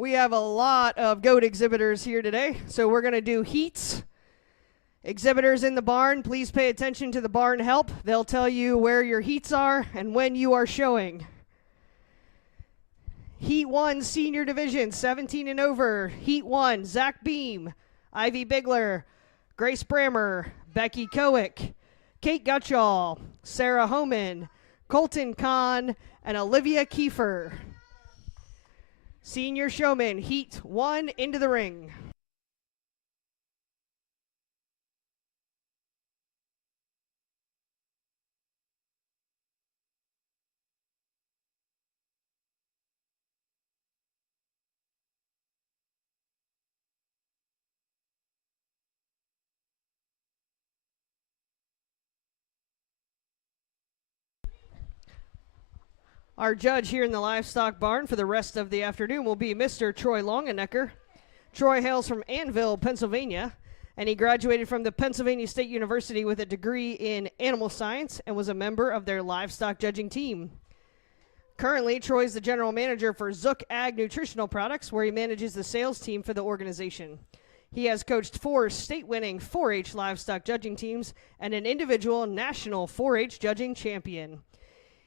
We have a lot of goat exhibitors here today, so we're going to do heats. Exhibitors in the barn, please pay attention to the barn help. They'll tell you where your heats are and when you are showing. Heat 1 Senior Division, 17 and over. Heat 1, Zach Beam, Ivy Bigler, Grace Brammer, Becky Kowick, Kate Gutschall, Sarah Homan, Colton Kahn, and Olivia Kiefer. Senior Showman, Heat 1, into the ring. Our judge here in the livestock barn for the rest of the afternoon will be Mr. Troy Longenecker. Troy hails from Annville, Pennsylvania, and he graduated from the Pennsylvania State University with a degree in animal science and was a member of their livestock judging team. Currently, Troy is the general manager for Zook Ag Nutritional Products, where he manages the sales team for the organization. He has coached 4 state-winning 4-H livestock judging teams and an individual national 4-H judging champion.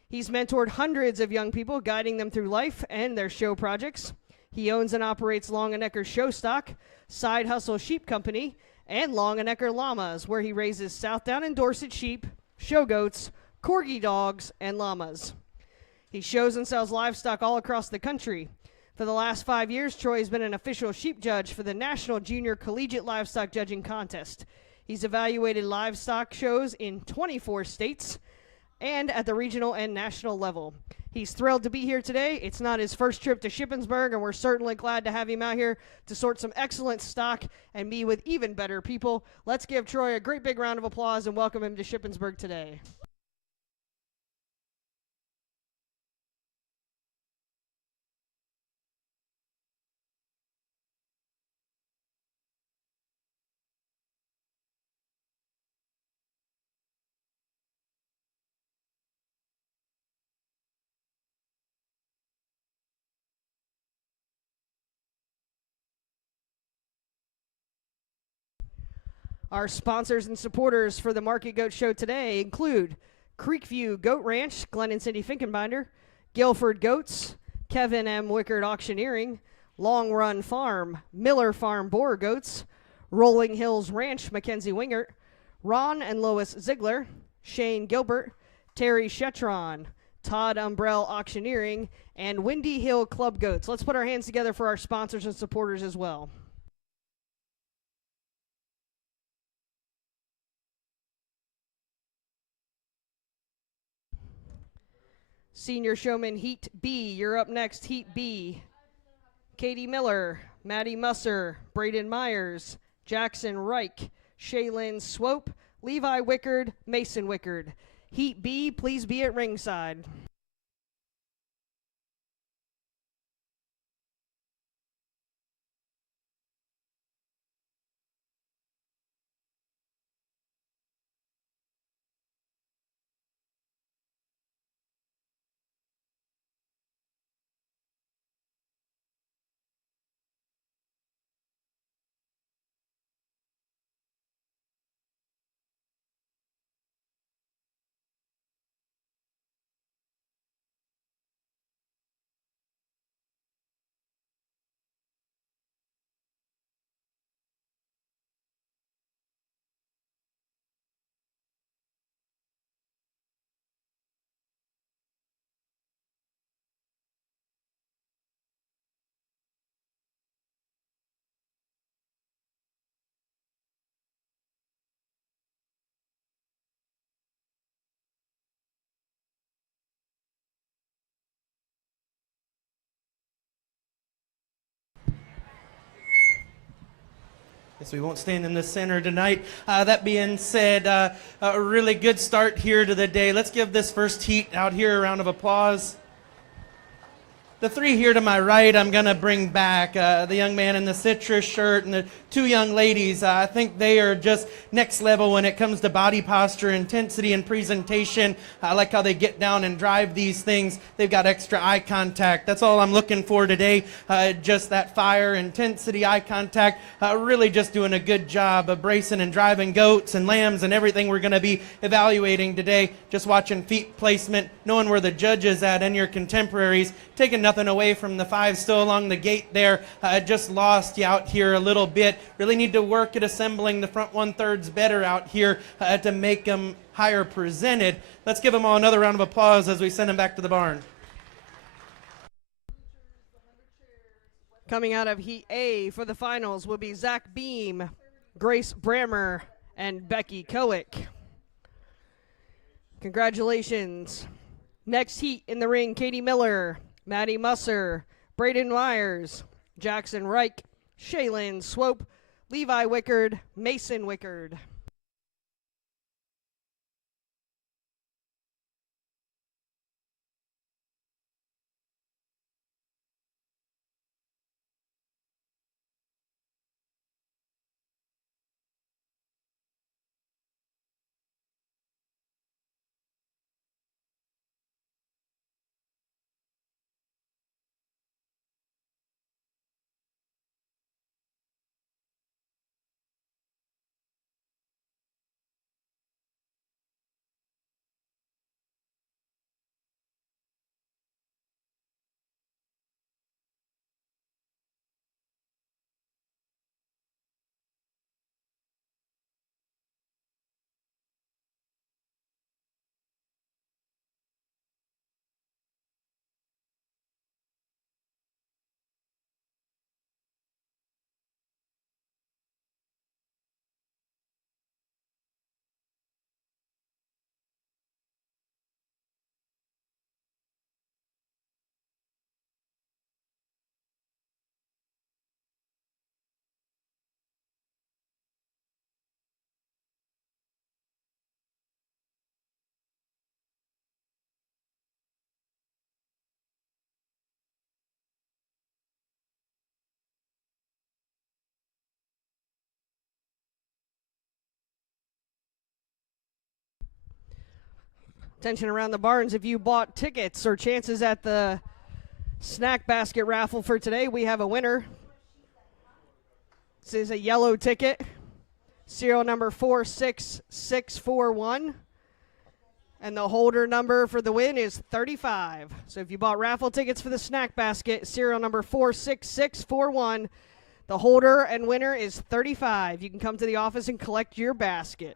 He's mentored hundreds of young people, guiding them through life and their show projects. He owns and operates Longenecker Show Stock, Side Hustle Sheep Company, and Longenecker Llamas, where he raises Southdown and Dorset sheep, show goats, corgi dogs, and llamas. He shows and sells livestock all across the country. For the last 5 years, Troy has been an official sheep judge for the National Junior Collegiate Livestock Judging Contest. He's evaluated livestock shows in 24 states and at the regional and national level. He's thrilled to be here today. It's not his first trip to Shippensburg, and we're certainly glad to have him out here to sort some excellent stock and be with even better people. Let's give Troy a great big round of applause and welcome him to Shippensburg today. Our sponsors and supporters for the Market Goat Show today include Creekview Goat Ranch, Glenn and Cindy Finkenbinder, Guilford Goats, Kevin M. Wickard Auctioneering, Long Run Farm, Miller Farm Boer Goats, Rolling Hills Ranch, Mackenzie Wingert, Ron and Lois Ziegler, Shane Gilbert, Terry Shetron, Todd Umbrell Auctioneering, and Windy Hill Club Goats. Let's put our hands together for our sponsors and supporters as well. Senior Showman Heat B, you're up next, Heat B. Katie Miller, Maddie Musser, Braden Myers, Jackson Reich, Shaylin Swope, Levi Wickard, Mason Wickard. Heat B, please be at ringside. So we won't stand in the center tonight. That being said, a really good start here to the day. Let's give this first heat out here a round of applause. The three here to my right, I'm going to bring back the young man in the citrus shirt and the two young ladies. I think they are just next level when it comes to body posture, intensity, and presentation. I like how they get down and drive these things. They've got extra eye contact. That's all I'm looking for today. Just that fire, intensity, eye contact. Really just doing a good job of bracing and driving goats and lambs and everything we're going to be evaluating today. Just watching feet placement, knowing where the judge is at and your contemporaries. Taking nothing away from the five still along the gate there. Just lost you out here a little bit. Really need to work at assembling the front 1/3s better out here to make them higher presented. Let's give them all another round of applause as we send them back to the barn. Coming out of Heat A for the finals will be Zach Beam, Grace Brammer, and Becky Kowick. Congratulations. Next heat in the ring, Katie Miller, Maddie Musser, Braden Myers, Jackson Reich, Shaylin Swope, Levi Wickard, Mason Wickard. Attention around the barns, if you bought tickets or chances at the snack basket raffle for today, we have a winner. This is a yellow ticket, serial number 46641. And the holder number for the win is 35. So if you bought raffle tickets for the snack basket, serial number 46641, the holder and winner is 35. You can come to the office and collect your basket.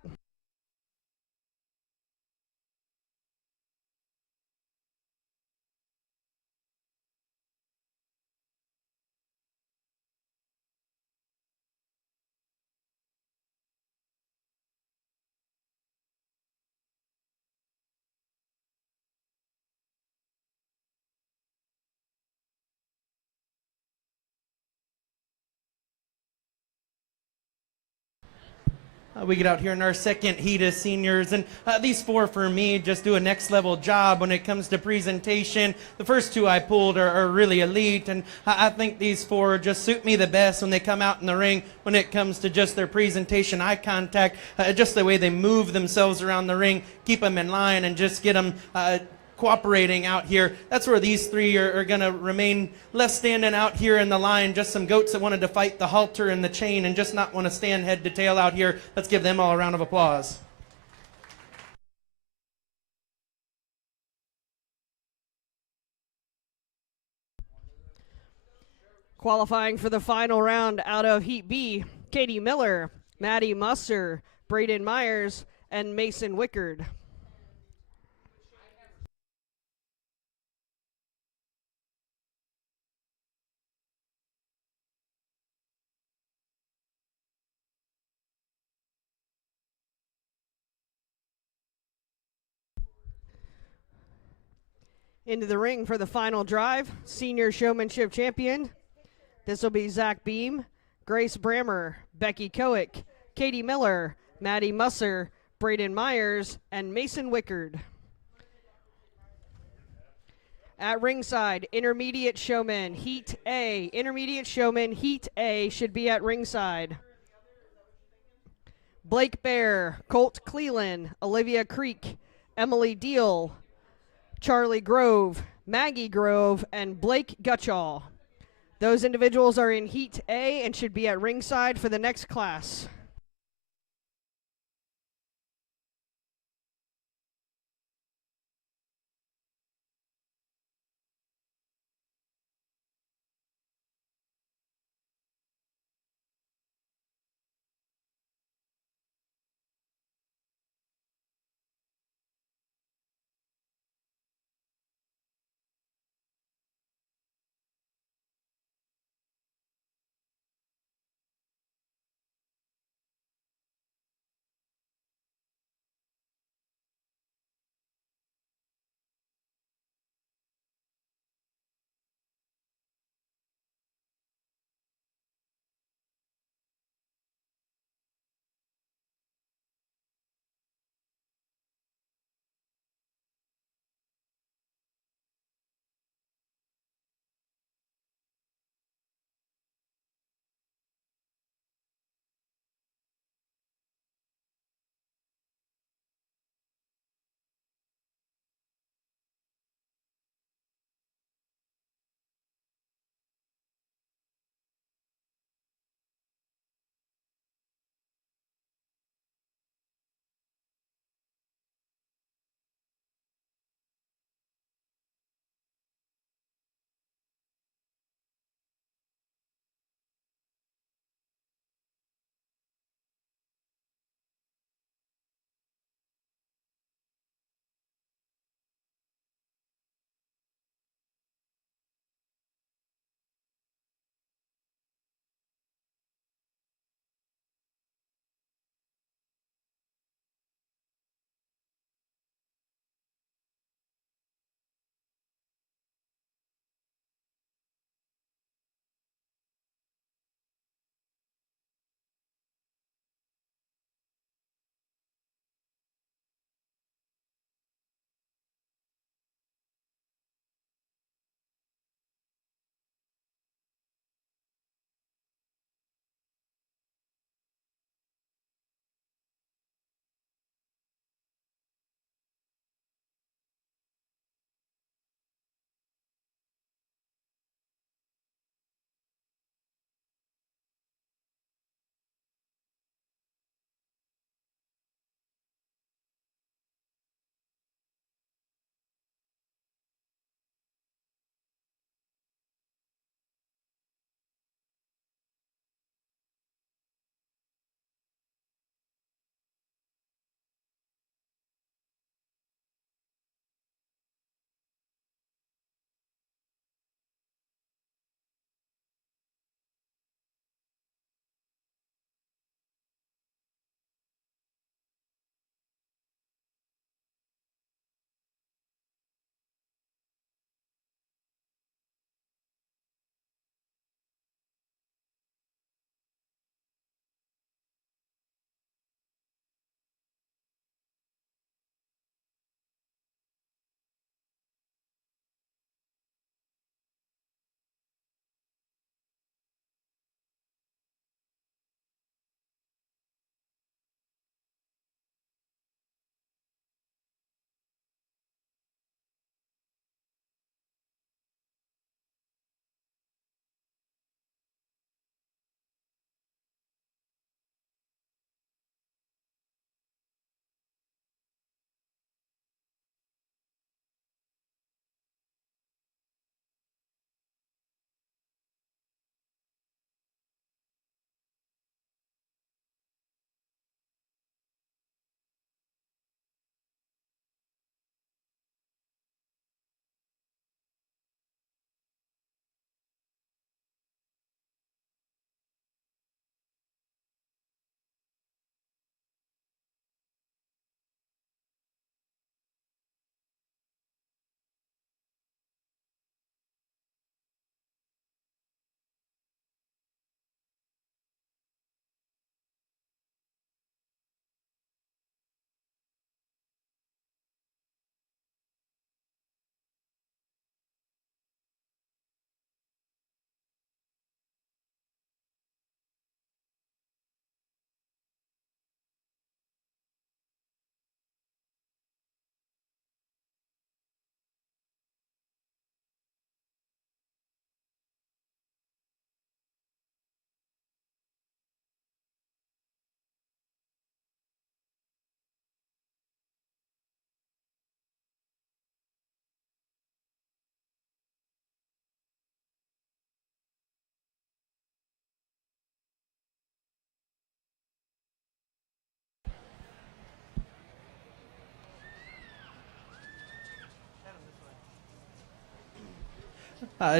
We get out here in our second heat of seniors, and these four for me just do a next level job when it comes to presentation. The first two I pulled are really elite, and I think these four just suit me the best when they come out in the ring when it comes to just their presentation, eye contact, just the way they move themselves around the ring, keep them in line, and just get them cooperating out here. That's where these three are going to remain left standing out here in the line. Just some goats that wanted to fight the halter and the chain and just not want to stand head to tail out here. Let's give them all a round of applause. Qualifying for the final round out of Heat B, Katie Miller, Maddie Musser, Braden Myers, and Mason Wickard. Into the ring for the final drive, senior showmanship champion. This will be Zach Beam, Grace Brammer, Becky Kowick, Katie Miller, Maddie Musser, Braden Myers, and Mason Wickard. At ringside, Intermediate Showman, Heat A. Intermediate Showman, Heat A should be at ringside. Blake Bear, Colt Cleland, Olivia Creek, Emily Deal, Charlie Grove, Maggie Grove, and Blake Gutchall. Those individuals are in Heat A and should be at ringside for the next class.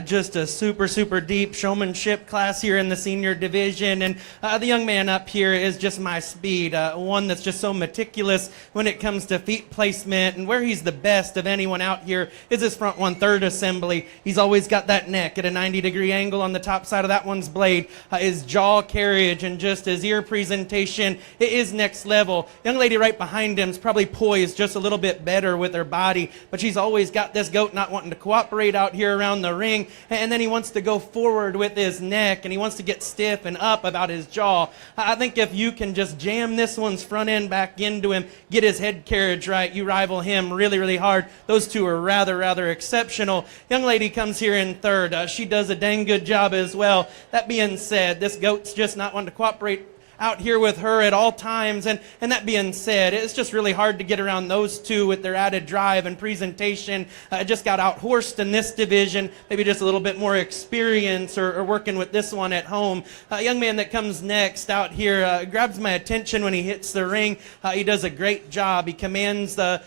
Just a super deep showmanship class here in the senior division. And the young man up here is just my speed. One that's just so meticulous when it comes to feet placement. And where he's the best of anyone out here is his front 1/3 assembly. He's always got that neck at a 90-degree angle on the top side of that one's blade. His jaw carriage and just his ear presentation, it is next level. Young lady right behind him is probably poised just a little bit better with her body, but she's always got this goat not wanting to cooperate out here around the ring, and then he wants to go forward with his neck, and he wants to get stiff and up about his jaw. I think if you can just jam this one's front end back into him, get his head carriage right, you rival him really hard. Those two are rather exceptional. Young lady comes here in third. She does a dang good job as well. That being said, this goat's just not wanting to cooperate out here with her at all times, and that being said, it's just really hard to get around those two with their added drive and presentation. Just got out-horsed in this division, maybe just a little bit more experience or working with this one at home. A young man that comes next out here grabs my attention when he hits the ring. He does a great job. He commands the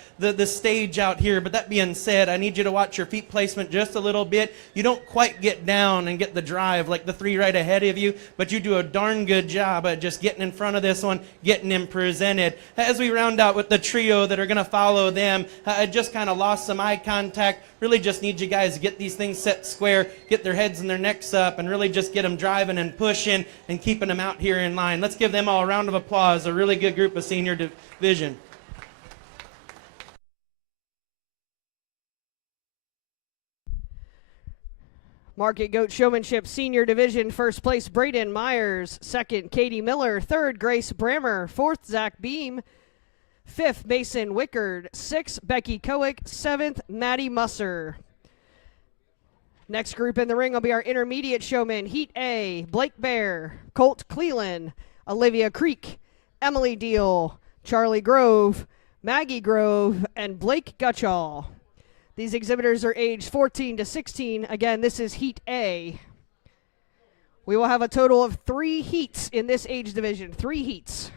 stage out here, but that being said, I need you to watch your feet placement just a little bit. You don't quite get down and get the drive like the three right ahead of you, but you do a darn good job at just getting in front of this one, getting him presented. As we round out with the trio that are going to follow them, I just kind of lost some eye contact. Really just need you guys to get these things set square, get their heads and their necks up, and really just get them driving and pushing and keeping them out here in line. Let's give them all a round of applause. A really good group of senior division. Market Goat Showmanship Senior Division, first place Braden Myers, second Katie Miller, third Grace Brammer, fourth Zach Beam, fifth Mason Wickard, sixth Becky Kowick, seventh Maddie Musser. Next group in the ring will be our intermediate showmen, Heat A, Blake Bear, Colt Cleland, Olivia Creek, Emily Deal, Charlie Grove, Maggie Grove, and Blake Gutchall. These exhibitors are aged 14 to 16. Again, this is Heat A. We will have a total of 3 heats in this age division. 3 heats.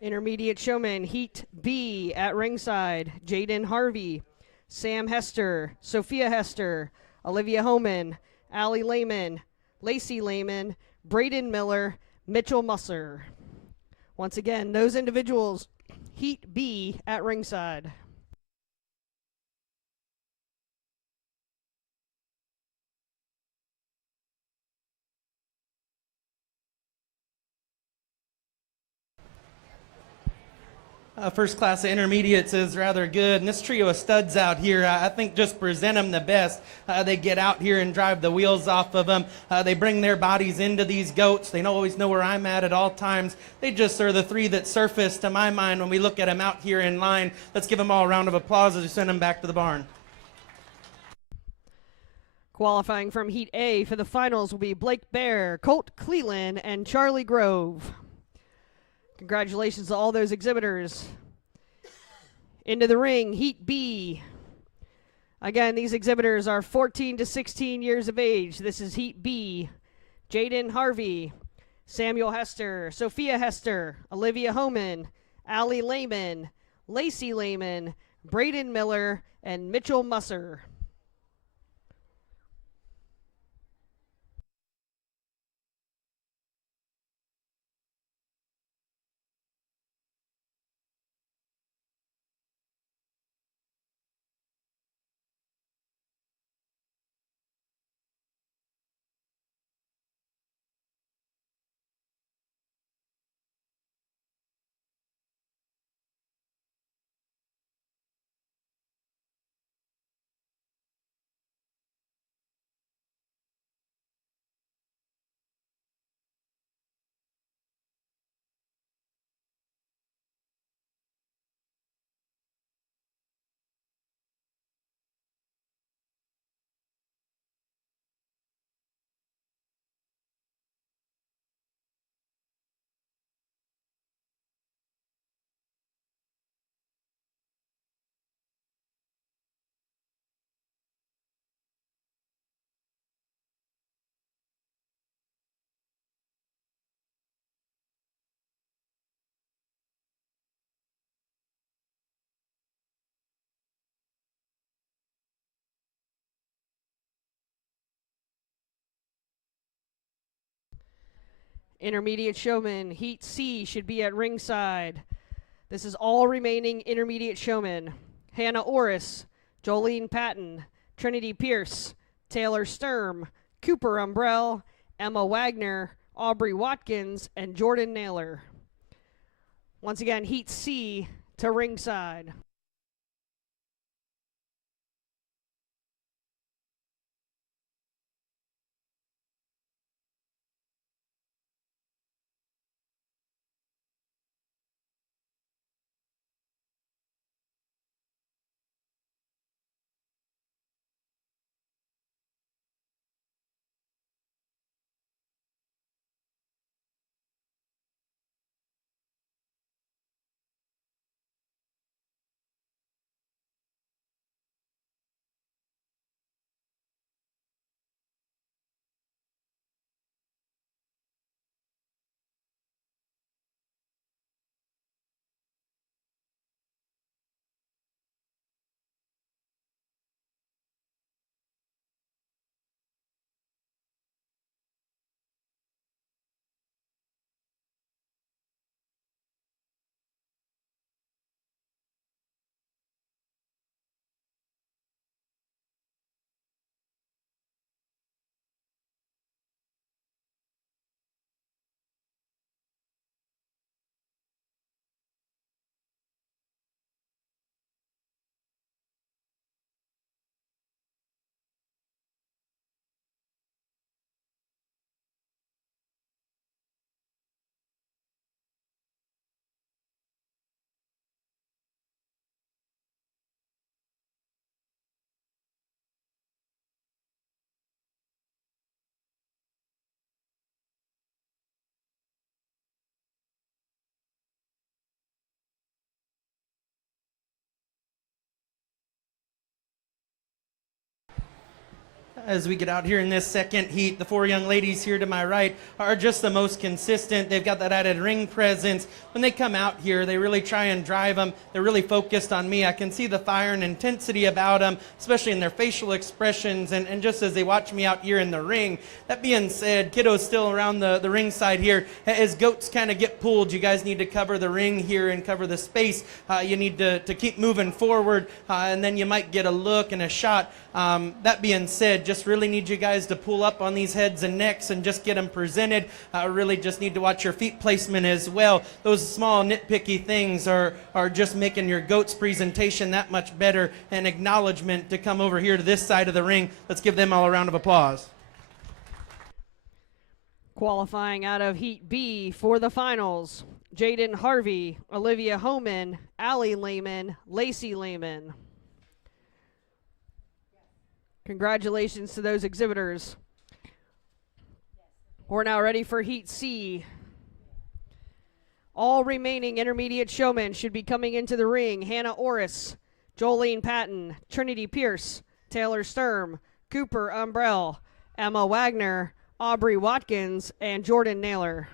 Intermediate showmen, Heat B at ringside, Jaden Harvey, Sam Hester, Sophia Hester, Olivia Homan, Allie Lehman, Lacey Lehman, Braden Miller, Mitchell Musser. Once again, those individuals, Heat B at ringside. First class of intermediates is rather good, and this trio of studs out here, I think just present them the best. They get out here and drive the wheels off of them. They bring their bodies into these goats. They always know where I'm at all times. They just are the three that surface to my mind when we look at them out here in line. Let's give them all a round of applause as we send them back to the barn. Qualifying from Heat A for the finals will be Blake Bear, Colt Cleland, and Charlie Grove. Congratulations to all those exhibitors. Into the ring, Heat B. Again, these exhibitors are 14 to 16 years of age. This is Heat B. Jaden Harvey, Samuel Hester, Sophia Hester, Olivia Homan, Allie Lehman, Lacey Lehman, Braden Miller, and Mitchell Musser. Intermediate showmen, Heat C should be at ringside. This is all remaining intermediate showmen. Hannah Orris, Jolene Patton, Trinity Pierce, Taylor Sturm, Cooper Umbrell, Emma Wagner, Aubrey Watkins, and Jordan Naylor. Once again, Heat C to ringside. As we get out here in this second heat, the four young ladies here to my right are just the most consistent. They've got that added ring presence. When they come out here, they really try and drive them. They're really focused on me. I can see the fire and intensity about them, especially in their facial expressions and just as they watch me out here in the ring. That being said, kiddos still around the ringside here. As goats kind of get pulled, you guys need to cover the ring here and cover the space. You need to keep moving forward, and then you might get a look and a shot. That being said, just really need you guys to pull up on these heads and necks and just get them presented. Really just need to watch your feet placement as well. Those small nitpicky things are just making your goat's presentation that much better. And acknowledgement to come over here to this side of the ring. Let's give them all a round of applause. Qualifying out of Heat B for the finals, Jaden Harvey, Olivia Homan, Allie Lehman, Lacey Lehman. Congratulations to those exhibitors. We're now ready for Heat C. All remaining intermediate showmen should be coming into the ring. Hannah Orris, Jolene Patton, Trinity Pierce, Taylor Sturm, Cooper Umbrell, Emma Wagner, Aubrey Watkins, and Jordan Naylor.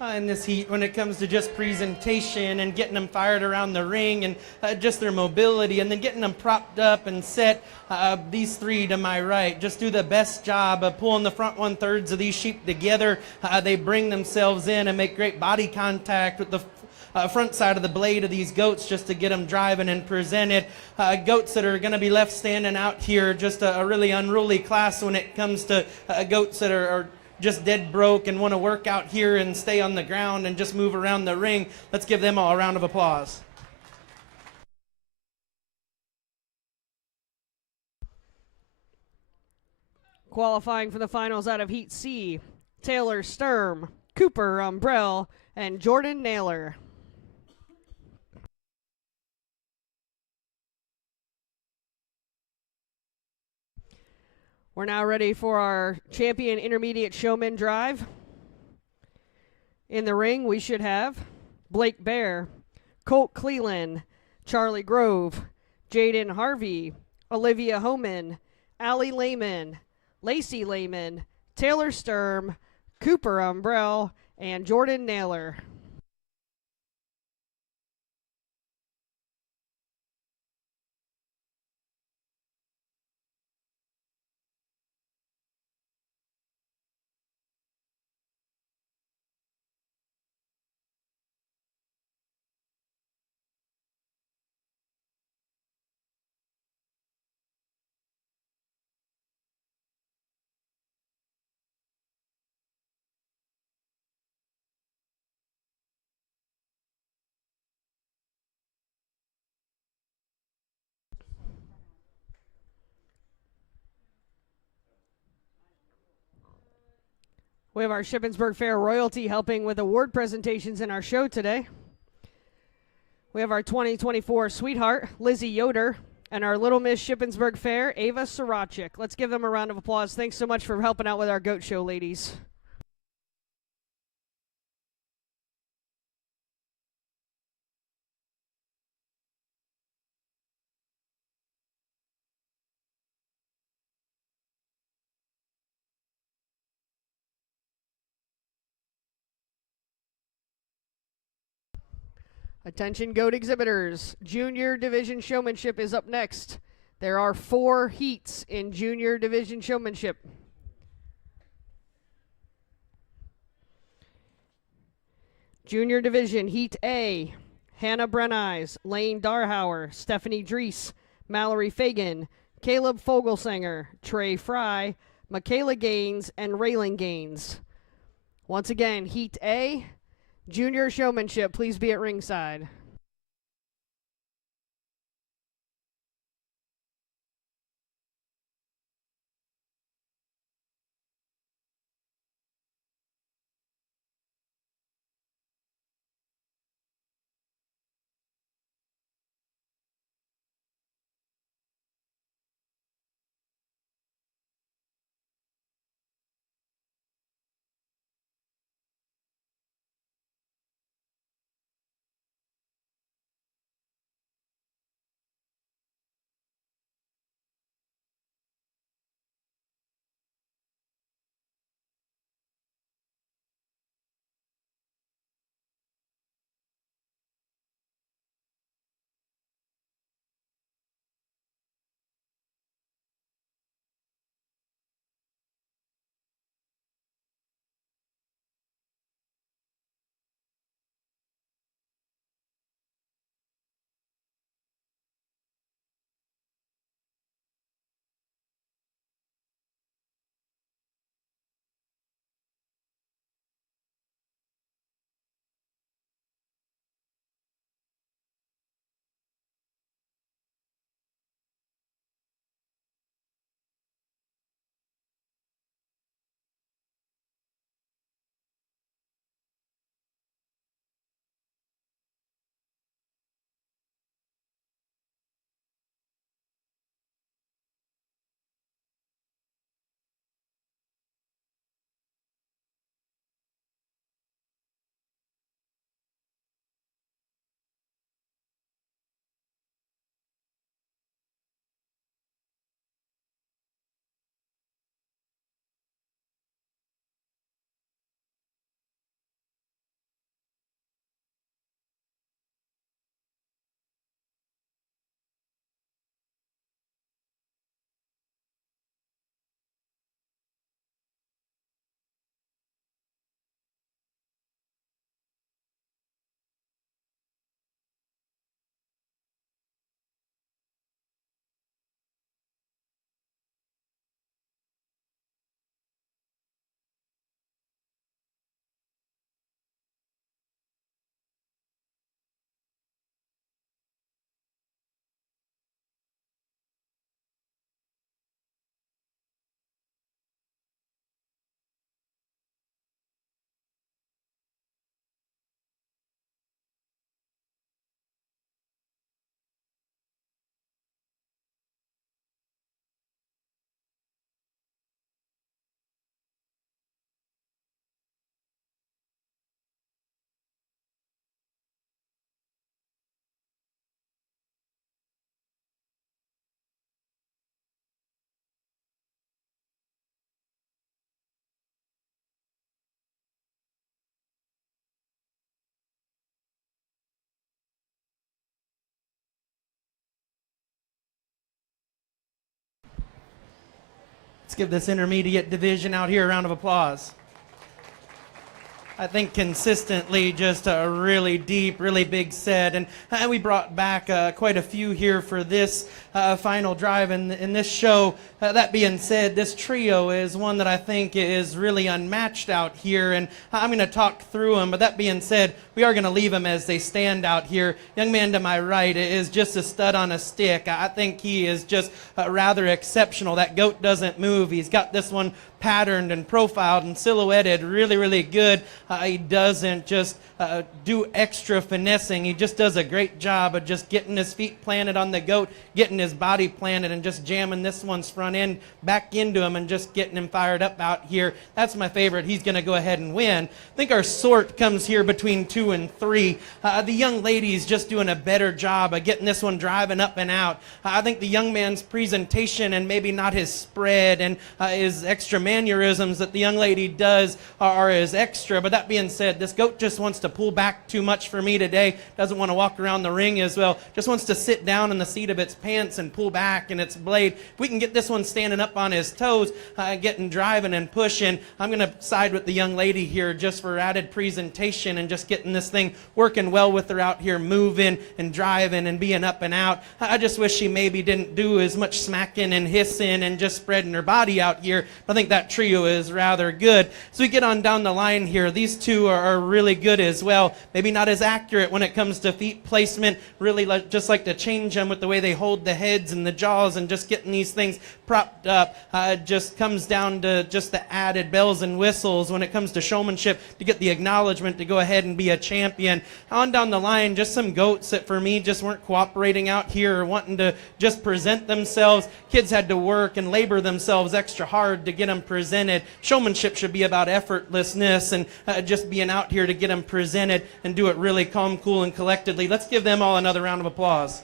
In this heat when it comes to just presentation and getting them fired around the ring and just their mobility and then getting them propped up and set. These three to my right just do the best job of pulling the front 1/3 of these sheep together. They bring themselves in and make great body contact with the front side of the blade of these goats just to get them driving and presented. Goats that are going to be left standing out here, just a really unruly class when it comes to goats that are just dead broke and want to work out here and stay on the ground and just move around the ring. Let's give them all a round of applause. Qualifying for the finals out of Heat C, Taylor Sturm, Cooper Umbrell, and Jordan Naylor. We're now ready for our champion intermediate showman drive. In the ring, we should have Blake Bear, Colt Cleland, Charlie Grove, Jaden Harvey, Olivia Homan, Allie Lehman, Lacey Lehman, Taylor Sturm, Cooper Umbrell, and Jordan Naylor. We have our Shippensburg Fair royalty helping with award presentations in our show today. We have our 2024 sweetheart, Lizzie Yoder, and our Little Miss Shippensburg Fair, Ava Sarachik. Let's give them a round of applause. Thanks so much for helping out with our goat show, ladies. Attention goat exhibitors. Junior Division Showmanship is up next. There are 4 heats in Junior Division Showmanship. Junior Division Heat A. Hannah Brenneis, Lane Darhauer, Stephanie Drees, Mallory Fagan, Caleb Fogelsanger, Trey Fry, Michaela Gaines, and Raylan Gaines. Once again, Heat A. Junior Showmanship, please be at ringside. Let's give this intermediate division out here a round of applause. I think consistently just a really deep, really big set. And we brought back quite a few here for this final drive in this show. That being said, this trio is one that I think is really unmatched out here. And I'm going to talk through them. But that being said, we are going to leave them as they stand out here. Young man to my right is just a stud on a stick. I think he is just rather exceptional. That goat doesn't move. He's got this one patterned and profiled and silhouetted really, really good. He doesn't just do extra finessing. He just does a great job of just getting his feet planted on the goat, getting his body planted, and just jamming this one's front end back into him and just getting him fired up out here. That's my favorite. He's going to go ahead and win. I think our sort comes here between 2 and 3. The young lady's just doing a better job of getting this one driving up and out. I think the young man's presentation and maybe not his spread and his extra mannerisms that the young lady does are his extra. But that being said, this goat just wants to pull back too much for me today. Doesn't want to walk around the ring as well. Just wants to sit down in the seat of its pants and pull back in its blade. If we can get this one standing up on his toes, getting driving and pushing, I'm going to side with the young lady here just for added presentation and just getting this thing working well with her out here, moving and driving and being up and out. I just wish she maybe didn't do as much smacking and hissing and just spreading her body out here. I think that trio is rather good. So we get on down the line here. These two are really good as well. Maybe not as accurate when it comes to feet placement. Really just like to change them with the way they hold the heads and the jaws and just getting these things propped up. Just comes down to just the added bells and whistles when it comes to showmanship to get the acknowledgement to go ahead and be a champion. On down the line, just some goats that for me just weren't cooperating out here or wanting to just present themselves. Kids had to work and labor themselves extra hard to get them presented. Showmanship should be about effortlessness and just being out here to get them presented and do it really calm, cool, and collectedly. Let's give them all another round of applause.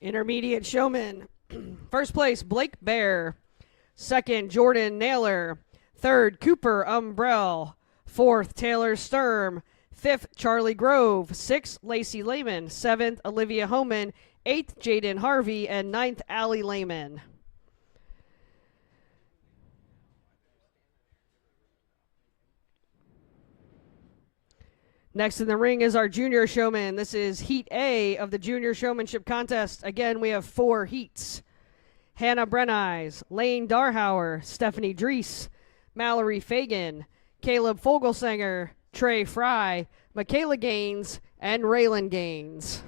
Intermediate showman. First place, Blake Bear. Second, Jordan Naylor. Third, Cooper Umbrell. Fourth, Taylor Sturm. Fifth, Charlie Grove. Sixth, Lacey Lehman. Seventh, Olivia Homan. Eighth, Jaden Harvey. And ninth, Allie Lehman. Next in the ring is our junior showman. This is Heat A of the Junior Showmanship Contest. Again, we have 4 heats. Hannah Brenneis, Lane Darhauer, Stephanie Drees, Mallory Fagan, Caleb Fogelsanger, Trey Fry, Michaela Gaines, and Raylan Gaines.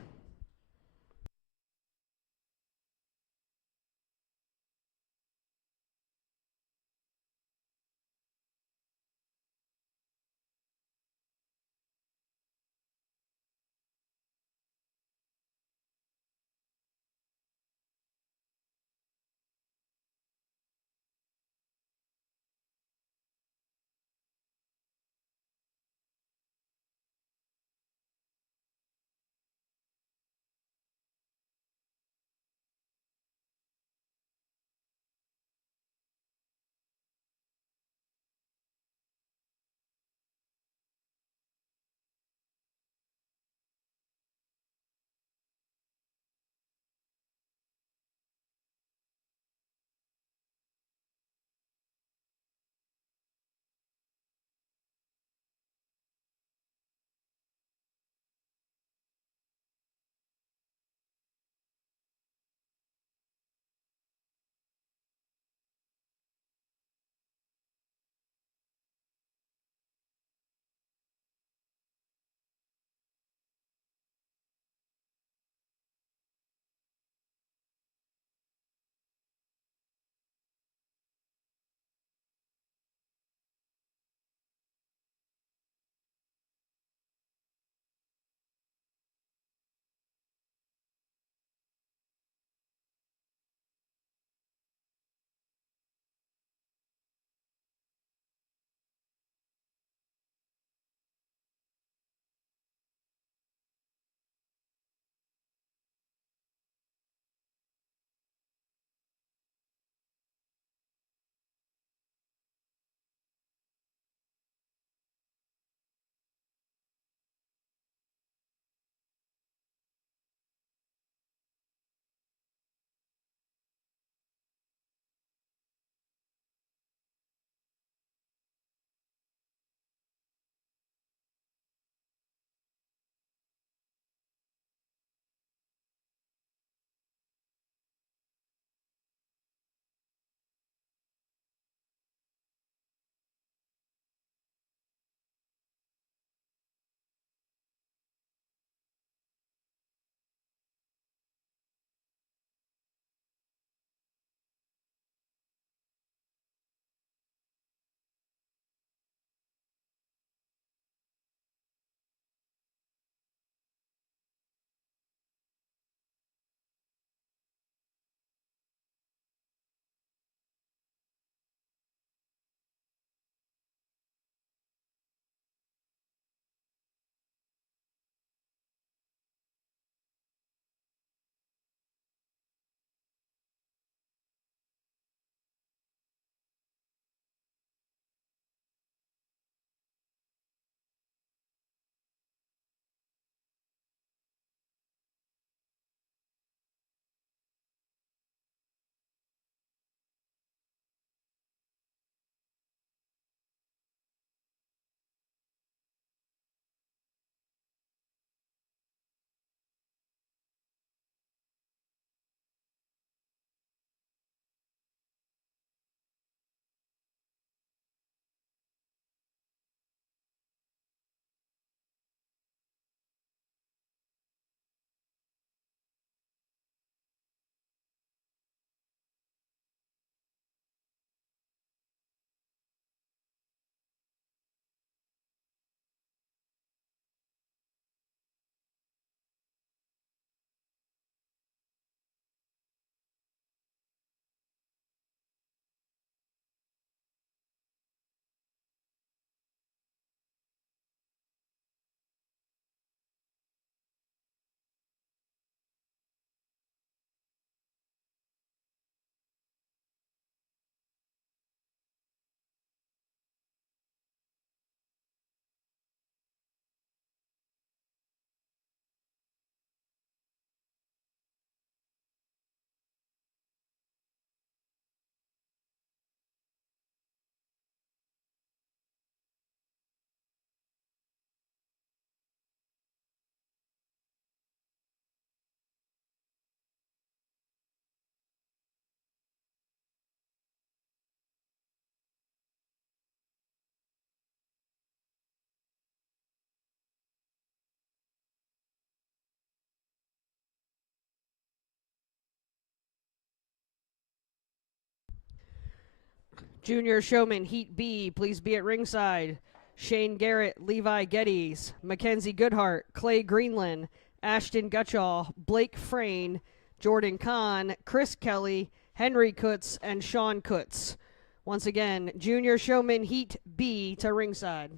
Junior Showman Heat B, please be at ringside. Shane Garrett, Levi Geddes, Mackenzie Goodhart, Clay Greenland, Ashton Gutchall, Blake Frayne, Jordan Kahn, Chris Kelly, Henry Kutz, and Sean Kutz. Once again, Junior Showman Heat B to ringside.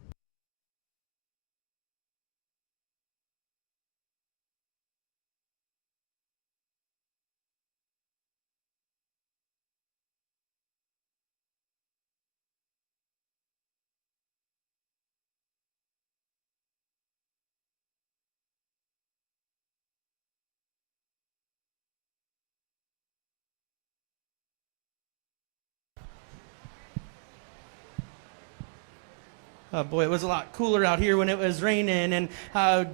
Boy, it was a lot cooler out here when it was raining and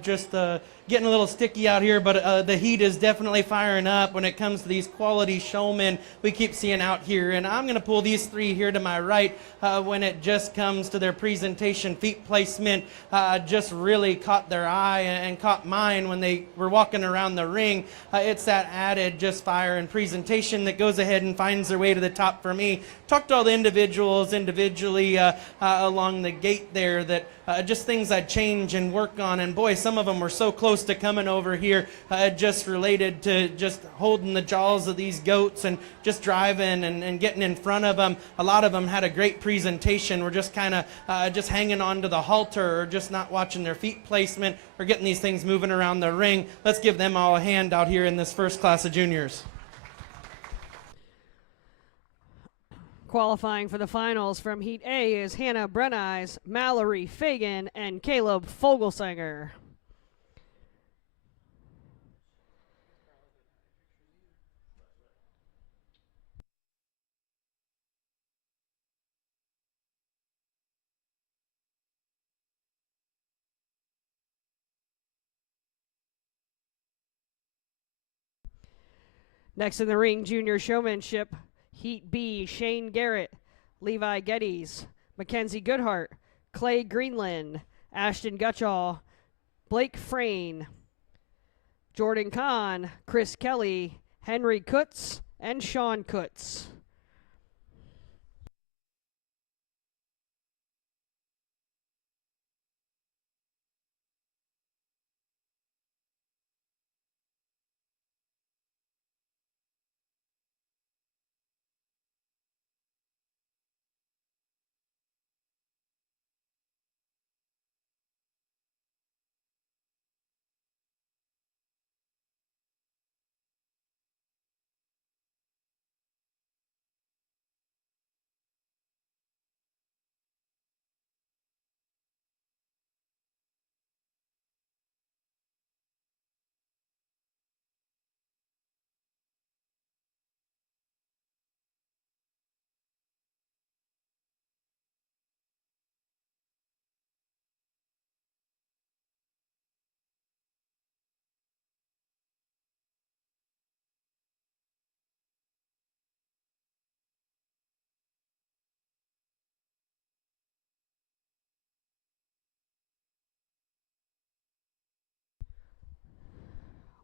just getting a little sticky out here, but the heat is definitely firing up when it comes to these quality showmen we keep seeing out here. And I'm going to pull these three here to my right when it just comes to their presentation. Feet placement just really caught their eye and caught mine when they were walking around the ring. It's that added just fire and presentation that goes ahead and finds their way to the top for me. Talked to all the individuals individually along the gate there that just things I'd change and work on, and boy, some of them were so close to coming over here just related to just holding the jaws of these goats and just driving and getting in front of them. A lot of them had a great presentation. We're just kind of just hanging on to the halter or just not watching their feet placement or getting these things moving around the ring. Let's give them all a hand out here in this first class of juniors. Qualifying for the finals from Heat A is Hannah Brenneis, Mallory Fagan, and Caleb Fogelsanger. Next in the ring, junior showmanship, Heat B, Shane Garrett, Levi Geddes, Mackenzie Goodhart, Clay Greenland, Ashton Gutchall, Blake Frayne, Jordan Kahn, Chris Kelly, Henry Kutz, and Sean Kutz.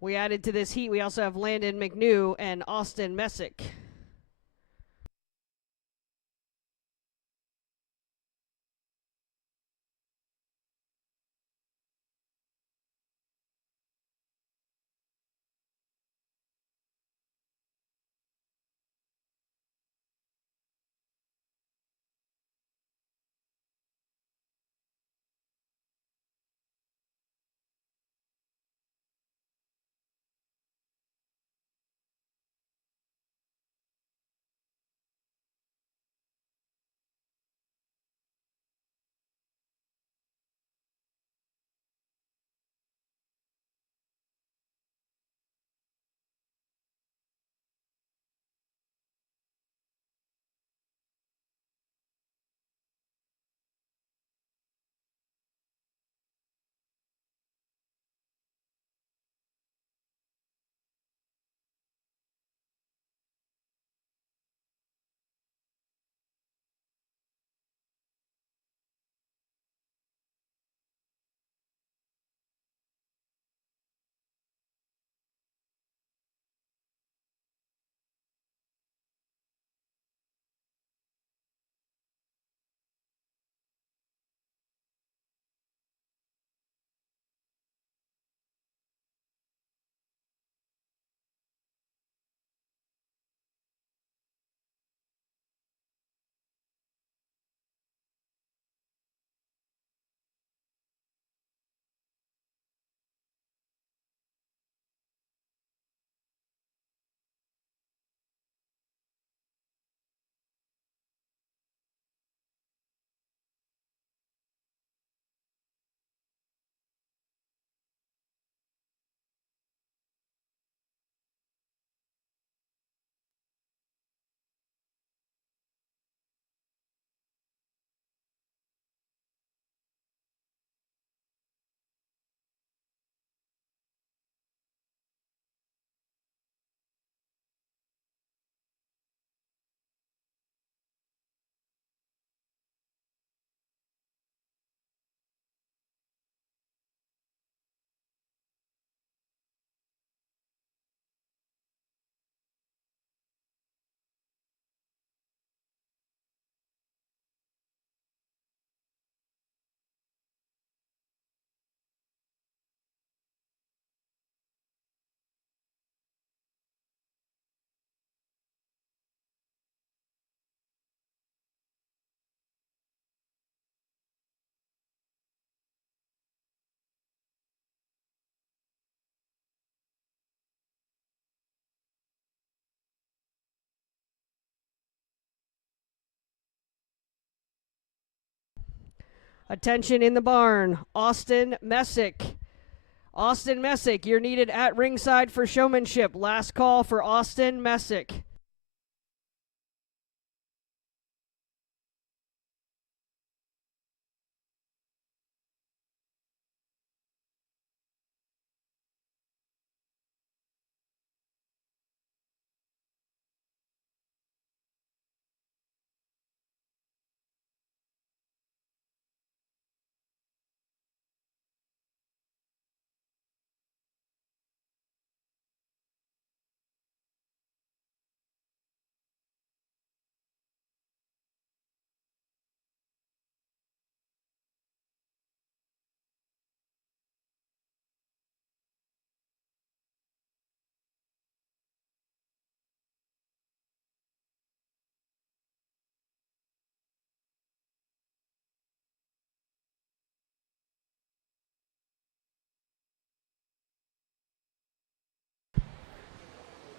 We added to this heat, we also have Landon McNew and Austin Messick. Attention in the barn. Austin Messick. Austin Messick, you're needed at ringside for showmanship. Last call for Austin Messick.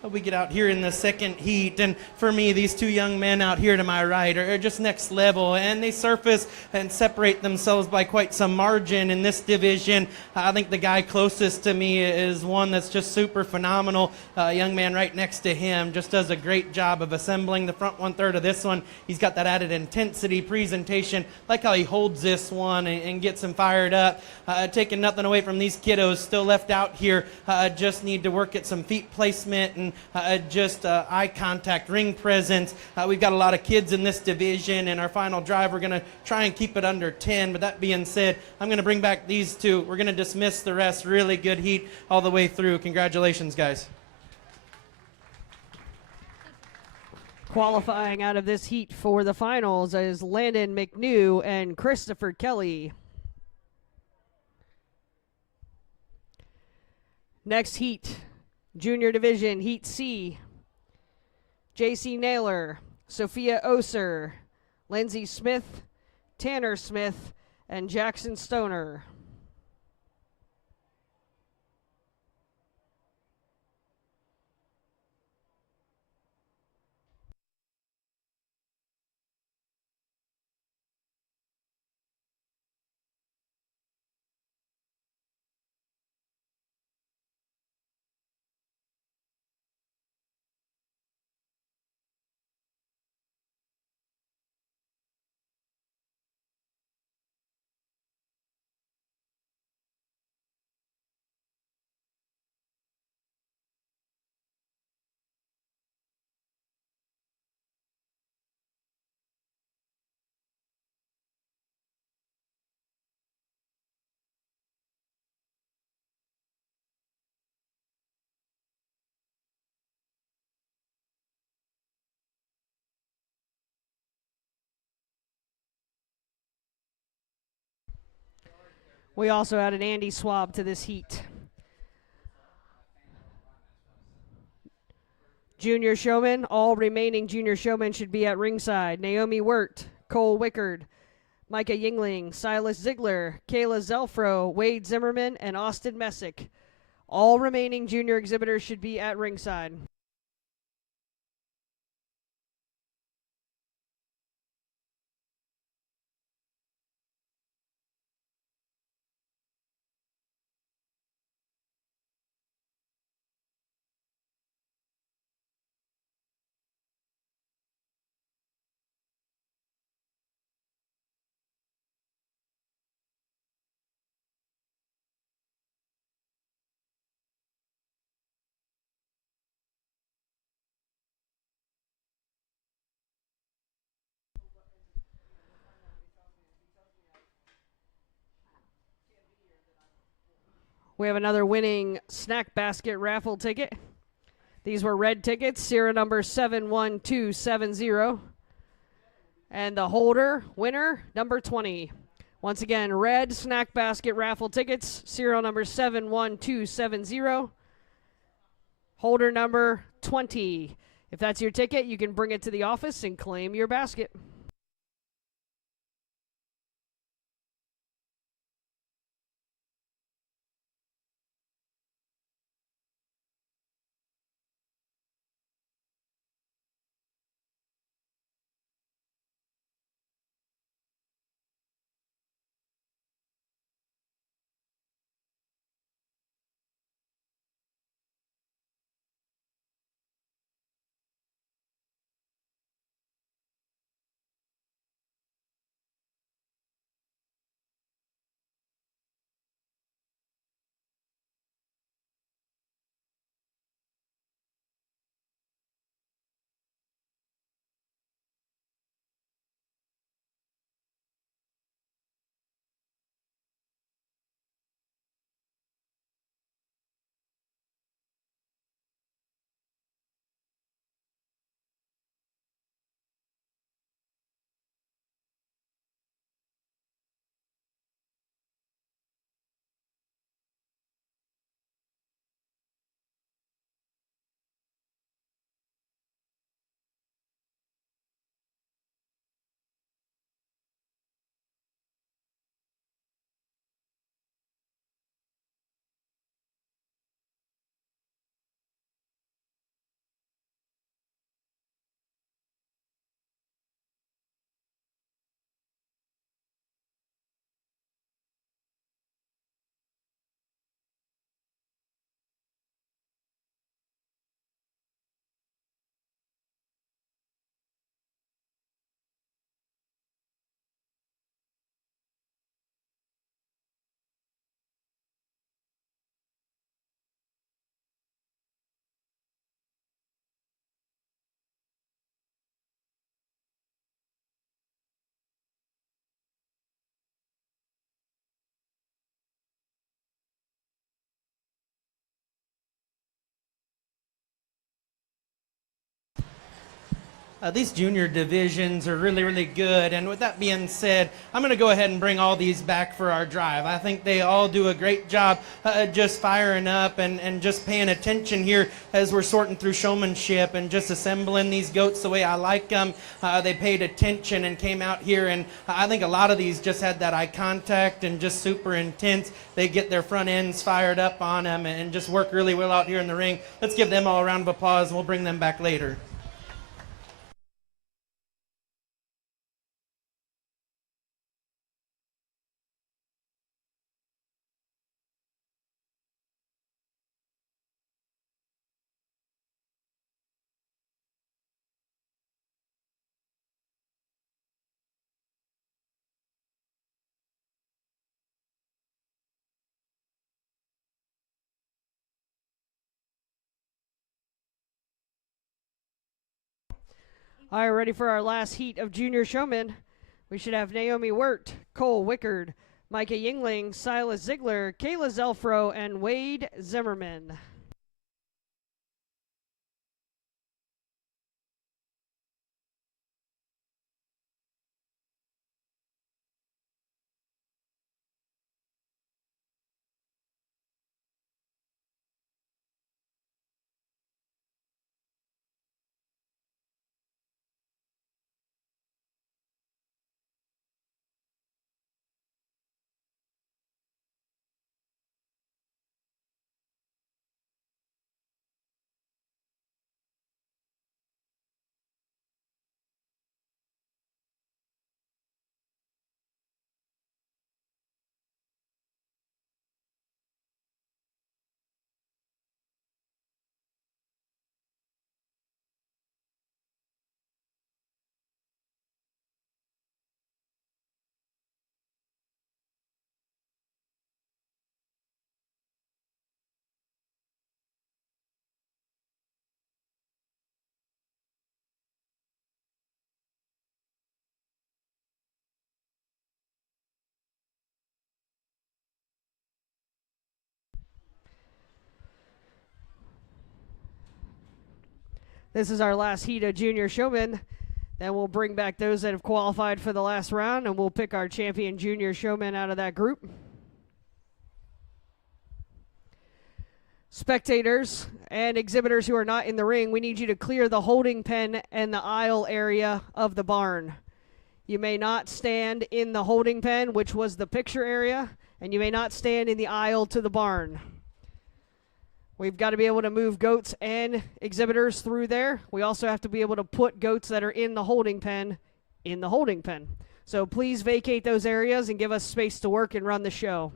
We get out here in the second heat, and for me, these two young men out here to my right are just next level, and they surface and separate themselves by quite some margin in this division. I think the guy closest to me is one that's just super phenomenal. Young man right next to him just does a great job of assembling the front 1/3 of this one. He's got that added intensity, presentation, like how he holds this one and gets him fired up. Taking nothing away from these kiddos still left out here. Just need to work at some feet placement and just eye contact, ring presence. We've got a lot of kids in this division. In our final drive, we're going to try and keep it under 10. But that being said, I'm going to bring back these two. We're going to dismiss the rest. Really good heat all the way through. Congratulations, guys. Qualifying out of this heat for the finals is Landon McNew and Christopher Kelly. Next heat, Junior Division, Heat C. JC Naylor, Sophia Oser, Lindsey Smith, Tanner Smith, and Jackson Stoner. We also added Andy Swab to this heat. Junior showmen, all remaining junior showmen should be at ringside. Naomi Wirt, Cole Wickard, Micah Yingling, Silas Ziegler, Kayla Zelfro, Wade Zimmerman, and Austin Messick. All remaining junior exhibitors should be at ringside. We have another winning snack basket raffle ticket. These were red tickets, serial number 71270. And the holder, winner, number 20. Once again, red snack basket raffle tickets, serial number 71270. Holder number 20. If that's your ticket, you can bring it to the office and claim your basket. These junior divisions are really, really good. And with that being said, I'm going to go ahead and bring all these back for our drive. I think they all do a great job just firing up and just paying attention here as we're sorting through showmanship and just assembling these goats the way I like them. They paid attention and came out here, and I think a lot of these just had that eye contact and just super intense. They get their front ends fired up on them and just work really well out here in the ring. Let's give them all a round of applause, and we'll bring them back later. All right, ready for our last heat of junior showmen. We should have Naomi Wirt, Cole Wickard, Micah Yingling, Silas Ziegler, Kayla Zelfro, and Wade Zimmerman. This is our last heat of junior showmen. Then we'll bring back those that have qualified for the last round, and we'll pick our champion junior showman out of that group. Spectators and exhibitors who are not in the ring, we need you to clear the holding pen and the aisle area of the barn. You may not stand in the holding pen, which was the picture area, and you may not stand in the aisle to the barn. We've got to be able to move goats and exhibitors through there. We also have to be able to put goats that are in the holding pen in the holding pen. So please vacate those areas and give us space to work and run the show.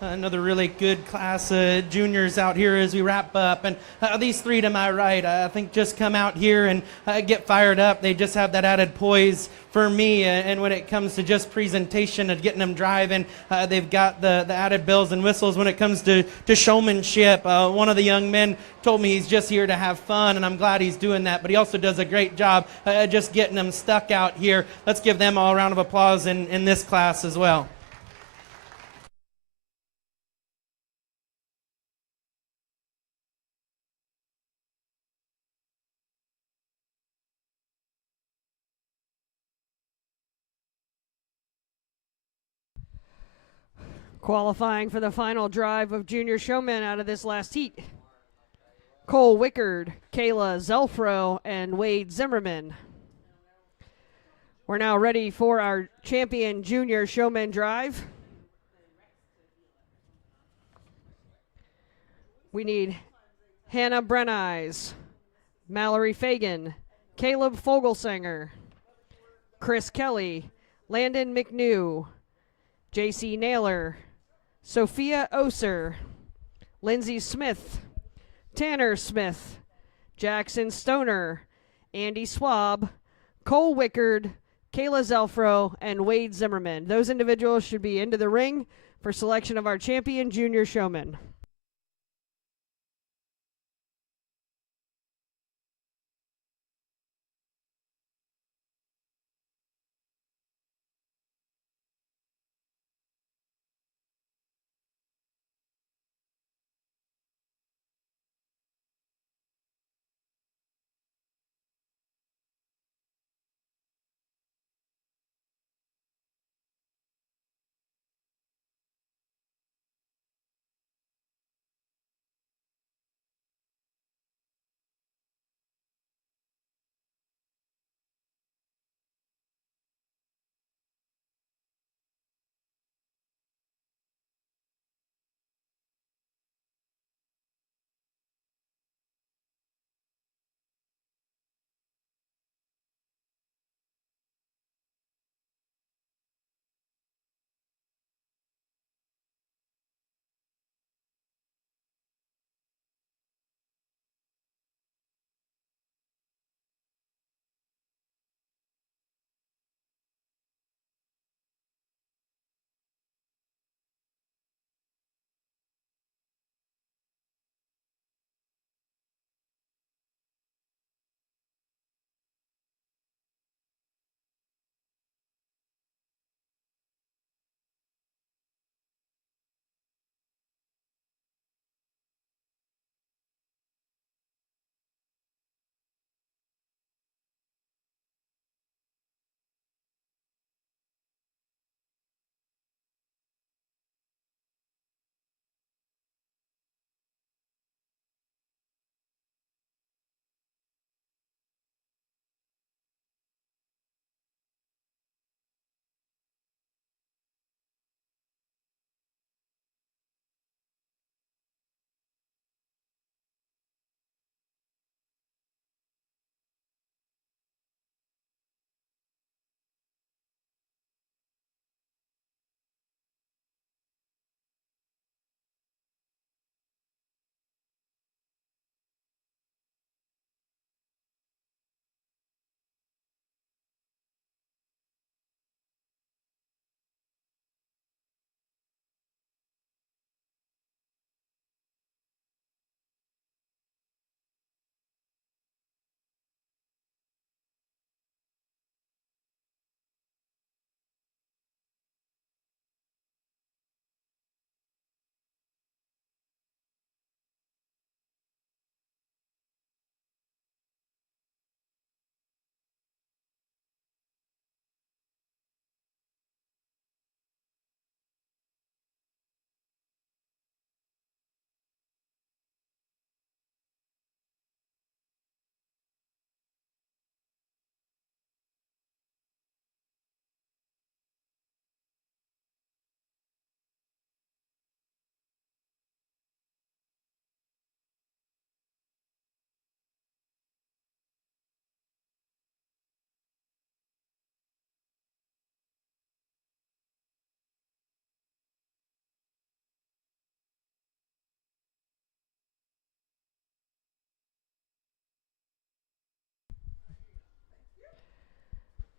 Another really good class of juniors out here as we wrap up. And these three to my right, I think just come out here and get fired up. They just have that added poise for me. And when it comes to just presentation and getting them driving, they've got the added bells and whistles when it comes to showmanship. One of the young men told me he's just here to have fun, and I'm glad he's doing that. But he also does a great job just getting them stuck out here. Let's give them all a round of applause in this class as well. Qualifying for the final drive of junior showmen out of this last heat. Cole Wickard, Kayla Zelfro, and Wade Zimmerman. We're now ready for our champion junior showman drive. We need Hannah Brenneis, Mallory Fagan, Caleb Fogelsanger, Chris Kelly, Landon McNew, JC Naylor, Sophia Oser, Lindsay Smith, Tanner Smith, Jackson Stoner, Andy Swab, Cole Wickard, Kayla Zelfro, and Wade Zimmerman. Those individuals should be into the ring for selection of our champion junior showman.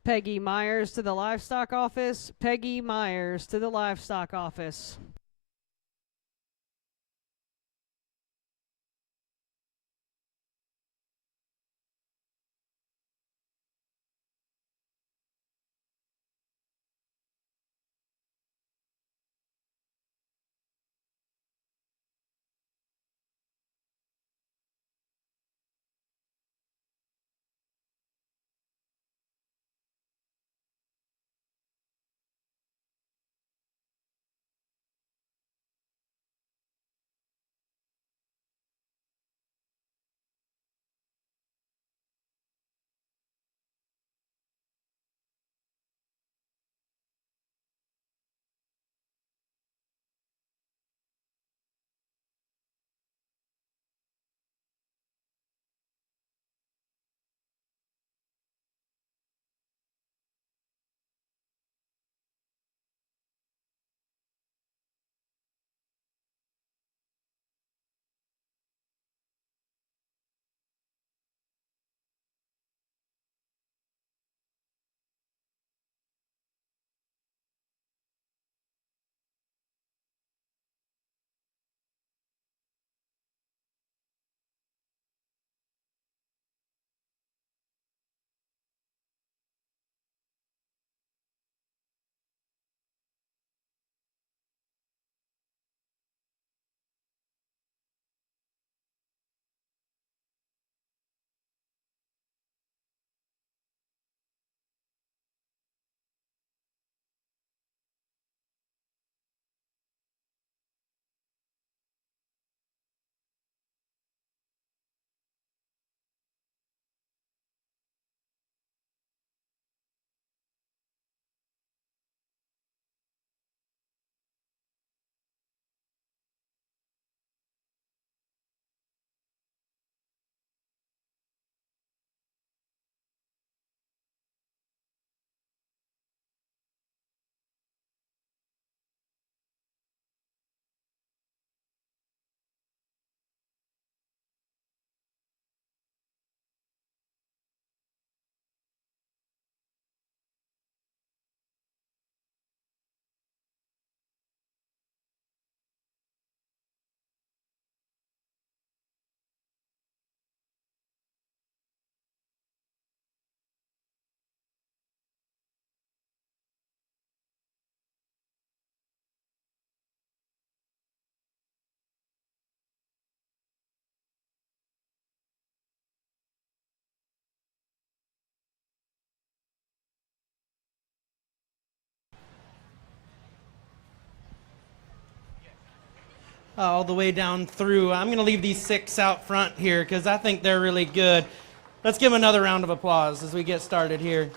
Peggy Myers to the livestock office. Peggy Myers to the livestock office. All the way down through. I'm going to leave these 6 out front here because I think they're really good. Let's give them another round of applause as we get started here.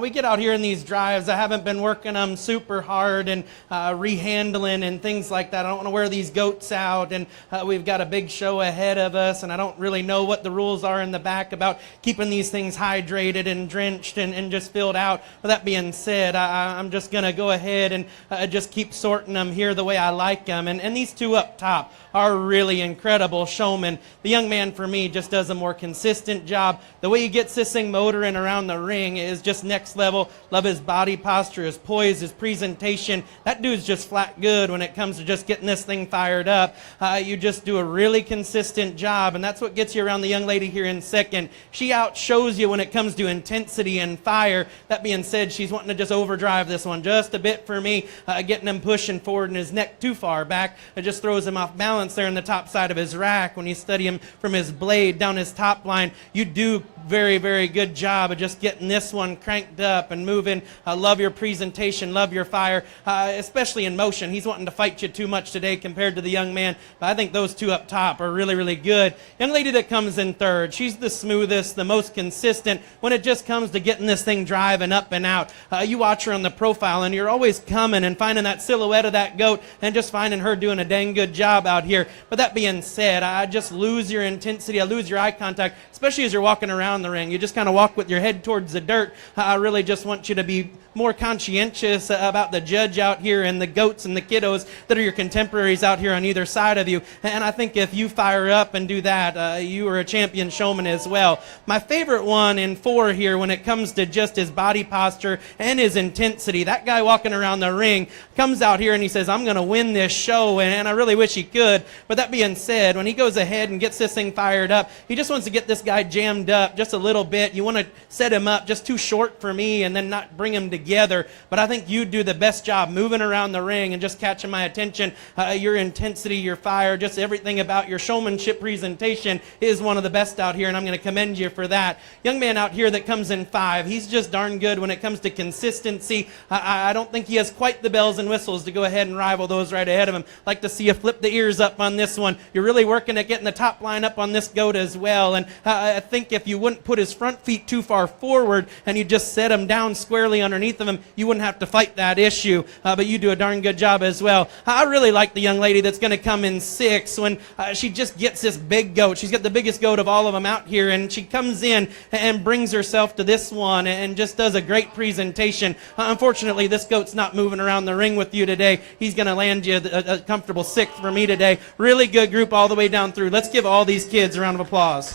We get out here in these drives. I haven't been working them super hard and rehandling and things like that. I don't want to wear these goats out, and we've got a big show ahead of us, and I don't really know what the rules are in the back about keeping these things hydrated and drenched and just filled out. With that being said, I'm just going to go ahead and just keep sorting them here the way I like them. And these 2 up top are really incredible showmen. The young man, for me, just does a more consistent job. The way he gets this thing motoring around the ring is just next level. Love his body posture, his poise, his presentation. That dude's just flat good when it comes to just getting this thing fired up. You just do a really consistent job, and that's what gets you around the young lady here in second. She outshows you when it comes to intensity and fire. That being said, she's wanting to just overdrive this one just a bit for me, getting him pushing forward and his neck too far back. It just throws him off balance there in the top side of his rack. When you study him from his blade down his top line, you do very, very good job of just getting this one cranked up and moving. Love your presentation, love your fire, especially in motion. He's wanting to fight you too much today compared to the young man, but I think those 2 up top are really, really good. Young lady that comes in third, she's the smoothest, the most consistent when it just comes to getting this thing driving up and out. You watch her on the profile, and you're always coming and finding that silhouette of that goat and just finding her doing a dang good job out here. But that being said, I just lose your intensity. I lose your eye contact, especially as you're walking around the ring. You just kind of walk with your head towards the dirt. I really just want you to be more conscientious about the judge out here and the goats and the kiddos that are your contemporaries out here on either side of you. And I think if you fire up and do that, you are a champion showman as well. My favorite one in 4 here when it comes to just his body posture and his intensity, that guy walking around the ring comes out here and he says, I'm going to win this show, and I really wish he could. But that being said, when he goes ahead and gets this thing fired up, he just wants to get this guy jammed up just a little bit. You want to set him up just too short for me and then not bring him together. But I think you do the best job moving around the ring and just catching my attention. Your intensity, your fire, just everything about your showmanship presentation is one of the best out here, and I'm going to commend you for that. Young man out here that comes in 5, he's just darn good when it comes to consistency. I don't think he has quite the bells and whistles to go ahead and rival those right ahead of him. Like to see you flip the ears up on this one. You're really working at getting the top line up on this goat as well, and I think if you wouldn't put his front feet too far forward and you just set him down squarely underneath of him, you wouldn't have to fight that issue, but you do a darn good job as well. I really like the young lady that's going to come in 6 when she just gets this big goat. She's got the biggest goat of all of them out here, and she comes in and brings herself to this one and just does a great presentation. Unfortunately, this goat's not moving around the ring with you today. He's going to land you a comfortable 6th for me today. Really good group all the way down through. Let's give all these kids a round of applause.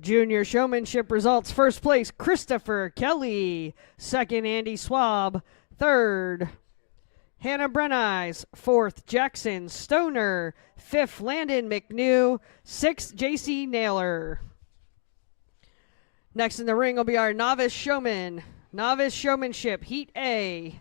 Junior showmanship results: first place, Christopher Kelly; second, Andy Swab; third, Hannah Brennies; fourth, Jackson Stoner; fifth, Landon McNew; sixth, JC Naylor. Next in the ring will be our novice showman. Novice showmanship, Heat A.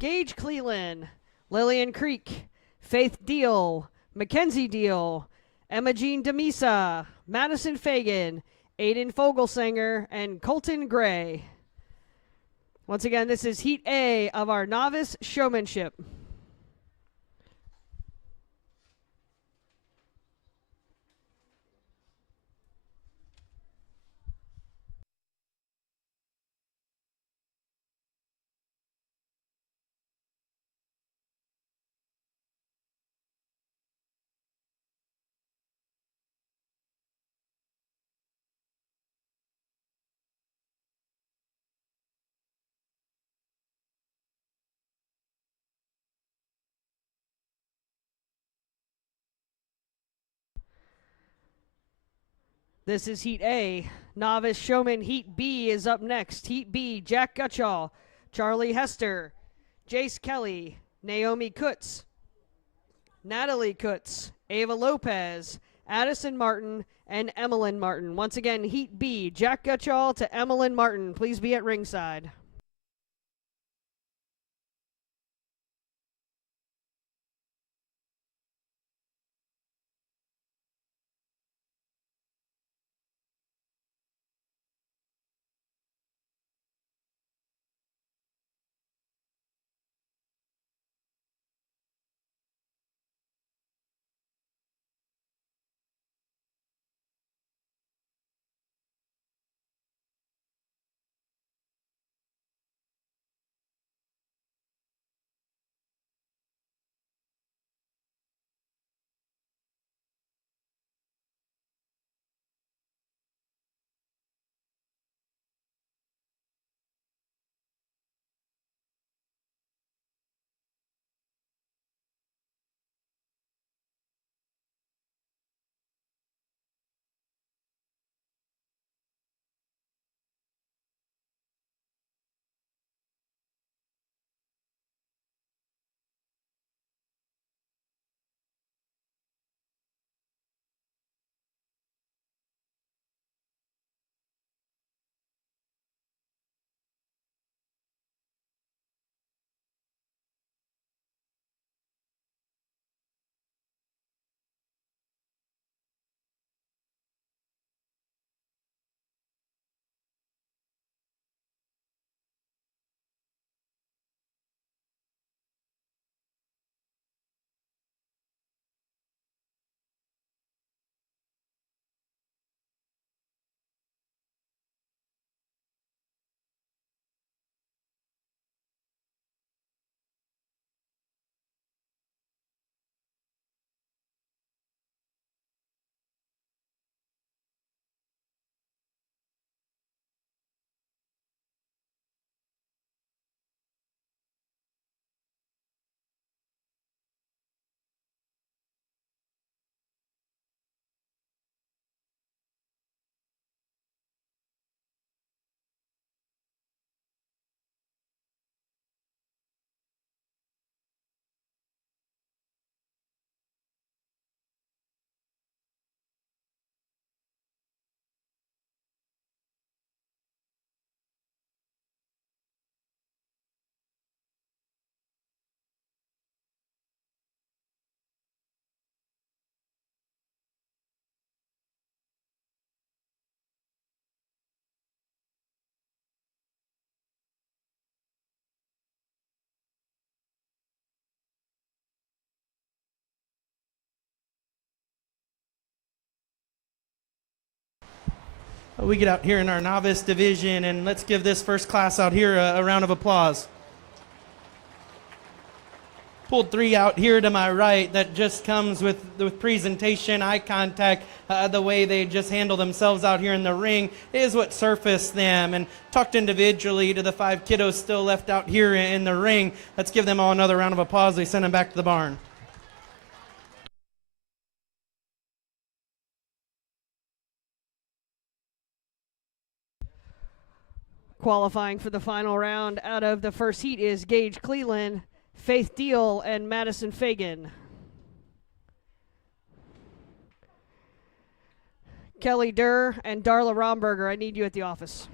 Gage Cleland, Lillian Creek, Faith Deal, Mackenzie Deal, Emma Jean Demisa, Madison Fagan, Aiden Fogelsanger, and Colton Gray. Once again, this is Heat A of our novice showmanship. This is Heat A. Novice Showman Heat B is up next. Heat B, Jack Gutschall, Charlie Hester, Jace Kelly, Naomi Kutz, Natalie Kutz, Ava Lopez, Addison Martin, and Emmeline Martin. Once again, Heat B, Jack Gutschall to Emmeline Martin. Please be at ringside. We get out here in our novice division, and let's give this first class out here a round of applause. Pulled 3 out here to my right. That just comes with presentation, eye contact, the way they just handle themselves out here in the ring is what surfaced them. And talked individually to the 5 kiddos still left out here in the ring. Let's give them all another round of applause. They send them back to the barn. Qualifying for the final round out of the first heat is Gage Cleland, Faith Deal, and Madison Fagan. Kelly Durr and Darla Romberger, I need you at the office.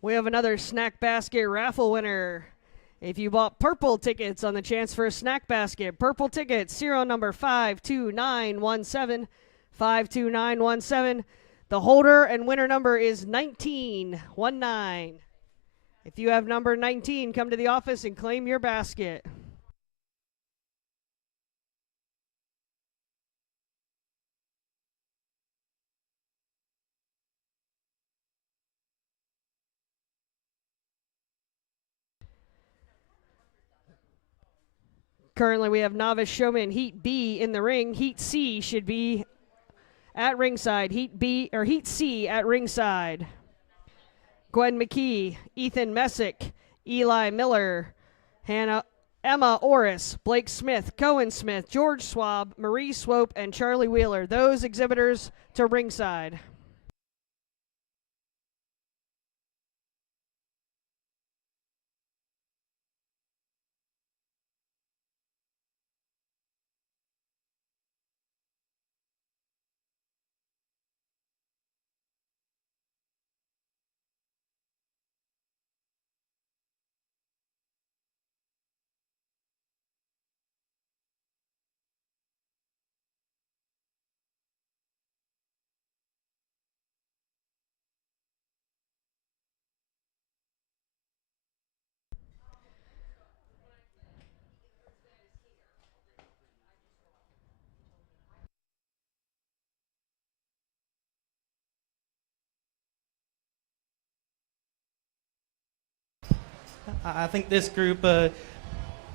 We have another snack basket raffle winner. If you bought purple tickets on the chance for a snack basket, purple tickets, serial number 52917, 52917. The holder and winner number is 1919. If you have number 19, come to the office and claim your basket. Currently, we have novice showman Heat B in the ring. Heat C should be at ringside. Heat C at ringside. Gwen McKee, Ethan Messick, Eli Miller, Emma Orris, Blake Smith, Cohen Smith, George Swab, Marie Swope, and Charlie Wheeler. Those exhibitors to ringside. I think this group of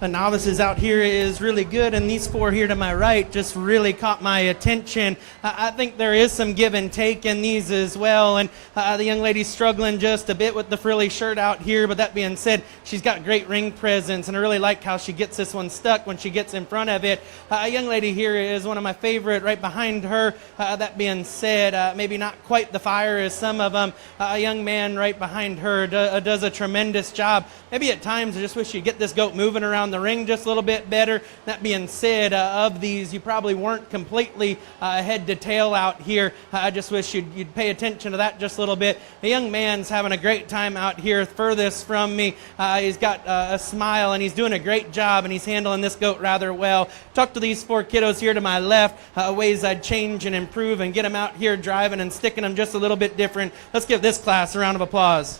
novices out here is really good, and these four here to my right just really caught my attention. I think there is some give and take in these as well, and the young lady's struggling just a bit with the frilly shirt out here, but that being said, she's got great ring presence, and I really like how she gets this one stuck when she gets in front of it. A young lady here is one of my favorite right behind her. That being said, maybe not quite the fire as some of them. A young man right behind her does a tremendous job. Maybe at times I just wish you'd get this goat moving around the ring just a little bit better. That being said, of these, you probably weren't completely head to tail out here. I just wish you'd pay attention to that just a little bit. The young man's having a great time out here furthest from me. He's got a smile, and he's doing a great job, and he's handling this goat rather well. Talk to these four kiddos here to my left, ways I'd change and improve and get them out here driving and sticking them just a little bit different. Let's give this class a round of applause.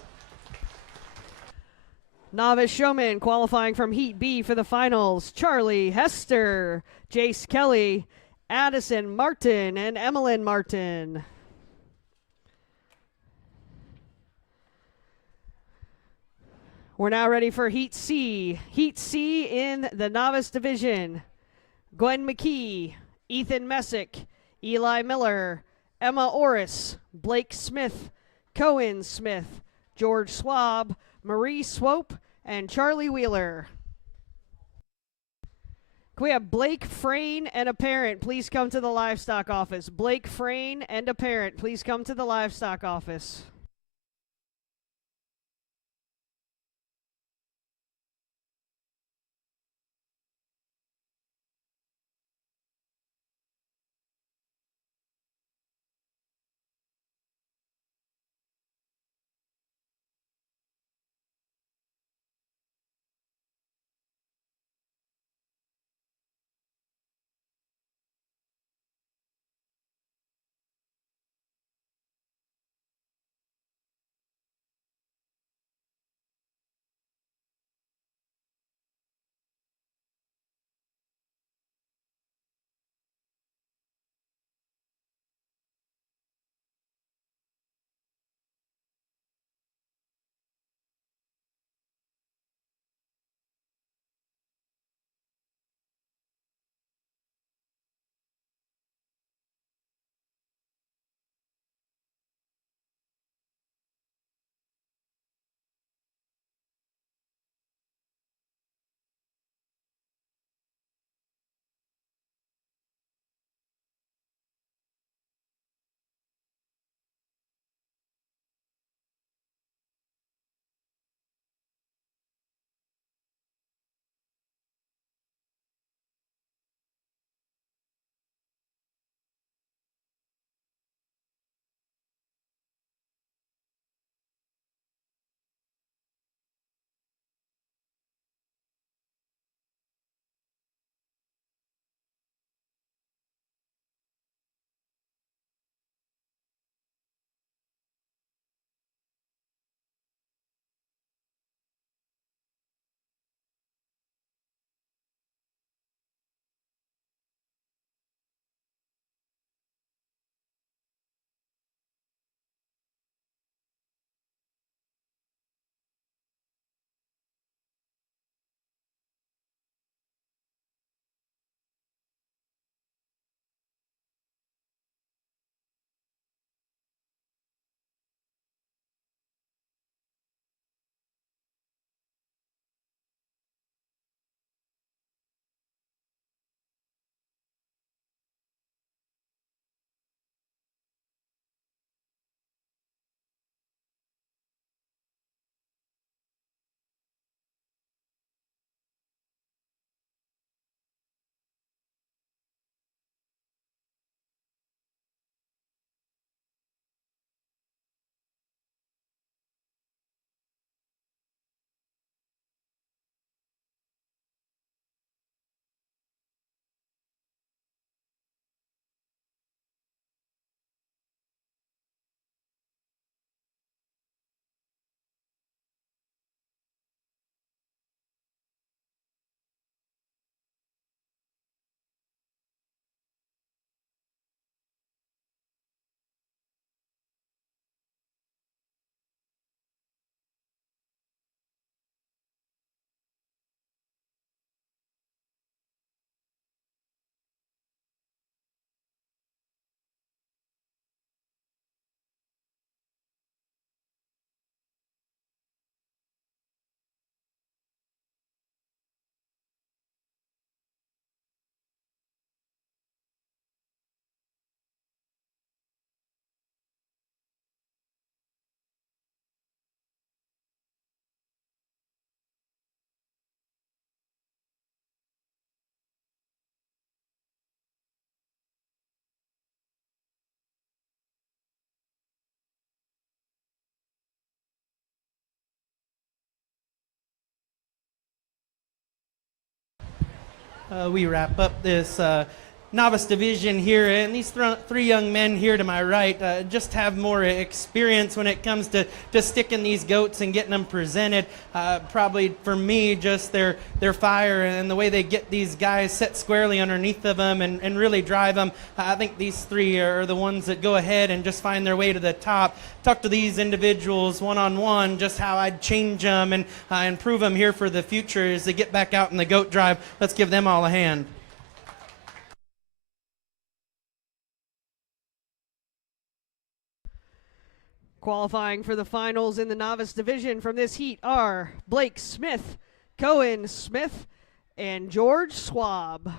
Novice showman qualifying from Heat B for the finals, Charlie Hester, Jace Kelly, Addison Martin, and Emmeline Martin. We're now ready for Heat C. Heat C in the novice division. Glenn McKee, Ethan Messick, Eli Miller, Emma Orris, Blake Smith, Cohen Smith, George Swab, Marie Swope, and Charlie Wheeler. Can we have Blake Frayne and a parent please come to the livestock office? Blake Frayne and a parent please come to the livestock office. We wrap up this novice division here, and these three young men here to my right just have more experience when it comes to sticking these goats and getting them presented. Probably for me, just their fire and the way they get these guys set squarely underneath of them and really drive them. I think these three are the ones that go ahead and just find their way to the top. Talk to these individuals one-on-one, just how I'd change them and improve them here for the future as they get back out in the goat drive. Let's give them all a hand. Qualifying for the finals in the novice division from this heat are Blake Smith, Cohen Smith, and George Swab.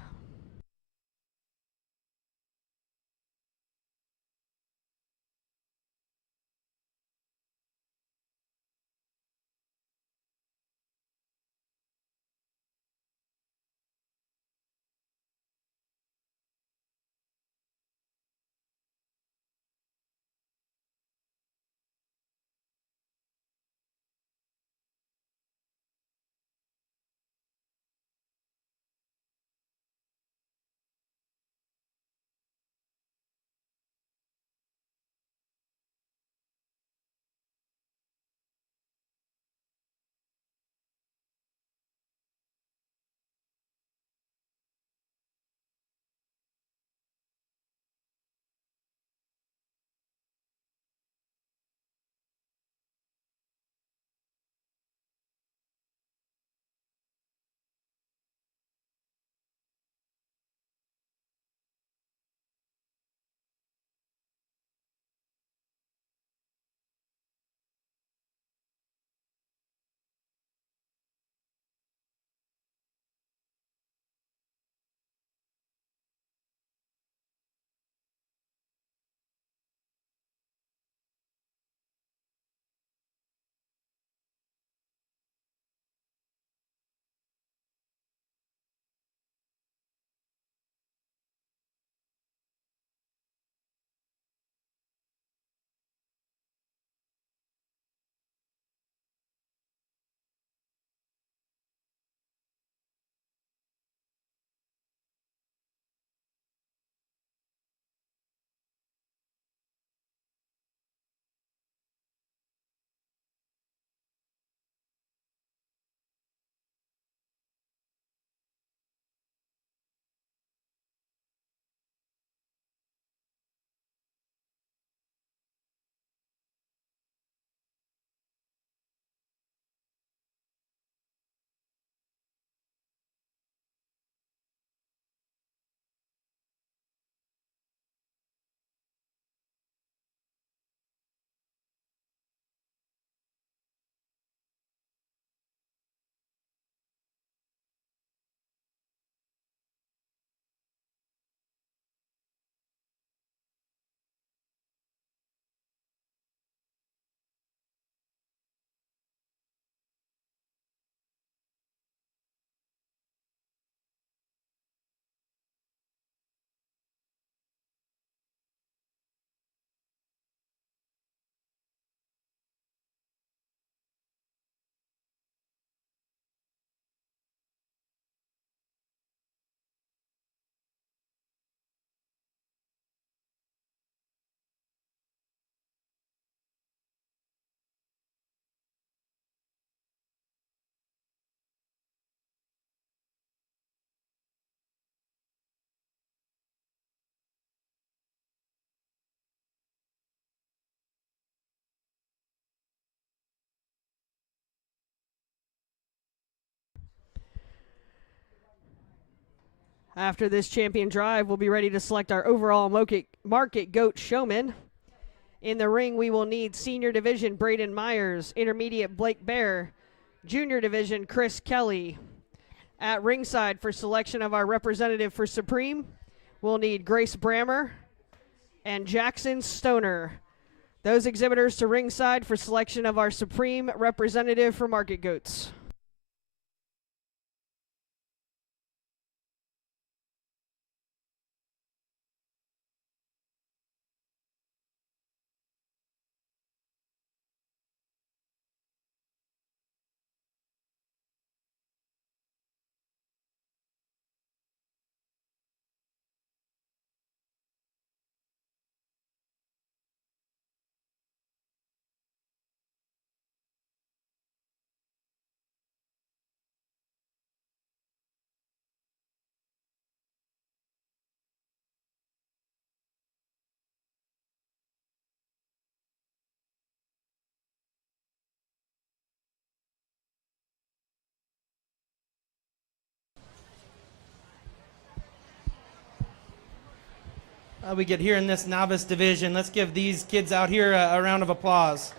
After this champion drive, we'll be ready to select our overall market goat showman. In the ring, we will need senior division Braden Myers, intermediate Blake Bear, junior division Chris Kelly. At ringside for selection of our representative for Supreme, we'll need Grace Brammer and Jackson Stoner. Those exhibitors to ringside for selection of our Supreme representative for Market Goats. we get here in this novice division. Let's give these kids out here a round of applause.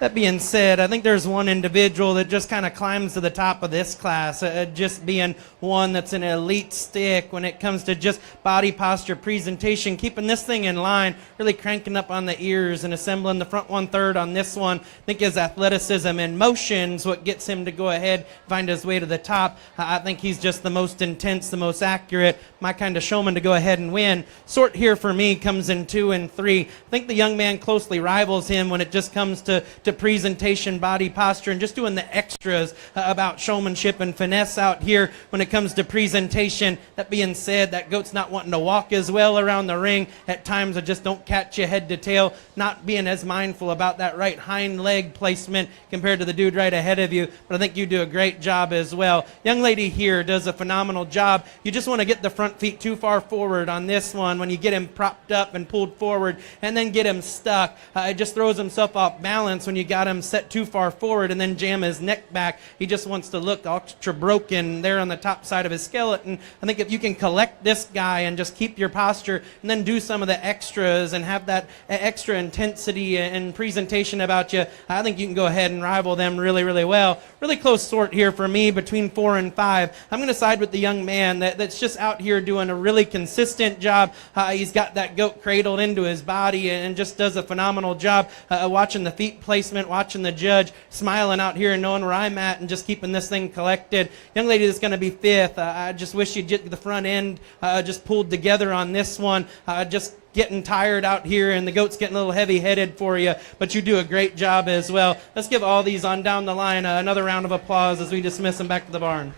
That being said, I think there's one individual that just kind of climbs to the top of this class, just being one that's an elite stick when it comes to just body posture, presentation, keeping this thing in line, really cranking up on the ears and assembling the front 1/3 on this one. I think his athleticism and motion's what gets him to go ahead, find his way to the top. I think he's just the most intense, the most accurate, my kind of showman to go ahead and win. Sort here for me comes in 2 and 3. I think the young man closely rivals him when it just comes to presentation, body posture, and just doing the extras about showmanship and finesse out here when it comes to presentation. That being said, that goat's not wanting to walk as well around the ring. At times, I just don't catch you head to tail, not being as mindful about that right hind leg placement compared to the dude right ahead of you. But I think you do a great job as well. Young lady here does a phenomenal job. You just want to get the front feet too far forward on this one when you get him propped up and pulled forward and then get him stuck. It just throws himself off balance when you got him set too far forward and then jam his neck back. He just wants to look extra broken there on the top side of his skeleton. I think if you can collect this guy and just keep your posture and then do some of the extras and have that extra intensity and presentation about you, I think you can go ahead and rival them really, really well. Really close sort here for me between 4 and 5. I'm going to side with the young man that's just out here doing a really consistent job. He's got that goat cradled into his body and just does a phenomenal job watching the feet placement, watching the judge, smiling out here and knowing where I'm at and just keeping this thing collected. Young lady that's going to be 5th, I just wish you'd get the front end just pulled together on this one. Just getting tired out here and the goat's getting a little heavy-headed for you, but you do a great job as well. Let's give all these on down the line another round of applause as we dismiss them back to the barn.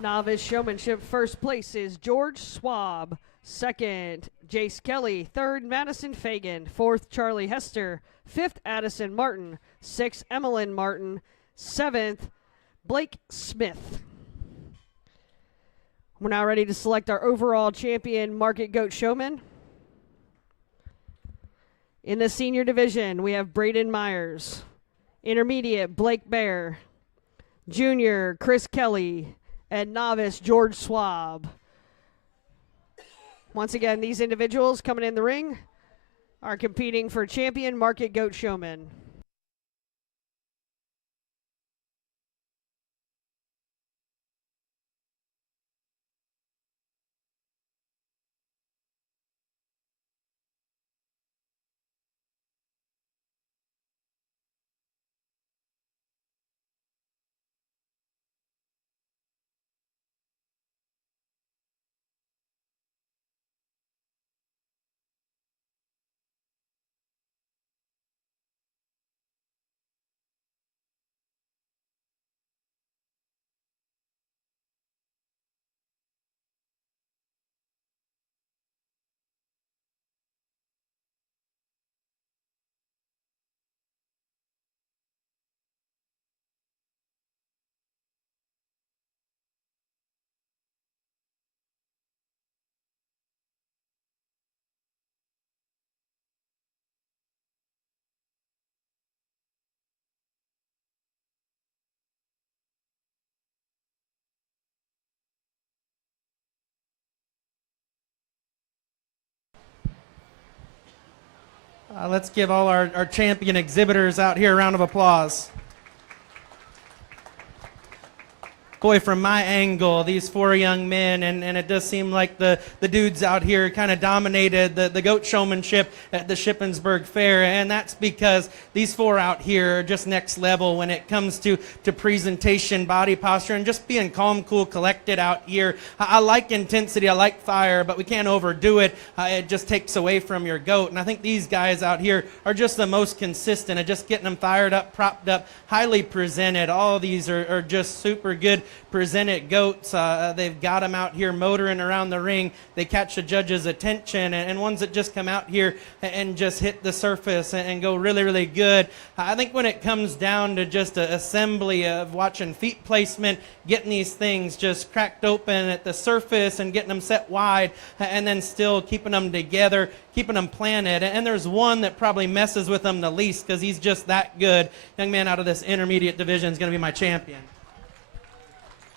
Novice showmanship, first place is George Swab. Second, Jace Kelly. Third, Madison Fagan. Fourth, Charlie Hester. Fifth, Addison Martin. Sixth, Emmeline Martin. Seventh, Blake Smith. We're now ready to select our overall champion Market Goat Showman. In the senior division, we have Braden Myers. Intermediate, Blake Bear. Junior, Chris Kelly. And novice, George Swab. Once again, these individuals coming in the ring are competing for champion Market Goat Showman. Let's give all our champion exhibitors out here a round of applause. Boy, from my angle, these 4 young men, and it does seem like the dudes out here kind of dominated the goat showmanship at the Shippensburg Fair, and that's because these 4 out here are just next level when it comes to presentation, body posture, and just being calm, cool, collected out here. I like intensity, I like fire, but we can't overdo it. It just takes away from your goat, and I think these guys out here are just the most consistent at just getting them fired up, propped up, highly presented. All of these are just super good presented goats. They've got them out here motoring around the ring. They catch the judge's attention, and ones that just come out here and just hit the surface and go really, really good. I think when it comes down to just an assembly of watching feet placement, getting these things just cracked open at the surface and getting them set wide, and then still keeping them together, keeping them planted. And there's one that probably messes with them the least because he's just that good. Young man out of this intermediate division is going to be my champion.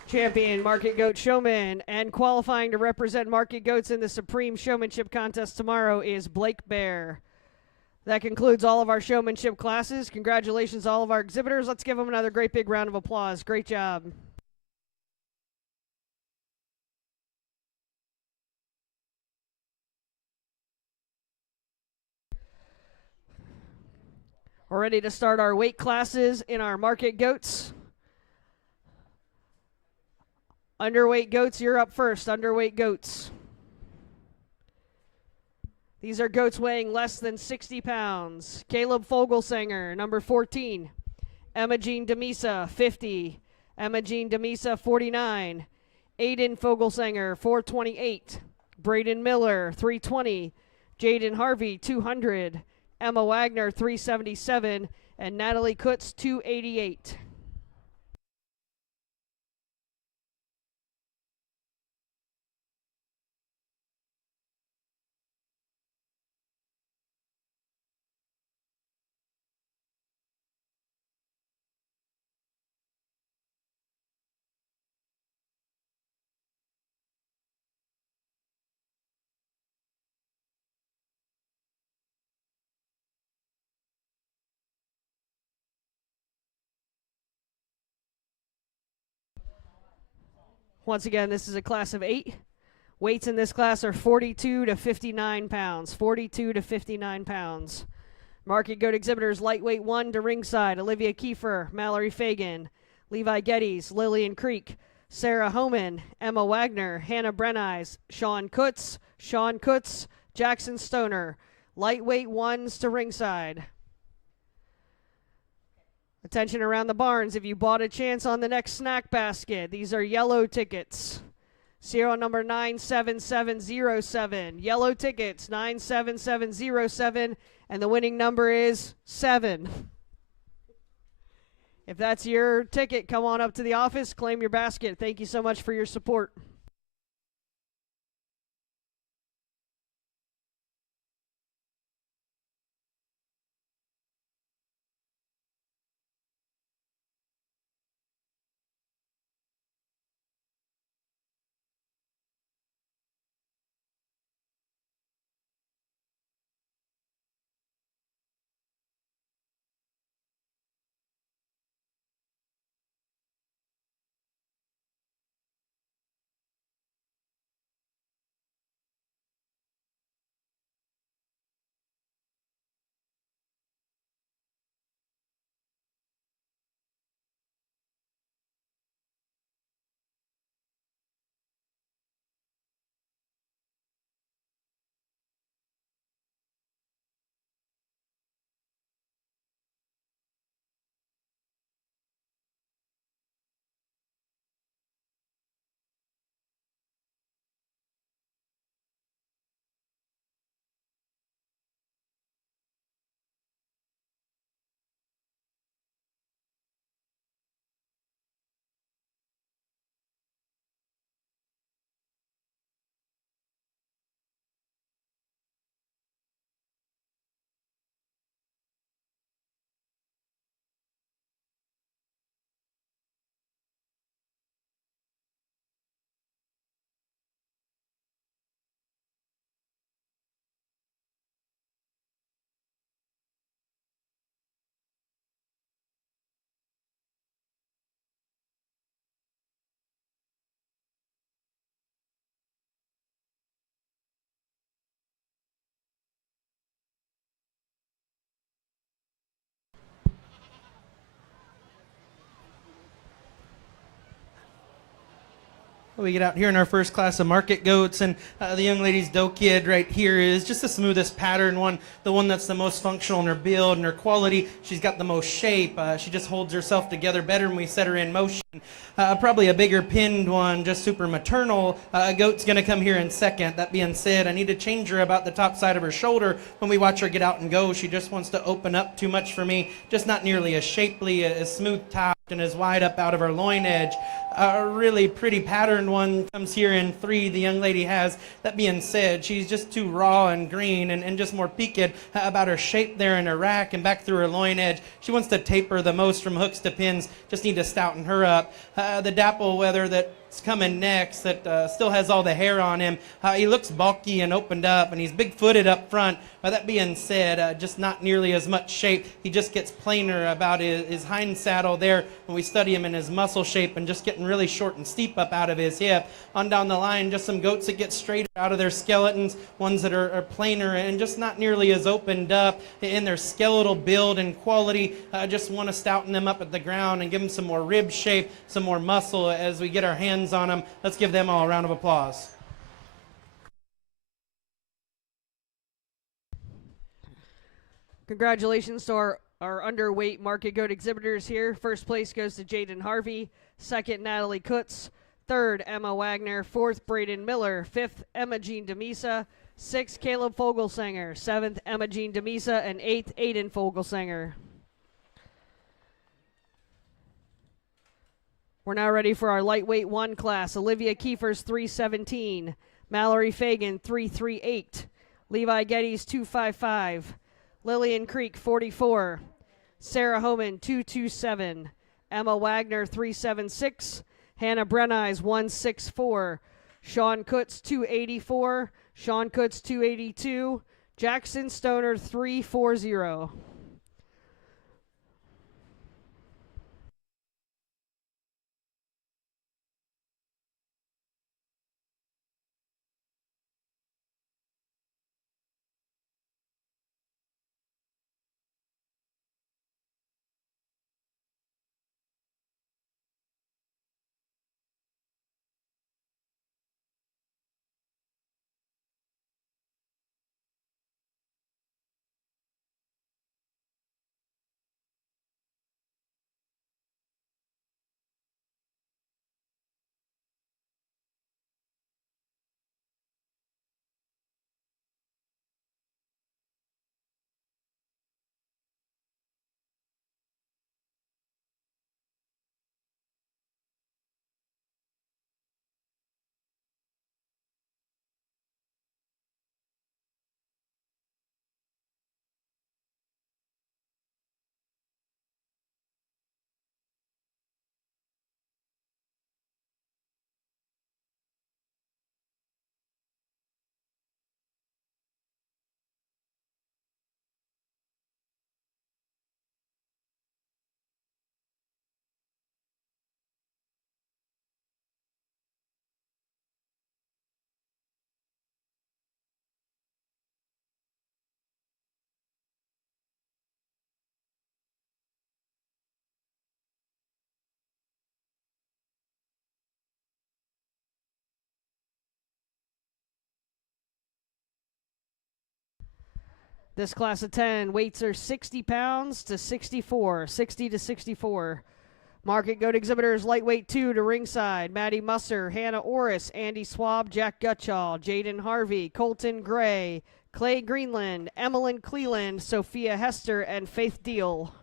Champion Market Goat Showman, and qualifying to represent Market Goats in the Supreme Showmanship Contest tomorrow is Blake Bear. That concludes all of our showmanship classes. Congratulations to all of our exhibitors. Let's give them another great big round of applause. Great job. We're ready to start our weight classes in our Market Goats. Underweight goats, you're up first. Underweight goats. These are goats weighing less than 60 pounds. Caleb Fogelsanger, number 14. Emma Jean Demisa, 50. Emma Jean Demisa, 49. Aiden Fogelsanger, 428. Braden Miller, 320. Jaden Harvey, 200. Emma Wagner, 377. And Natalie Kutz, 288. Once again, this is a class of 8. Weights in this class are 42 to 59 pounds. 42 to 59 pounds. Market Goat exhibitors, lightweight 1 to ringside. Olivia Kiefer, Mallory Fagan, Levi Geddes, Lillian Creek, Sarah Homan, Emma Wagner, Hannah Brenneis, Sean Kutz, Jackson Stoner. Lightweight 1s to ringside. Attention around the barns, if you bought a chance on the next snack basket, these are yellow tickets. Serial number 97707. Yellow tickets, 97707, and the winning number is 7. If that's your ticket, come on up to the office, claim your basket. Thank you so much for your support. We get out here in our first class of Market Goats, and the young lady's doe kid right here is just the smoothest pattern one, the one that's the most functional in her build and her quality. She's got the most shape. She just holds herself together better when we set her in motion. Probably a bigger pinned one, just super maternal. Goat's going to come here in second. That being said, I need to change her about the top side of her shoulder when we watch her get out and go. She just wants to open up too much for me, just not nearly as shapely, as smooth topped, and as wide up out of her loin edge. A really pretty patterned one comes here in 3 the young lady has. That being said, she's just too raw and green and just more peaked about her shape there in her rack and back through her loin edge. She wants to taper the most from hooks to pins. Just need to stouten her up. the Dapple Weather that's coming next that still has all the hair on him. He looks bulky and opened up, and he's big-footed up front. That being said, just not nearly as much shape. He just gets plainer about his hind saddle there when we study him in his muscle shape, and just getting really short and steep up out of his hip. On down the line, just some goats that get straighter out of their skeletons, ones that are plainer and just not nearly as opened up in their skeletal build and quality. I just want to stouten them up at the ground and give them some more rib shape, some more muscle as we get our hands on them. Let's give them all a round of applause. Congratulations to our underweight market goat exhibitors here. First place goes to Jaden Harvey. Second, Natalie Kutz. Third, Emma Wagner. Fourth, Braden Miller. Fifth, Emma Jean Demisa. Sixth, Caleb Fogelsanger. Seventh, Emma Jean Demisa. And eighth, Aiden Fogelsanger. We're now ready for our lightweight 1 class. Olivia Kiefers, 317. Mallory Fagan, 338. Levi Geddes, 255. Lillian Creek, 44. Sarah Homan, 227. Emma Wagner, 376. Hannah Brenneis, 164. Sean Kutz, 284. Sean Kutz, 282. Jackson Stoner, 340. This class of 10, weights are 60 pounds to 64, 60 to 64. Market goat exhibitors, lightweight 2 to ringside. Maddie Musser, Hannah Orris, Andy Swab, Jack Gutschall, Jaden Harvey, Colton Gray, Clay Greenland, Emmeline Cleland, Sophia Hester, and Faith Deal.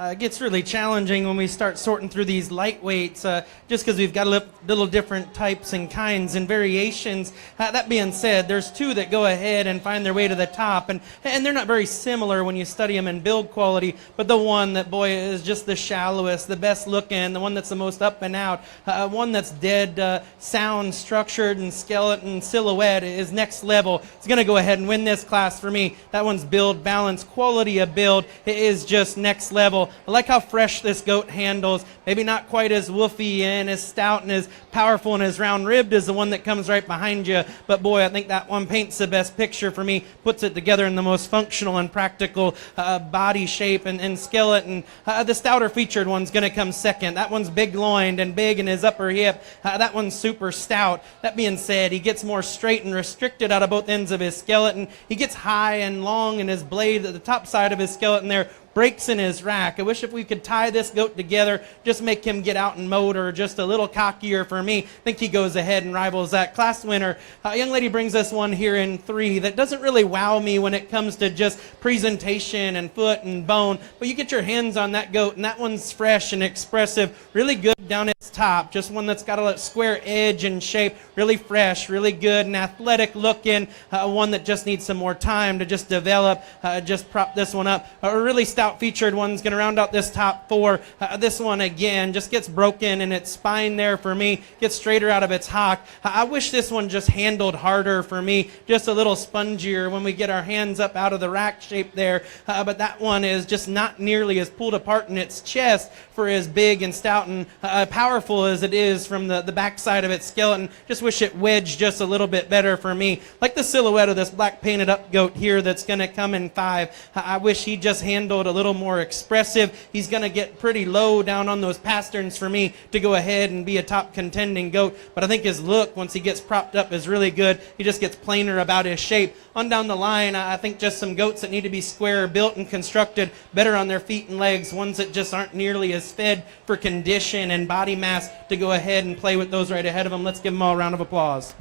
It gets really challenging when we start sorting through these lightweights, just because we've got little different types and kinds and variations. That being said, there's two that go ahead and find their way to the top, and they're not very similar when you study them in build quality, but the one that, boy, is just the shallowest, the best looking, the one that's the most up and out, one that's dead sound, structured, and skeleton silhouette is next level. It's going to go ahead and win this class for me. That one's build, balance, quality of build. It is just next level. I like how fresh this goat handles. Maybe not quite as woofy and as stout and as powerful and as round-ribbed as the one that comes right behind you. But boy, I think that one paints the best picture for me, puts it together in the most functional and practical body shape and skeleton. The stouter featured one's going to come second. That one's big-loined and big in his upper hip. That one's super stout. That being said, he gets more straight and restricted out of both ends of his skeleton. He gets high and long in his blade at the top side of his skeleton there, breaks in his rack. I wish if we could tie this goat together, just make him get out and motor just a little cockier for me. I think he goes ahead and rivals that class winner. A young lady brings us one here in 3 that doesn't really wow me when it comes to just presentation and foot and bone, but you get your hands on that goat, and that one's fresh and expressive, really good down its top, just one that's got a square edge and shape, really fresh, really good and athletic looking, one that just needs some more time to just develop. Just prop this one up. A really stout featured one's going to round out this top 4. This one again just gets broken in its spine there for me, gets straighter out of its hock. I wish this one just handled harder for me, just a little spongier when we get our hands up out of the rack shape there, but that one is just not nearly as pulled apart in its chest for as big and stout and powerful as it is from the backside of its skeleton. Just wish it wedged just a little bit better for me. Like the silhouette of this black painted up goat here that's going to come in 5. I wish he just handled a little more expressive. He's going to get pretty low down on those pasterns for me to go ahead and be a top contending goat, but I think his look once he gets propped up is really good. He just gets plainer about his shape. On down the line, I think just some goats that need to be square built and constructed better on their feet and legs, ones that just aren't nearly as fed for condition and body mass to go ahead and play with those right ahead of them. Let's give them all a round of applause.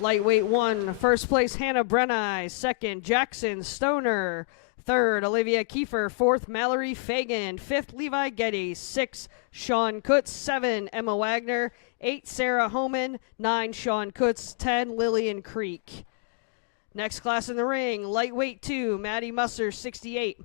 Lightweight 1, first place Hannah Brenai, second Jackson Stoner, third Olivia Kiefer, fourth Mallory Fagan, fifth Levi Getty, sixth Sean Kutz, 7 Emma Wagner, 8 Sarah Homan, 9 Sean Kutz, 10 Lillian Creek. Next class in the ring, lightweight 2, Maddie Musser 68,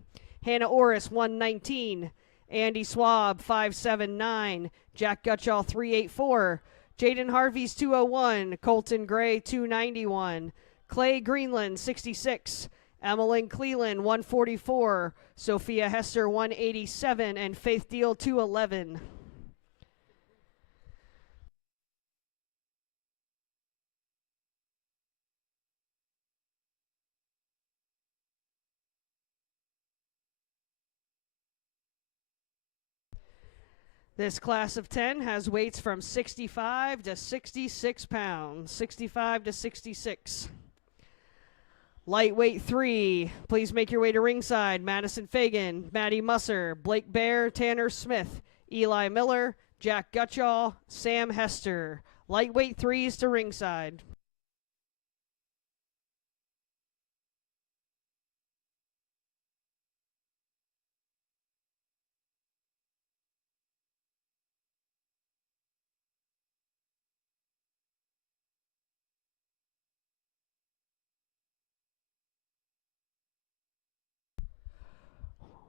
Hannah Orris 119, Andy Swab 579, Jack Gutschall 384, Jaden Harvey's 201, Colton Gray 291, Clay Greenland 66, Emmeline Cleland 144, Sophia Hester 187, and Faith Deal 211. This class of 10 has weights from 65 to 66 pounds. 65 to 66. Lightweight 3, please make your way to ringside. Madison Fagan, Maddie Musser, Blake Bear, Tanner Smith, Eli Miller, Jack Gutschall, Sam Hester. Lightweight 3s to ringside.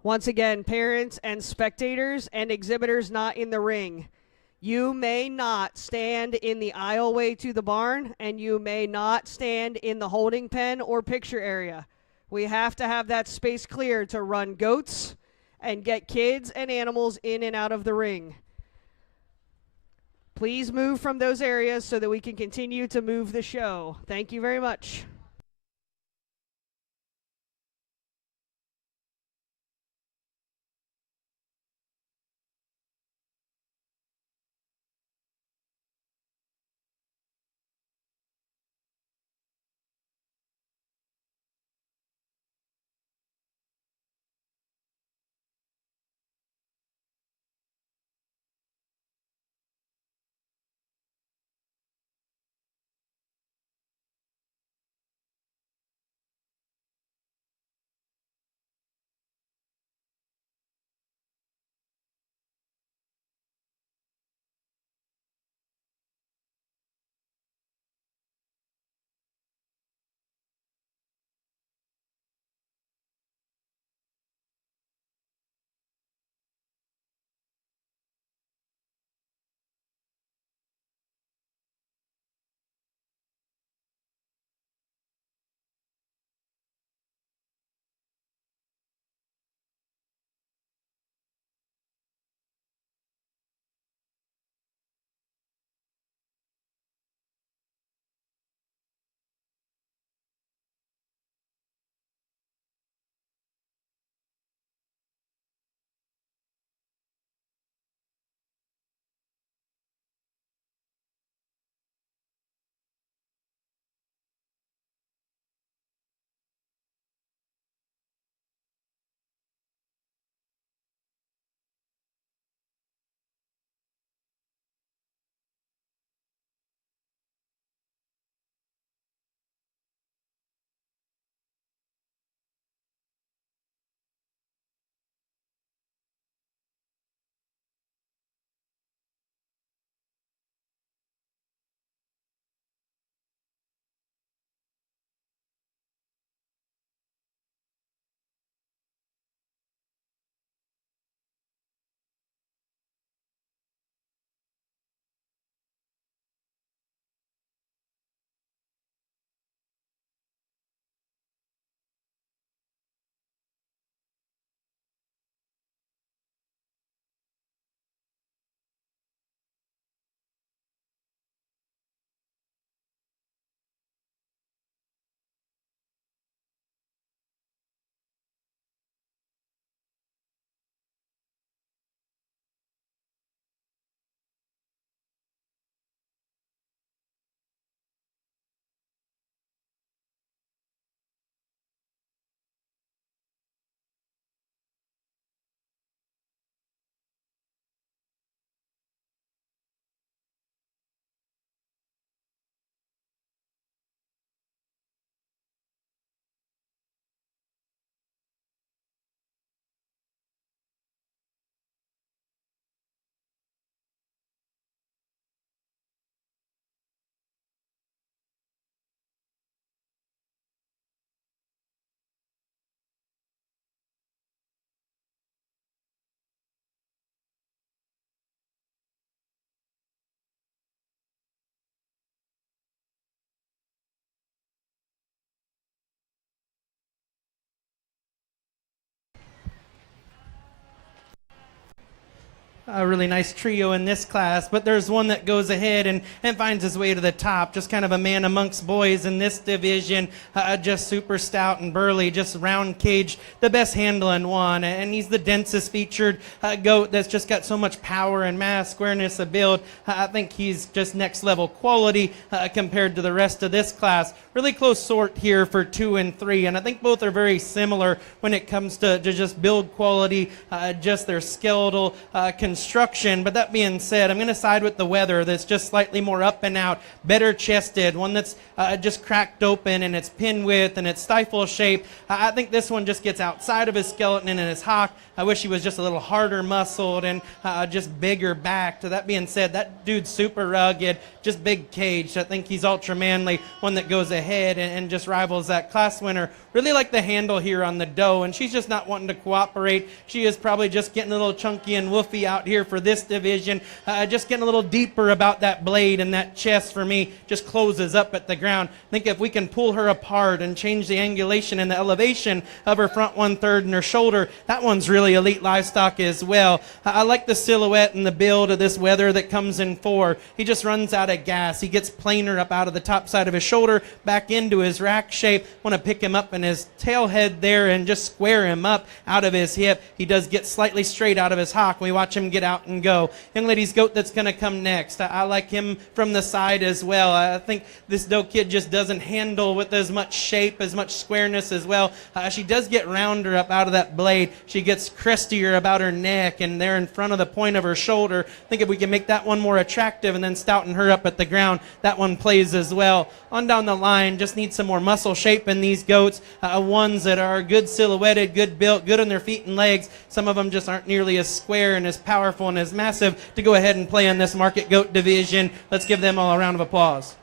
Once again, parents and spectators and exhibitors not in the ring, you may not stand in the aisleway to the barn, and you may not stand in the holding pen or picture area. We have to have that space clear to run goats and get kids and animals in and out of the ring. Please move from those areas so that we can continue to move the show. Thank you very much. a really nice trio in this class, but there's one that goes ahead and finds his way to the top. Just kind of a man amongst boys in this division, just super stout and burly, just round cage, the best handling one. And he's the densest featured goat that's just got so much power and mass, squareness of build. I think he's just next level quality compared to the rest of this class. Really close sort here for 2 and 3, and I think both are very similar when it comes to just build quality, just their skeletal construction. But that being said, I'm going to side with the weather that's just slightly more up and out, better chested, one that's just cracked open and its pin width and its stifle shape. I think this one just gets outside of his skeleton and his hock. I wish he was just a little harder muscled and just bigger backed. That being said, that dude's super rugged, just big caged. I think he's ultra manly, one that goes ahead and just rivals that class winner. Really like the handle here on the doe, and she's just not wanting to cooperate. She is probably just getting a little chunky and woofy out here for this division, just getting a little deeper about that blade, and that chest for me just closes up at the ground. I think if we can pull her apart and change the angulation and the elevation of her front 1/3 and her shoulder, that one's really elite livestock as well. I like the silhouette and the build of this Weather that comes in 4. He just runs out of gas. He gets planer up out of the top side of his shoulder, back into his rack shape. Want to pick him up in his tail head there and just square him up out of his hip. He does get slightly straight out of his hock. We watch him get out and go. Young lady's goat that's going to come next. I like him from the side as well. I think this doe kid just doesn't handle with as much shape, as much squareness as well. She does get rounder up out of that blade. She gets crestier about her neck and there in front of the point of her shoulder. I think if we can make that one more attractive and then stouten her up at the ground, that one plays as well. On down the line, just need some more muscle shape in these goats. Ones that are good silhouetted, good built, good on their feet and legs. Some of them just aren't nearly as square and as powerful and as massive to go ahead and play in this market goat division. Let's give them all a round of applause.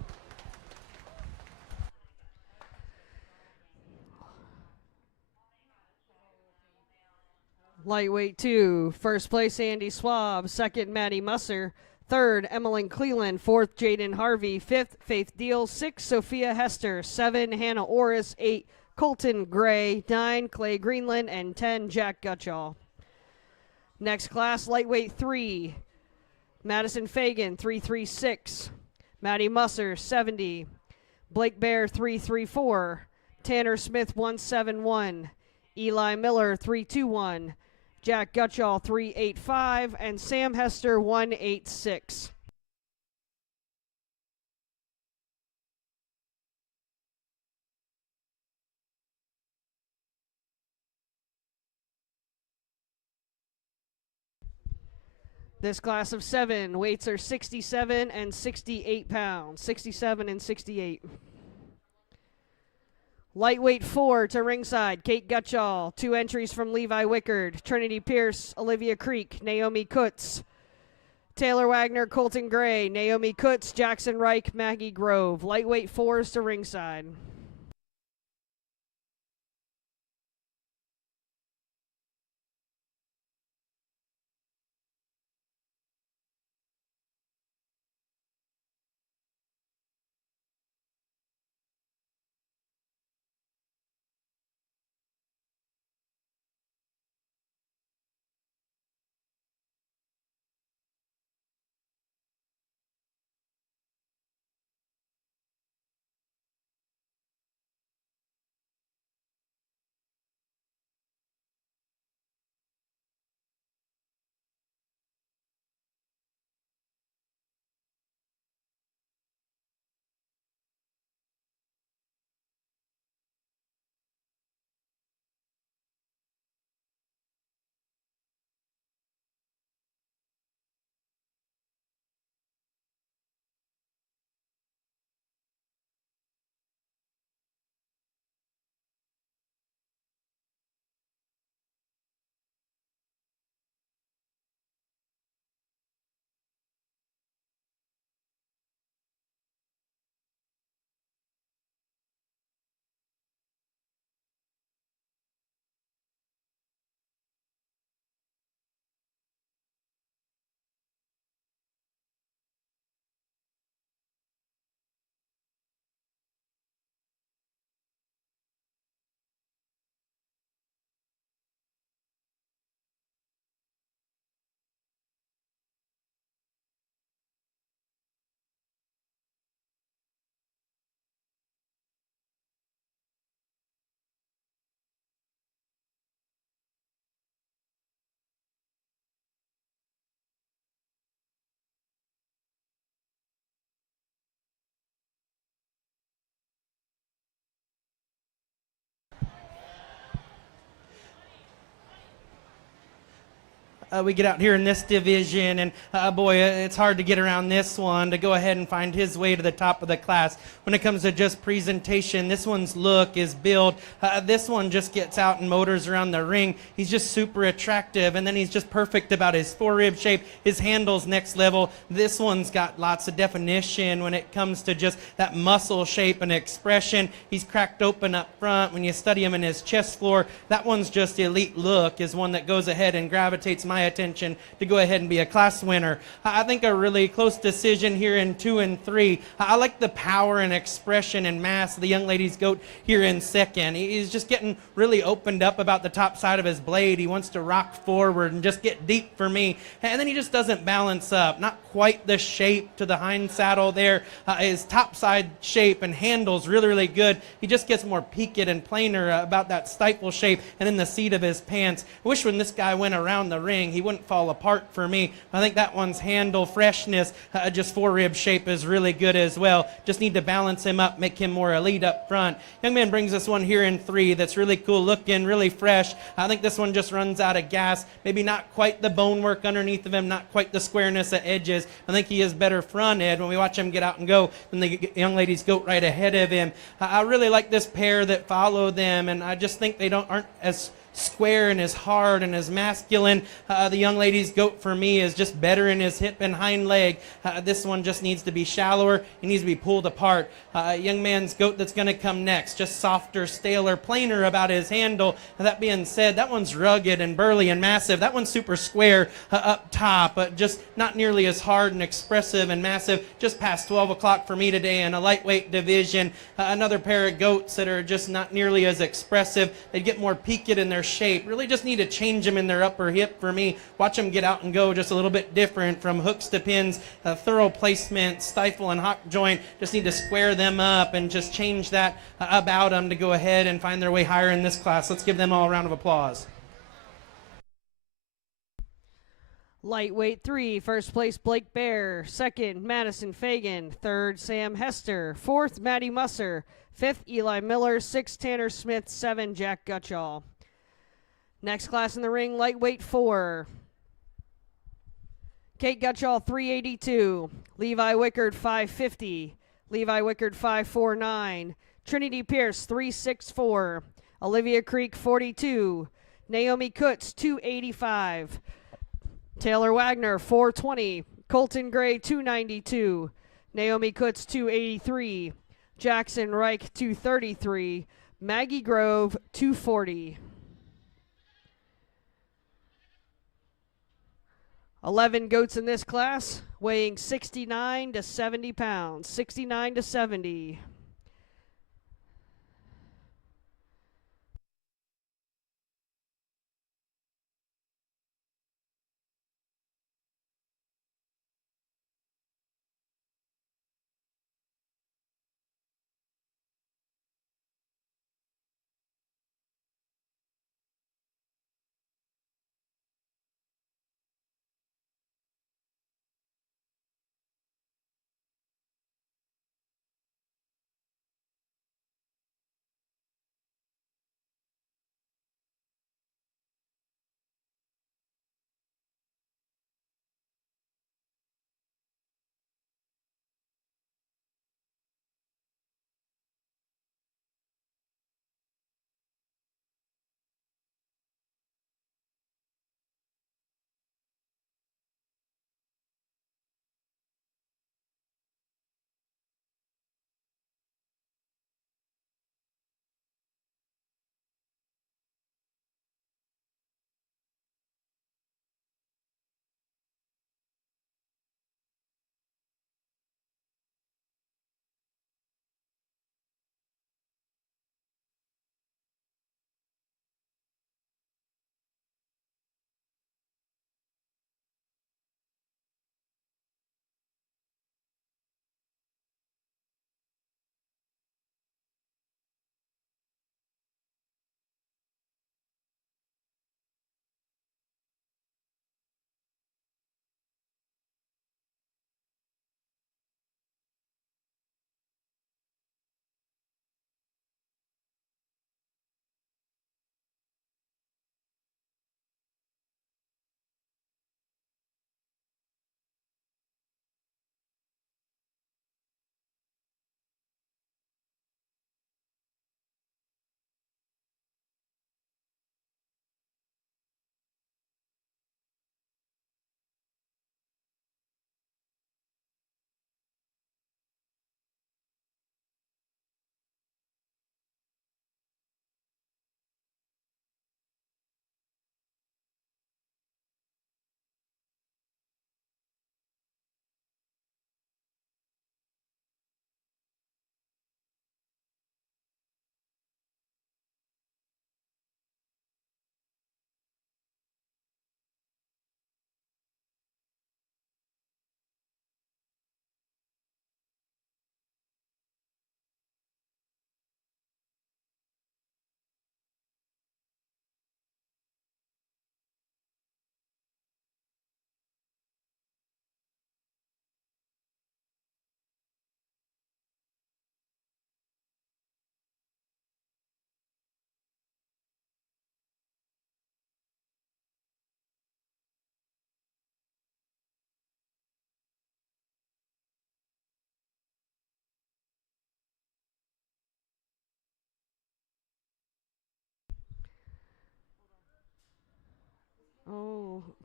Lightweight 2, first place Andy Swab, second Maddie Musser, third Emmeline Cleland, fourth Jaden Harvey, fifth Faith Deal, 6 Sophia Hester, 7 Hannah Orris, 8 Colton Gray, 9 Clay Greenland, and 10 Jack Gutschall. Next class, lightweight 3, Madison Fagan, 336, Maddie Musser, 70, Blake Bear, 334, Tanner Smith, 171, Eli Miller, 321, Jack Gutschall, 385, and Sam Hester, 186. This class of 7, weights are 67 and 68 pounds. 67 and 68. Lightweight 4 to ringside, Kate Gutschall. 2 entries from Levi Wickard, Trinity Pierce, Olivia Creek, Naomi Kutz. Taylor Wagner, Colton Gray, Naomi Kutz, Jackson Reich, Maggie Grove. Lightweight 4s to ringside. we get out here in this division, and boy, it's hard to get around this one to go ahead and find his way to the top of the class. When it comes to just presentation, this one's look, his build, this one just gets out and motors around the ring. He's just super attractive, and then he's just perfect about his forearm shape. His handle's next level. This one's got lots of definition when it comes to just that muscle shape and expression. He's cracked open up front. When you study him in his chest floor, that one's just elite look, is one that goes ahead and gravitates my attention to go ahead and be a class winner. I think a really close decision here in 2 and 3. I like the power and expression and mass of the young lady's goat here in second. He's just getting really opened up about the top side of his blade. He wants to rock forward and just get deep for me. And then he just doesn't balance up. Not quite the shape to the hind saddle there. His top side shape and handle's really, really good. He just gets more peaked and plainer about that stifle shape and in the seat of his pants. I wish when this guy went around the ring, he wouldn't fall apart for me. I think that one's handle freshness, just forearm shape is really good as well. Just need to balance him up, make him more elite up front. Young man brings us one here in 3 that's really cool looking, really fresh. I think this one just runs out of gas. Maybe not quite the bone work underneath of him, not quite the squareness of edges. I think he is better front end when we watch him get out and go than the young lady's goat right ahead of him. I really like this pair that follow them, and I just think they aren't as square and as hard and as masculine. The young lady's goat for me is just better in his hip and hind leg. This one just needs to be shallower. He needs to be pulled apart. Young man's goat that's going to come next, just softer, staler, plainer about his handle. That being said, that one's rugged and burly and massive. That one's super square up top, just not nearly as hard and expressive and massive. Just past 12 o'clock for me today in a lightweight division. Another pair of goats that are just not nearly as expressive. They get more peaked in their shape. Really just need to change them in their upper hip for me. Watch them get out and go just a little bit different from hooks to pins, thorough placement, stifle and hock joint. Just need to square them up and just change that about them to go ahead and find their way higher in this class. Let's give them all a round of applause. Lightweight 3, first place Blake Bear, second Madison Fagan, third Sam Hester, fourth Maddie Musser, fifth Eli Miller, sixth Tanner Smith, 7 Jack Gutchall. Next class in the ring, lightweight 4. Kate Gutchall, 382. Levi Wickard, 550. Levi Wickard, 549. Trinity Pierce, 364. Olivia Creek, 42. Naomi Kutz, 285. Taylor Wagner, 420. Colton Gray, 292. Naomi Kutz, 283. Jackson Reich, 233. Maggie Grove, 240. 11 goats in this class, weighing 69 to 70 pounds. 69 to 70.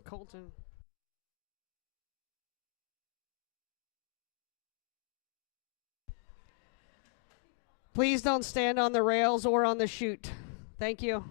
Colton. Please don't stand on the rails or on the chute. Thank you.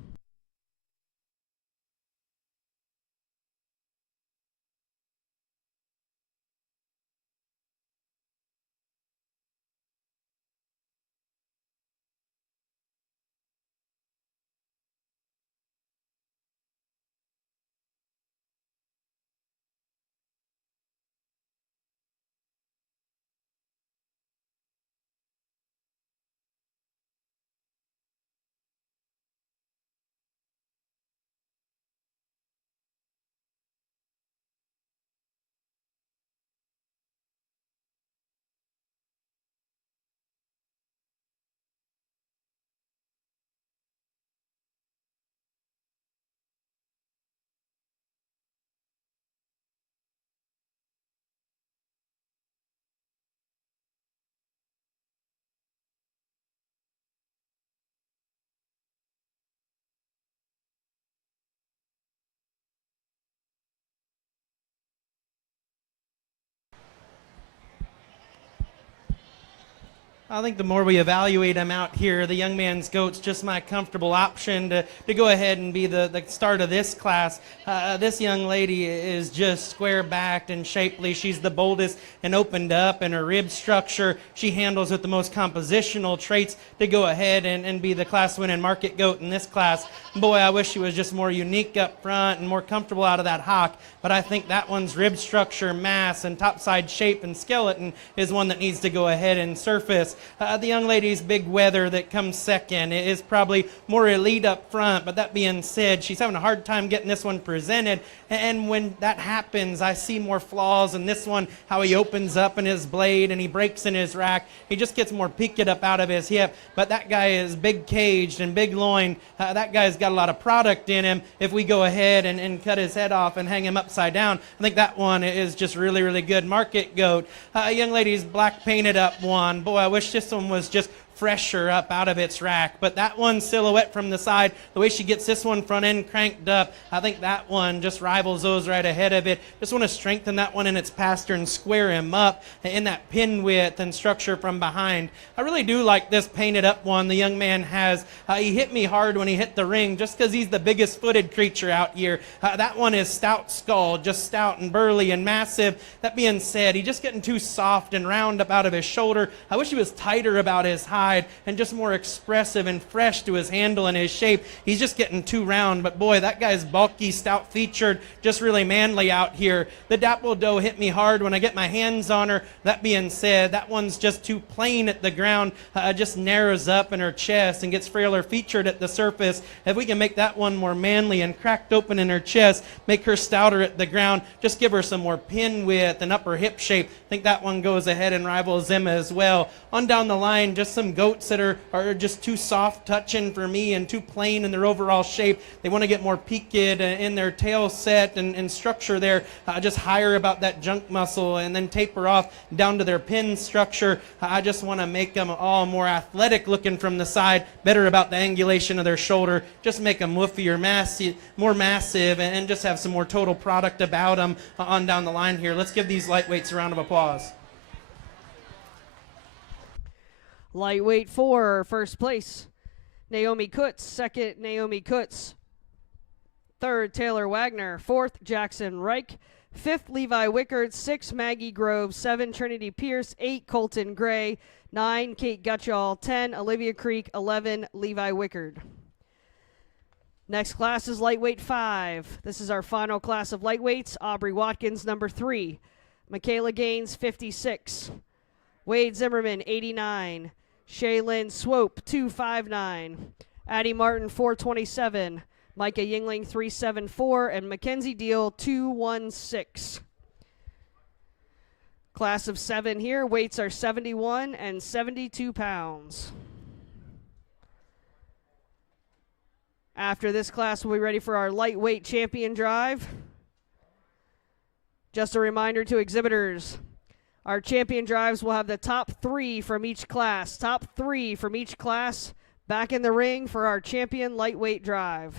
I think the more we evaluate him out here, the young man's goat's just my comfortable option to go ahead and be the start of this class. This young lady is just square-backed and shapely. She's the boldest and opened up in her rib structure. She handles with the most compositional traits to go ahead and be the class-winning market goat in this class. Boy, I wish she was just more unique up front and more comfortable out of that hock, but I think that one's rib structure, mass, and topside shape and skeleton is one that needs to go ahead and surface. The young lady's big weather that comes second is probably more elite up front, but that being said, she's having a hard time getting this one presented, and when that happens, I see more flaws in this one, how he opens up in his blade and he breaks in his rack. He just gets more peaked up out of his hip, but that guy is big caged and big loin. That guy's got a lot of product in him. If we go ahead and cut his head off and hang him upside down, I think that one is just really, really good market goat. Young lady's black painted up one. Boy, I wish this one was just fresher up out of its rack, but that one silhouette from the side, the way she gets this one front end cranked up, I think that one just rivals those right ahead of it. Just want to strengthen that one in its pasture and square him up in that pin width and structure from behind. I really do like this painted up one the young man has. He hit me hard when he hit the ring just because he's the biggest footed creature out here. That one is stout skull, just stout and burly and massive. That being said, he's just getting too soft and round up out of his shoulder. I wish he was tighter about his hide and just more expressive and fresh to his handle and his shape. He's just getting too round, but boy, that guy's bulky, stout featured, just really manly out here. The Dapple Doe hit me hard when I get my hands on her. That being said, that one's just too plain at the ground, just narrows up in her chest and gets frailer featured at the surface. If we can make that one more manly and cracked open in her chest, make her stouter at the ground, just give her some more pin width and upper hip shape, I think that one goes ahead and rivals them as well. On down the line, just some goats that are just too soft touching for me and too plain in their overall shape. They want to get more peaked in their tail set and structure there, just higher about that junk muscle and then taper off down to their pin structure. I just want to make them all more athletic looking from the side, better about the angulation of their shoulder, just make them woofier, more massive, and just have some more total product about them on down the line here. Let's give these lightweights a round of applause. Lightweight 4, first place, Naomi Kutz. Second, Naomi Kutz. Third, Taylor Wagner. Fourth, Jackson Reich. Fifth, Levi Wickard. 6, Maggie Grove. 7, Trinity Pierce. 8, Colton Gray. 9, Kate Gutchall. 10, Olivia Creek. 11, Levi Wickard. Next class is lightweight 5. This is our final class of lightweights. Aubrey Watkins, number 3. Michaela Gaines, 56. Wade Zimmerman, 89. Shaylin Swope, 259. Addie Martin, 427. Micah Yingling, 374. And Mackenzie Deal, 216. Class of 7 here. Weights are 71 and 72 pounds. After this class, we'll be ready for our lightweight champion drive. Just a reminder to exhibitors, our champion drives will have the top 3 from each class. Top 3 from each class back in the ring for our champion lightweight drive.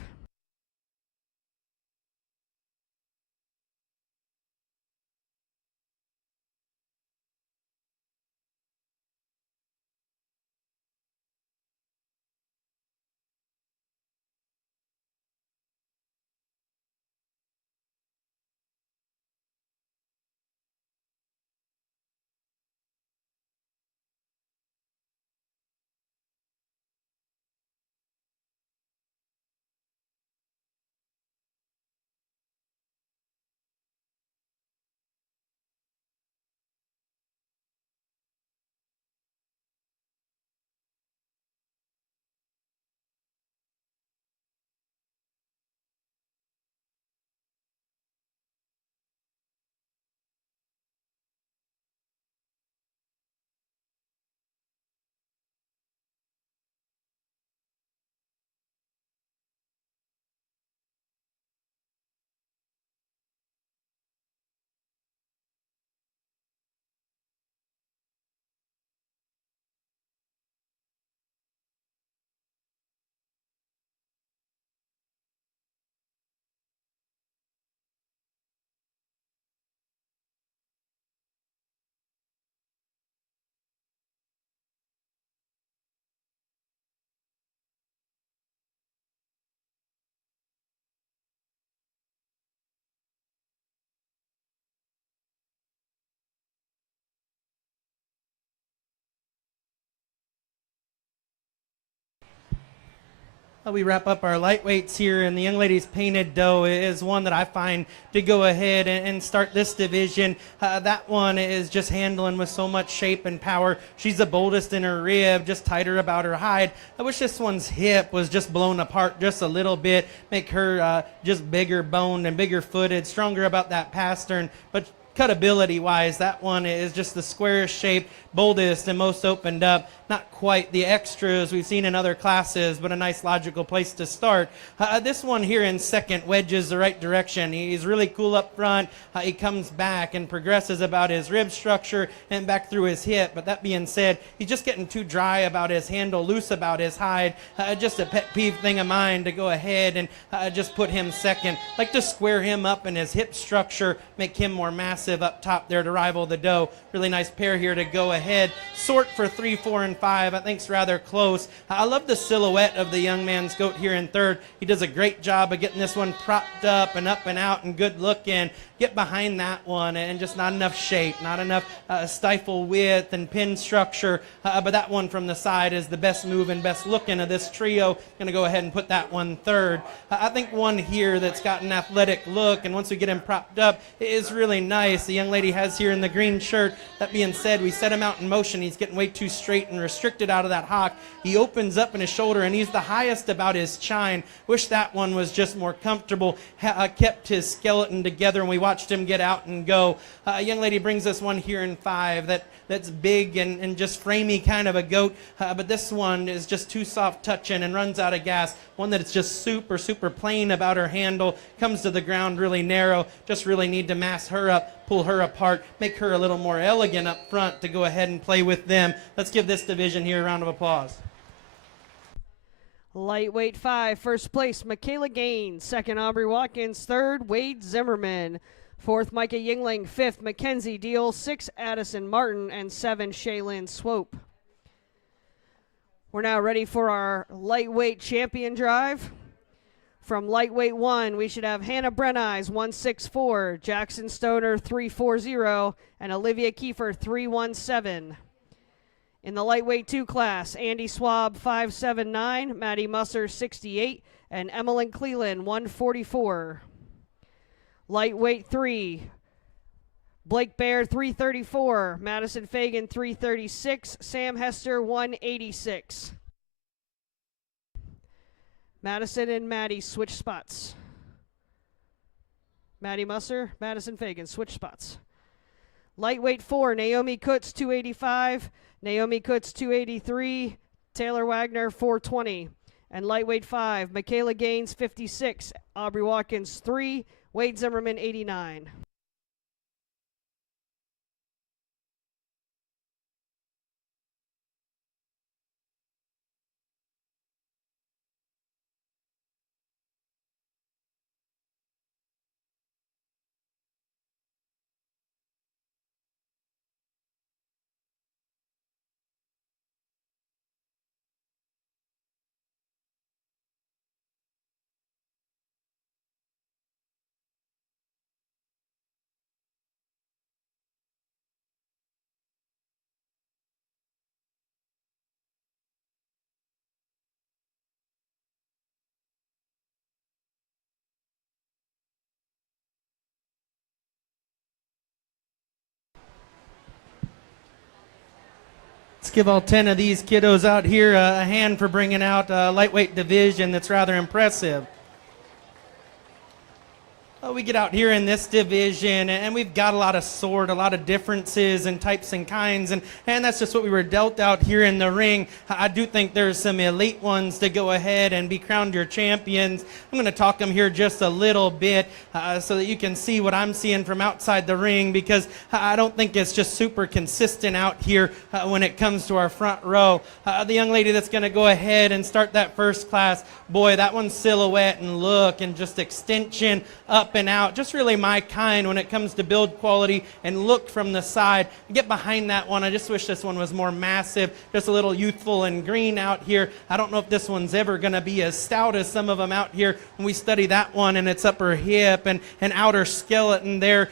We wrap up our lightweights here, and the young lady's painted doe is one that I find to go ahead and start this division. That one is just handling with so much shape and power. She's the boldest in her rib, just tighter about her hide. I wish this one's hip was just blown apart just a little bit, make her just bigger boned and bigger footed, stronger about that pastern. But cutability wise, that one is just the squarest shape, boldest and most opened up. Not quite the extras we've seen in other classes, but a nice logical place to start. This one here in second wedges the right direction. He's really cool up front. He comes back and progresses about his rib structure and back through his hip. But that being said, he's just getting too dry about his handle, loose about his hide. Just a pet peeve thing of mine to go ahead and just put him second. Like to square him up in his hip structure, make him more massive up top there to rival the doe. Really nice pair here to go ahead. Sort for 3, 4, and 5. I think it's rather close. I love the silhouette of the young man's goat here in third. He does a great job of getting this one propped up and out and good looking. Get behind that one, and just not enough shape, not enough stifle width and pin structure. But that one from the side is the best move and best looking of this trio. Going to go ahead and put that one third. I think one here that's got an athletic look, and once we get him propped up, is really nice. The young lady has here in the green shirt. That being said, we set him out in motion. He's getting way too straight and restricted out of that hock. He opens up in his shoulder, and he's the highest about his chine. Wish that one was just more comfortable. Kept his skeleton together, and we watched him get out and go. A young lady brings us one here in 5 that's big and just framey kind of a goat, but this one is just too soft touching and runs out of gas. One that is just super plain about her handle, comes to the ground really narrow. Just really need to mass her up, pull her apart, make her a little more elegant up front to go ahead and play with them. Let's give this division here a round of applause. Lightweight 5, first place, Michaela Gaines. Second, Aubrey Watkins. Third, Wade Zimmerman. Fourth, Micah Yingling. Fifth, Mackenzie Deal. 6, Addison Martin. And 7, Shaylin Swope. We're now ready for our lightweight champion drive. From lightweight 1, we should have Hannah Brenize 164, Jackson Stoner 340, and Olivia Kiefer 317. In the lightweight 2 class, Andy Swab 579, Maddie Musser 68, and Emmeline Cleland 144. Lightweight 3, Blake Bear 334, Madison Fagan 336, Sam Hester 186. Madison and Maddie switch spots. Maddie Musser, Madison Fagan switch spots. Lightweight 4, Naomi Kutz 285, Naomi Kutz 283, Taylor Wagner 420. And lightweight 5, Michaela Gaines 56, Aubrey Watkins 3, Wade Zimmerman 89. Let's give all 10 of these kiddos out here a hand for bringing out a lightweight division that's rather impressive. We get out here in this division, and we've got a lot of sort, a lot of differences and types and kinds, and that's just what we were dealt out here in the ring. I do think there's some elite ones to go ahead and be crowned your champions. I'm going to talk them here just a little bit so that you can see what I'm seeing from outside the ring, because I don't think it's just super consistent out here when it comes to our front row. The young lady that's going to go ahead and start that first class, boy, that one's silhouette and look and just extension up and out, just really my kind when it comes to build quality and look from the side. Get behind that one. I just wish this one was more massive, just a little youthful and green out here. I don't know if this one's ever going to be as stout as some of them out here when we study that one and its upper hip and outer skeleton there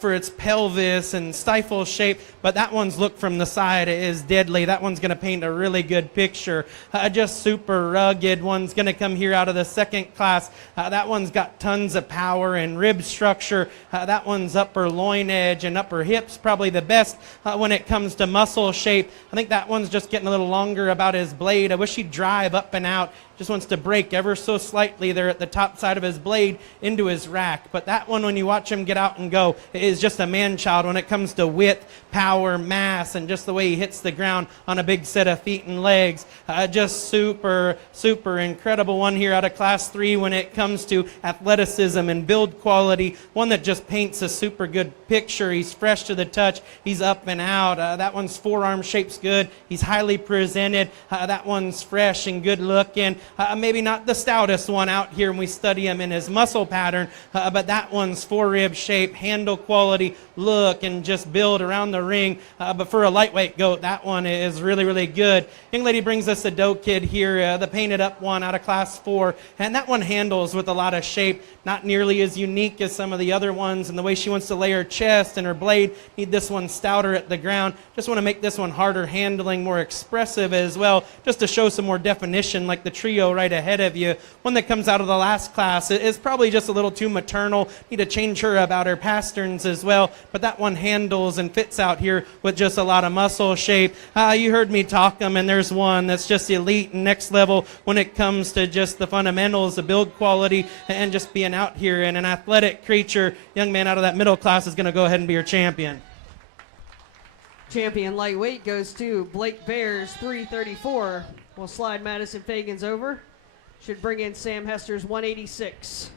for its pelvis and stifle shape. But that one's look from the side is deadly. That one's going to paint a really good picture. Just super rugged. One's going to come here out of the second class. That one's got tons of power and rib structure. That one's upper loin edge and upper hips probably the best when it comes to muscle shape. I think that one's just getting a little longer about his blade. I wish he'd drive up and out. Just wants to break ever so slightly there at the top side of his blade into his rack. But that one, when you watch him get out and go, is just a man-child when it comes to width, power, mass, and just the way he hits the ground on a big set of feet and legs. Just super, super incredible one here out of Class 3 when it comes to athleticism and build quality. One that just paints a super good picture. He's fresh to the touch. He's up and out. That one's forearm shape's good. He's highly presented. That one's fresh and good looking. Maybe not the stoutest one out here when we study him in his muscle pattern, but that one's forerib shape, handle quality, look, and just build around the ring. But for a lightweight goat, that one is really, really good. Young lady brings us a doe kid here, the painted up one out of Class 4, and that one handles with a lot of shape. Not nearly as unique as some of the other ones, and the way she wants to lay her chest and her blade, need this one stouter at the ground. Just want to make this one harder handling, more expressive as well, just to show some more definition like the trio right ahead of you. One that comes out of the last class is probably just a little too maternal. Need to change her about her pasterns as well, but that one handles and fits out here with just a lot of muscle shape. You heard me talk them, and there's one that's just elite and next level when it comes to just the fundamentals, the build quality, and just being out here. And an athletic creature, young man out of that middle class is going to go ahead and be your champion. Champion lightweight goes to Blake Bears, 334. We'll slide Madison Fagans over. Should bring in Sam Hester's 186.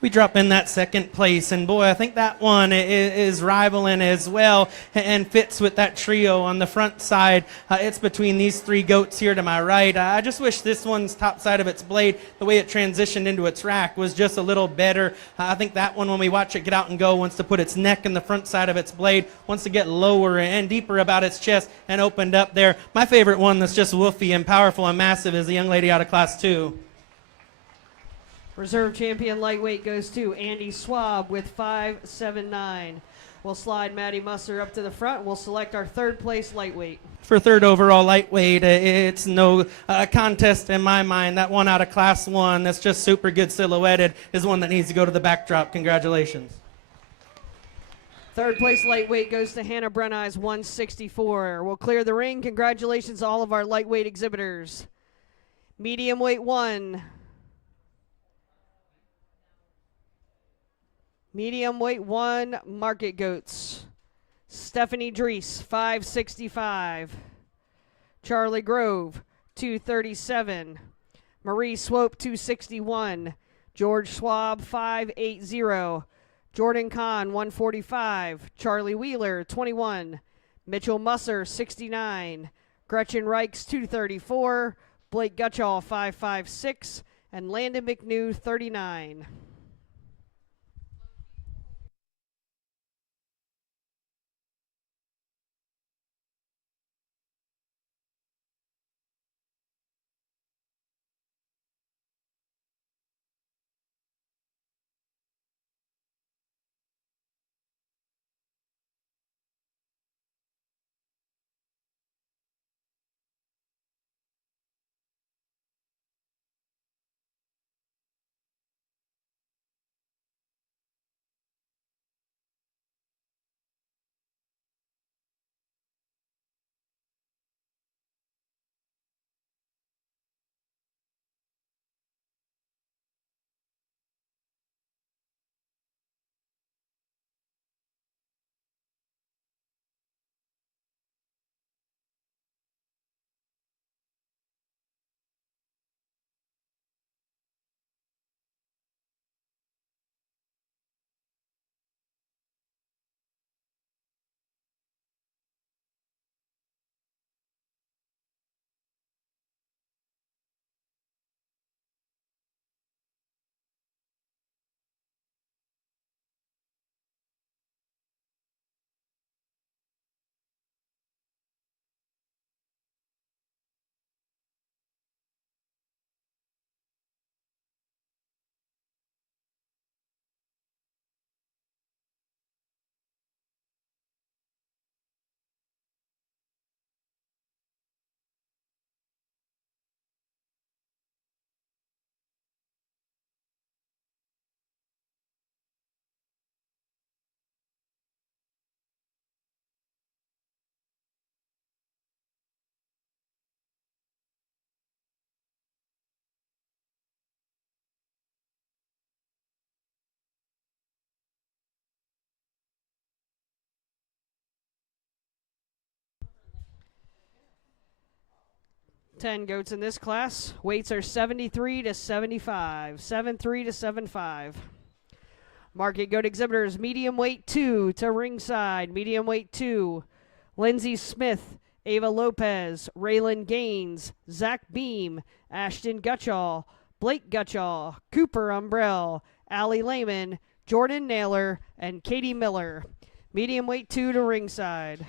We drop in that second place, and boy, I think that one is rivaling as well and fits with that trio on the front side. It's between these three goats here to my right. I just wish this one's top side of its blade, the way it transitioned into its rack, was just a little better. I think that one, when we watch it get out and go, wants to put its neck in the front side of its blade, wants to get lower and deeper about its chest and opened up there. My favorite one that's just woofy and powerful and massive is the young lady out of Class 2. Reserve champion lightweight goes to Andy Swab with 579. We'll slide Maddie Musser up to the front. We'll select our third place lightweight. For third overall lightweight, it's no contest in my mind. That one out of Class 1 that's just super good silhouetted is one that needs to go to the backdrop. Congratulations. Third place lightweight goes to Hannah Brenneis, 164. We'll clear the ring. Congratulations to all of our lightweight exhibitors. Medium weight 1. Medium weight 1, Market Goats. Stephanie Drees, 565. Charlie Grove, 237. Marie Swope, 261. George Schwab, 580. Jordan Kahn, 145. Charlie Wheeler, 21. Mitchell Musser, 69. Gretchen Reichs, 234. Blake Gutchall, 556. And Landon McNew, 39. 10 goats in this class. Weights are 73 to 75. 73 to 75. Market goat exhibitors, medium weight 2 to ringside. Medium weight 2. Lindsey Smith, Ava Lopez, Raylan Gaines, Zach Beam, Ashton Gutchall, Blake Gutchall, Cooper Umbrell, Allie Lehman, Jordan Naylor, and Katie Miller. Medium weight 2 to ringside.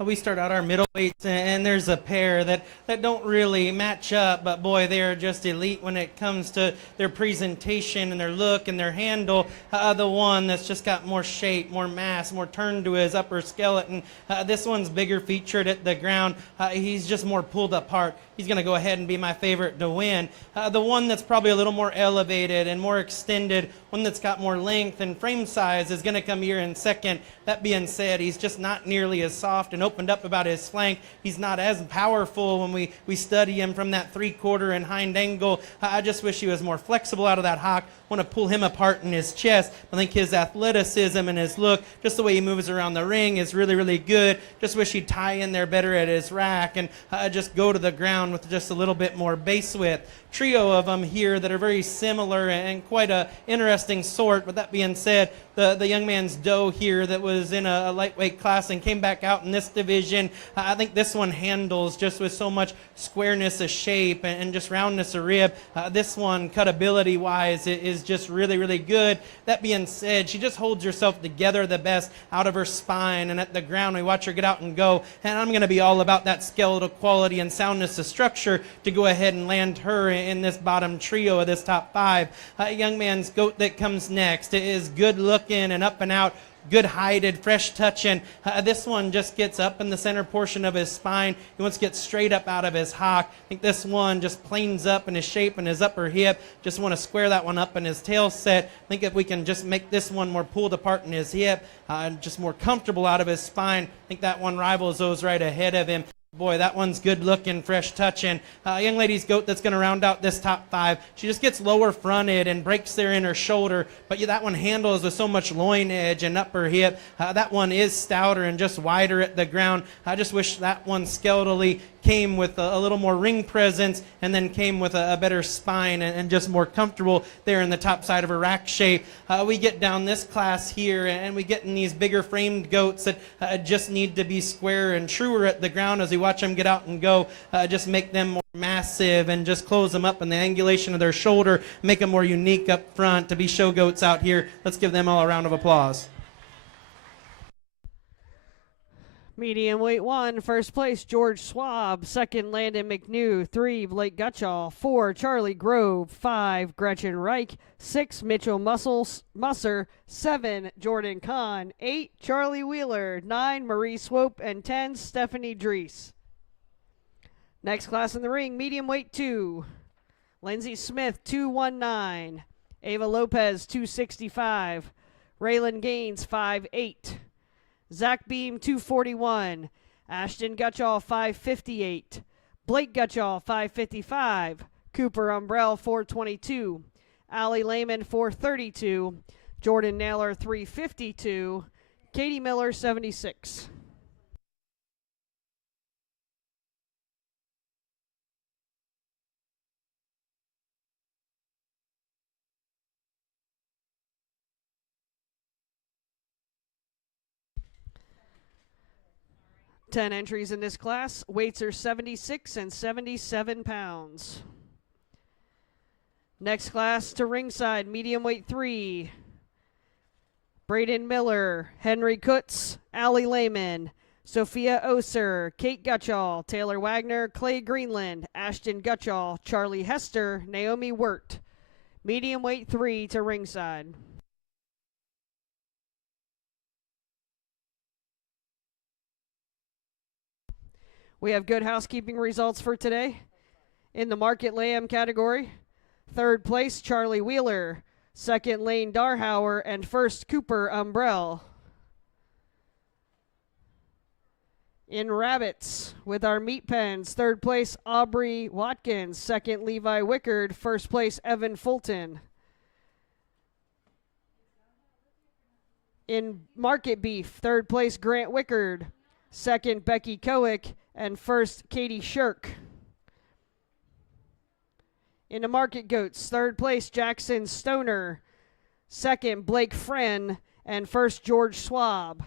We start out our middleweights, and there's a pair that don't really match up, but boy, they are just elite when it comes to their presentation and their look and their handle. The one that's just got more shape, more mass, more turn to his upper skeleton. This one's bigger featured at the ground. He's just more pulled apart. He's going to go ahead and be my favorite to win. The one that's probably a little more elevated and more extended, one that's got more length and frame size, is going to come here in second. That being said, he's just not nearly as soft and opened up about his flank. He's not as powerful when we study him from that 3/4 and hind angle. I just wish he was more flexible out of that hock. want to pull him apart in his chest. I think his athleticism and his look, just the way he moves around the ring, is really, really good. Just wish he'd tie in there better at his rack and just go to the ground with just a little bit more base width. Trio of them here that are very similar and quite a interesting sort. With that being said, the young man's doe here that was in a lightweight class and came back out in this division, I think this one handles just with so much squareness of shape and just roundness of rib. This one, cutability wise, is just really, really good. That being said, she just holds herself together the best out of her spine, and at the ground we watch her get out and go, and I'm going to be all about that skeletal quality and soundness of structure to go ahead and land her in this bottom trio of this top 5. Young man's goat that comes next is good looking and up and out, good heighted, fresh touching. This one just gets up in the center portion of his spine. He wants to get straight up out of his hock. I think this one just planes up in his shape and his upper hip. Just want to square that one up in his tail set. I think if we can just make this one more pulled apart in his hip, just more comfortable out of his spine, I think that one rivals those right ahead of him. Boy, that one's good looking, fresh touching. Young lady's goat that's going to round out this top 5. She just gets lower fronted and breaks there in her shoulder, but that one handles with so much loin edge and upper hip. That one is stouter and just wider at the ground. I just wish that one skeletally came with a little more ring presence and then came with a better spine and just more comfortable there in the top side of her rack shape. We get down this class here and we get in these bigger framed goats that just need to be square and truer at the ground as we watch them get out and go. Just make them more massive and just close them up in the angulation of their shoulder, make them more unique up front to be show goats out here. Let's give them all a round of applause. Medium weight 1, first place, George Schwab. Second, Landon McNew. 3, Blake Gutschall. 4, Charlie Grove. 5, Gretchen Reich. 6, Mitchell Musser. 7, Jordan Kahn. 8, Charlie Wheeler. 9, Marie Swope. And 10, Stephanie Drees. Next class in the ring, medium weight 2. Lindsay Smith, 219. Ava Lopez, 265. Raylan Gaines, 5'8". Zach Beam, 241. Ashton Gutschall, 558. Blake Gutschall, 555. Cooper Umbrell, 422. Allie Lehman, 432. Jordan Naylor, 352. Katie Miller, 76. Ten entries in this class. Weights are 76 and 77 pounds. Next class to ringside, medium weight 3. Braden Miller, Henry Kutz, Allie Lehman, Sophia Oser, Kate Gutschall, Taylor Wagner, Clay Greenland, Ashton Gutschall, Charlie Hester, Naomi Wirt. Medium weight 3 to ringside. We have good housekeeping results for today. In the Market Lamb category, third place, Charlie Wheeler. Second, Lane Darhauer. And first, Cooper Umbrell. In Rabbits, with our meat pens, third place, Aubrey Watkins. Second, Levi Wickard. First place, Evan Fulton. In Market Beef, third place, Grant Wickard. Second, Becky Kowick. And first, Katie Shirk. In the Market Goats, third place, Jackson Stoner. Second, Blake Friend. And first, George Schwab.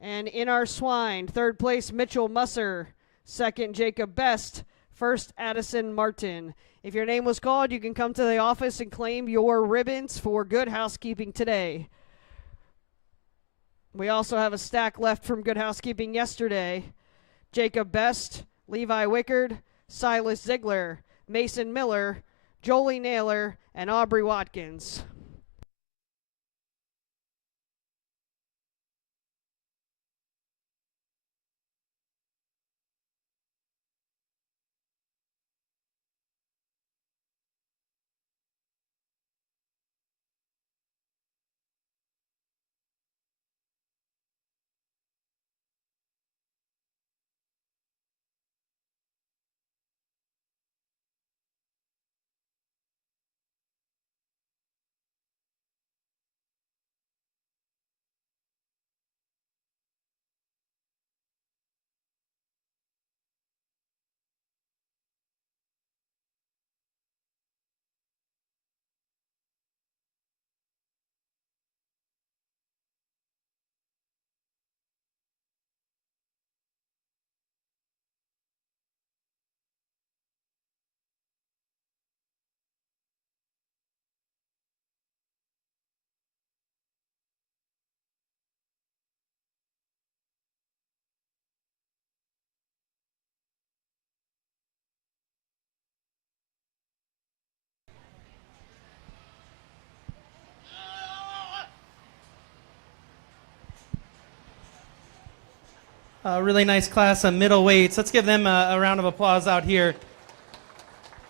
And in our Swine, third place, Mitchell Musser. Second, Jacob Best. First, Addison Martin. If your name was called, you can come to the office and claim your ribbons for good housekeeping today. We also have a stack left from Good Housekeeping yesterday. Jacob Best, Levi Wickard, Silas Ziegler, Mason Miller, Jolie Naylor, and Aubrey Watkins. Really nice class of middleweights. Let's give them a round of applause out here.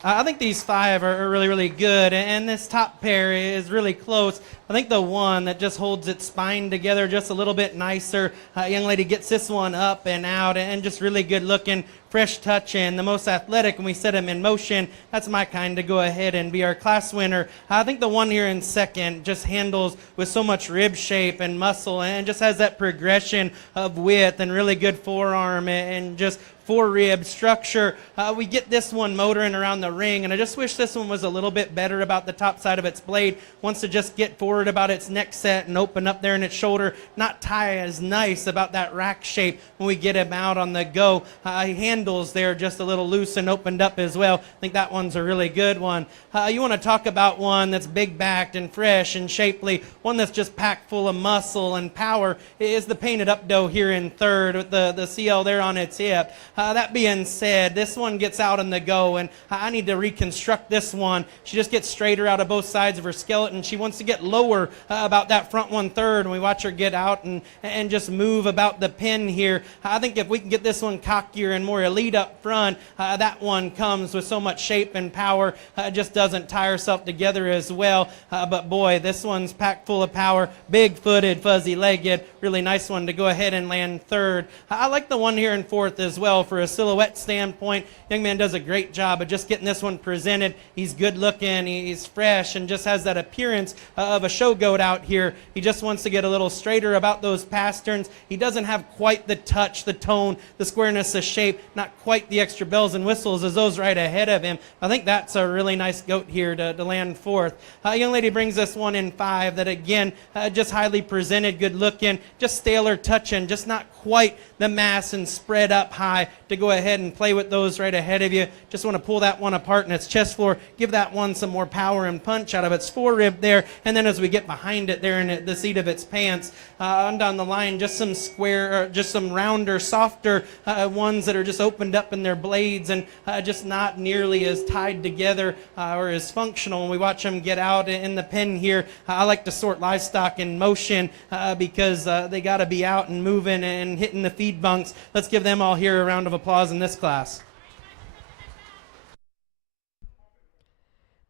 I think these five are really, really good, and this top pair is really close. I think the one that just holds its spine together just a little bit nicer, young lady gets this one up and out, and just really good looking, fresh touch, and the most athletic when we set him in motion. That's my kind to go ahead and be our class winner. I think the one here in second just handles with so much rib shape and muscle, and just has that progression of width and really good forearm and just four-rib structure. We get this one motoring around the ring, and I just wish this one was a little bit better about the top side of its blade. Wants to just get forward about its neck set and open up there in its shoulder. Not tie as nice about that rack shape when we get him out on the go. Handles there just a little loose and opened up as well. I think that one's a really good one. You want to talk about one that's big-backed and fresh and shapely, one that's just packed full of muscle and power, is the Painted Up Doe here in third with the CL there on its hip. That being said, this one gets out on the go, and I need to reconstruct this one. She just gets straighter out of both sides of her skeleton. She wants to get lower about that front 1/3, and we watch her get out and just move about the pin here. I think if we can get this one cockier and more elite up front, that one comes with so much shape and power. Just doesn't tie herself together as well. But boy, this one's packed full of power, big-footed, fuzzy-legged. Really nice one to go ahead and land third. I like the one here in fourth as well. For a silhouette standpoint, young man does a great job of just getting this one presented. He's good looking, he's fresh, and just has that appearance of a show goat out here. He just wants to get a little straighter about those pasterns. He doesn't have quite the touch, the tone, the squareness of shape, not quite the extra bells and whistles as those right ahead of him. I think that's a really nice goat here to land fourth. Young lady brings this one in five that, again, just highly presented, good looking, just staler touching, just not quite the mass and spread up high to go ahead and play with those right ahead of you. Just want to pull that one apart in its chest floor, give that one some more power and punch out of its four-rib there, and then as we get behind it there in the seat of its pants, on down the line, just some square, or just some rounder, softer ones that are just opened up in their blades and just not nearly as tied together or as functional. When we watch them get out in the pen here, I like to sort livestock in motion because they got to be out and moving and hitting the feed bunks. Let's give them all here a round of applause in this class.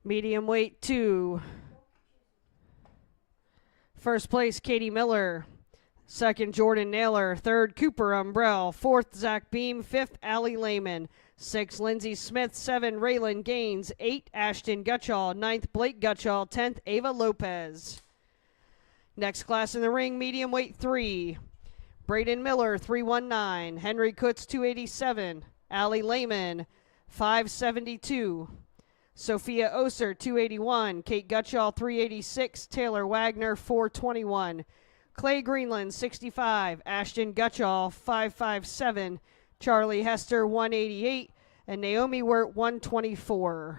Medium weight 2. First place, Katie Miller. Second, Jordan Naylor. Third, Cooper Umbrell. Fourth, Zach Beam. Fifth, Allie Lehman. 6, Lindsey Smith. 7, Raylan Gaines. 8, Ashton Gutschall. 9th, Blake Gutschall. 10th, Ava Lopez. Next class in the ring, medium weight 3. Braden Miller, 319. Henry Kutz, 287. Allie Lehman, 572. Sophia Oser, 281. Kate Gutschall, 386. Taylor Wagner, 421. Clay Greenland, 65. Ashton Gutschall, 557. Charlie Hester, 188. And Naomi Wirt, 124.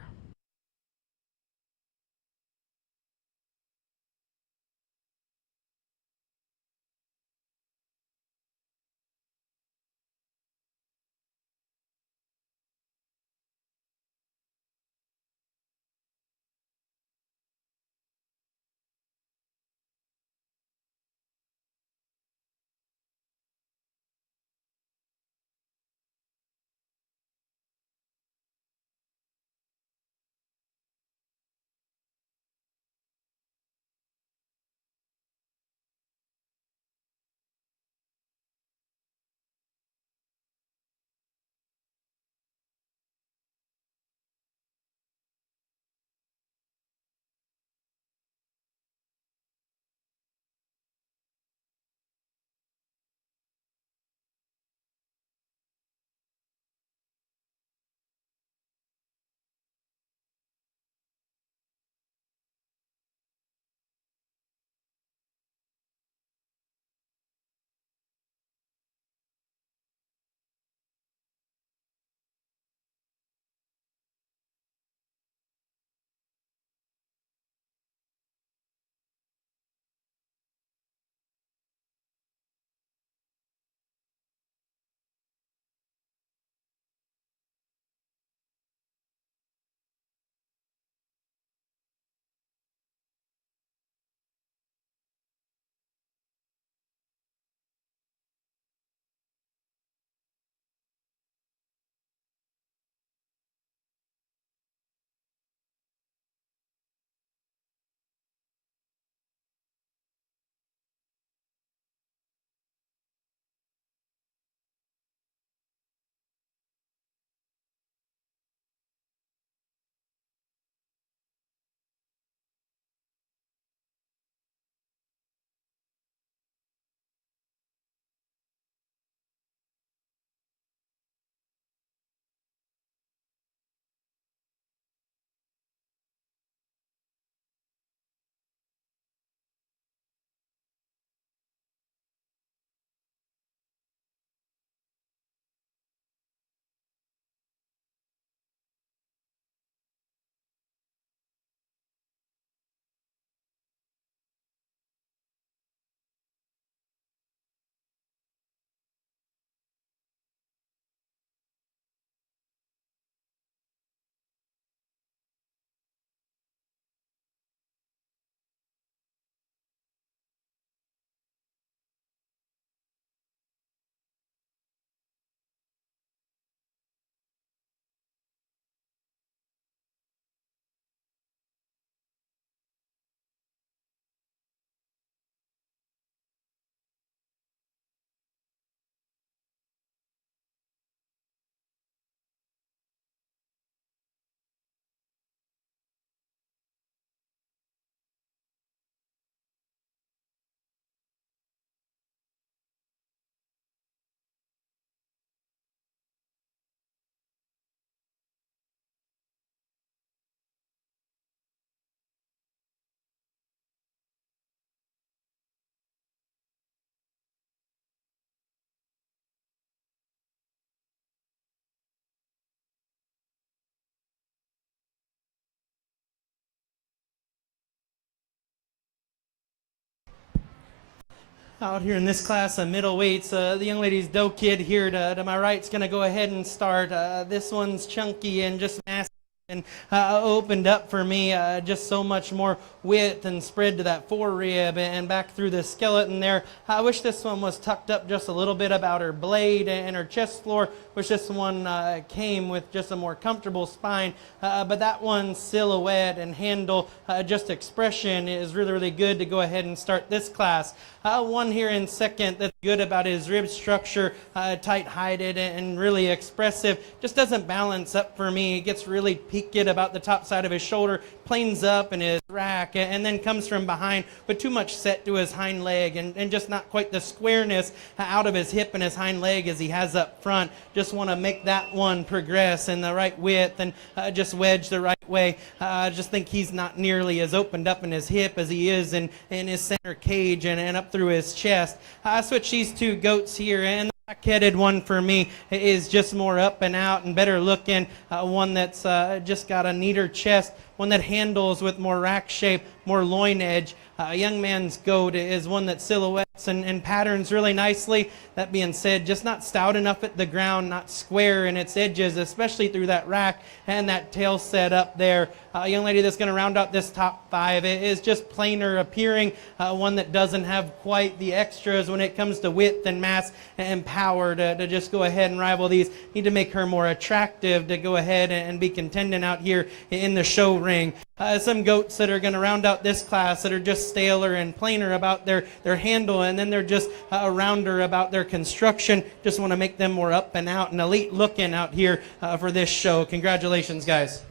Out here in this class of middleweights, the young lady's Doe Kid here to my right is going to go ahead and start. This one's chunky and just massive and opened up for me just so much more width and spread to that forerib and back through the skeleton there. I wish this one was tucked up just a little bit about her blade and her chest floor. Wish this one came with just a more comfortable spine, but that one's silhouette and handle, just expression is really, really good to go ahead and start this class. One here in second that's good about his rib structure, tight-hided and really expressive. Just doesn't balance up for me. He gets really peaked about the top side of his shoulder, planes up in his rack, and then comes from behind with too much set to his hind leg and just not quite the squareness out of his hip and his hind leg as he has up front. Just want to make that one progress in the right width and just wedge the right way. I just think he's not nearly as opened up in his hip as he is in his center cage and up through his chest. I switch these two goats here, and the black-headed one for me is just more up and out and better looking. One that's just got a neater chest, one that handles with more rack shape, more loin edge. A young man's goat is one that silhouettes and patterns really nicely. That being said, just not stout enough at the ground, not square in its edges, especially through that rack and that tail set up there. A young lady that's going to round out this top five is just plainer appearing, one that doesn't have quite the extras when it comes to width and mass and power to just go ahead and rival these. Need to make her more attractive to go ahead and be contending out here in the show ring. Some goats that are going to round out this class that are just staler and plainer about their handle, and then they're just rounder about their construction. Just want to make them more up and out and elite looking out here for this show. Congratulations, guys.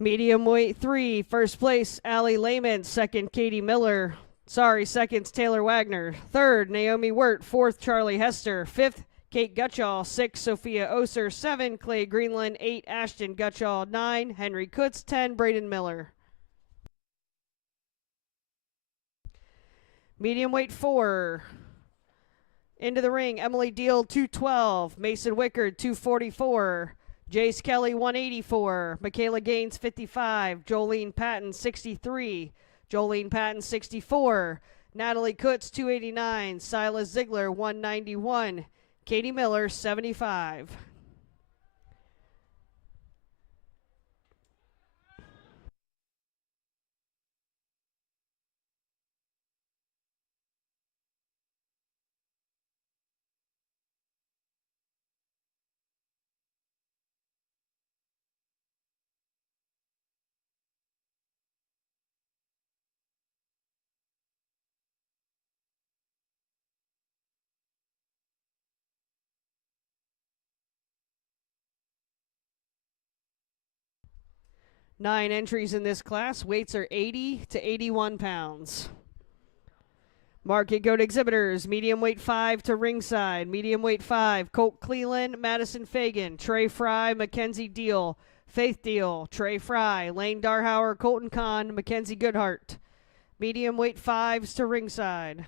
Medium weight 3, first place, Allie Lehman. Second, Katie Miller. Second's Taylor Wagner. Third, Naomi Wirt. Fourth, Charlie Hester. Fifth, Kate Gutschall. 6, Sophia Oser. 7, Clay Greenland. 8, Ashton Gutschall. 9, Henry Kutz. 10, Braden Miller. Medium weight 4. Into the ring, Emily Deal, 212. Mason Wickard, 244. Jace Kelly, 184. Michaela Gaines, 55. Jolene Patton, 63. Jolene Patton, 64. Natalie Kutz, 289. Silas Ziegler, 191. Katie Miller, 75. Nine entries in this class. Weights are 80 to 81 pounds. Market Goat Exhibitors, medium weight 5 to ringside. Medium weight 5, Colt Cleland, Madison Fagan, Trey Fry, Mackenzie Deal, Faith Deal, Trey Fry, Lane Darhauer, Colton Kahn, Mackenzie Goodhart. Medium weight 5s to ringside.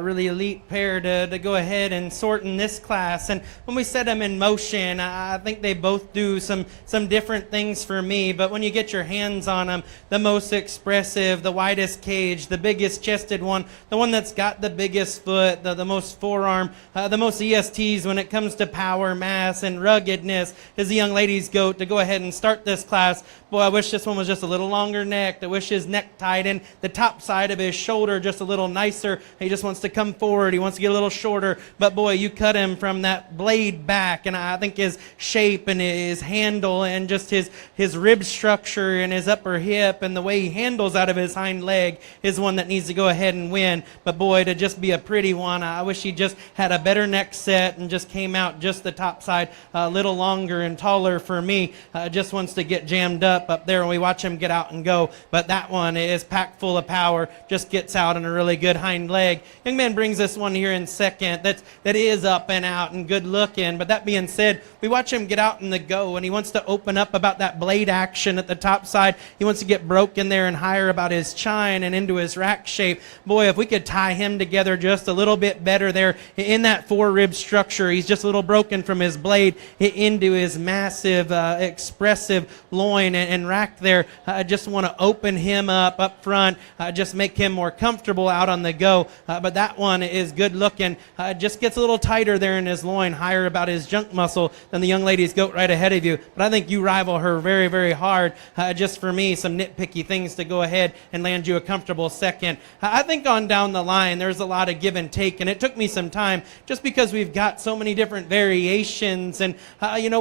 really elite pair to go ahead and sort in this class. And when we set them in motion, I think they both do some different things for me. But when you get your hands on them, the most expressive, the widest cage, the biggest chested one, the one that's got the biggest foot, the most forearm, the most ESTs when it comes to power, mass, and ruggedness is the young lady's goat to go ahead and start this class. Boy, I wish this one was just a little longer necked. I wish his neck tightened, the top side of his shoulder just a little nicer. He just wants to come forward. He wants to get a little shorter. But boy, you cut him from that blade back, and I think his shape and his handle and just his rib structure and his upper hip and the way he handles out of his hind leg is one that needs to go ahead and win. But boy, to just be a pretty one, I wish he just had a better neck set and just came out just the top side a little longer and taller for me. Just wants to get jammed up there when we watch him get out and go. But that one is packed full of power, just gets out on a really good hind leg. Young man brings this one here in second. That is up and out and good looking. But that being said, we watch him get out in the go, and he wants to open up about that blade action at the top side. He wants to get broken there and higher about his chine and into his rack shape. Boy, if we could tie him together just a little bit better there in that four-rib structure. He's just a little broken from his blade into his massive, expressive loin and rack there. I just want to open him up front, just make him more comfortable out on the go. But that one is good looking. Just gets a little tighter there in his loin, higher about his junk muscle than the young lady's goat right ahead of you. But I think you rival her very, very hard. Just for me, some nitpicky things to go ahead and land you a comfortable second. I think on down the line, there's a lot of give and take, and it took me some time just because we've got so many different variations, and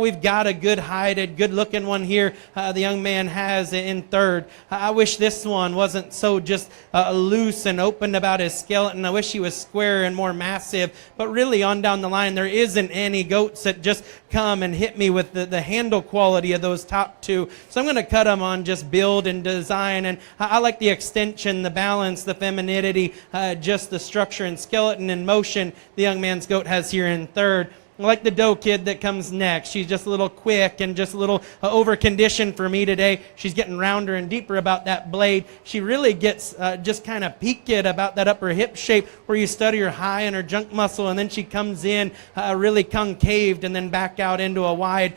we've got a good hided, good looking one here the young man has in third. I wish this one wasn't so just loose and open about his skeleton. I wish he was square and more massive, but really on down the line, there isn't any goats that just come and hit me with the handle quality of those top two. So I'm going to cut them on just build and design, and I like the extension, the balance, the femininity, just the structure and skeleton and motion the young man's goat has here in third. I like the doe kid that comes next. She's just a little quick and just a little over-conditioned for me today. She's getting rounder and deeper about that blade. She really gets just kind of peaked about that upper hip shape where you study her high and her junk muscle, and then she comes in really concaved and then back out into a wide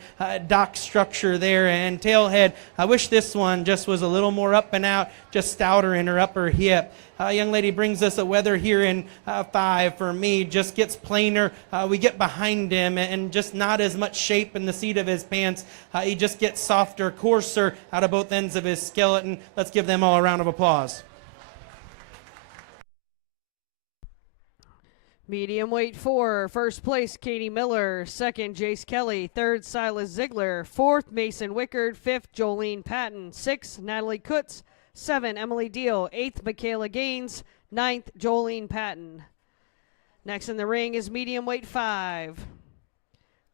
dock structure there and tail head. I wish this one just was a little more up and out, just stouter in her upper hip. Young lady brings us a weather here in 5 for me, just gets plainer. We get behind him and just not as much shape in the seat of his pants. He just gets softer, coarser out of both ends of his skeleton. Let's give them all a round of applause. Medium weight 4, first place Katie Miller, second Jace Kelly, third Silas Ziegler, fourth Mason Wickard, fifth Jolene Patton, sixth Natalie Kutz, 7, Emily Deal, 8th, Michaela Gaines, 9th, Jolene Patton. Next in the ring is medium weight 5.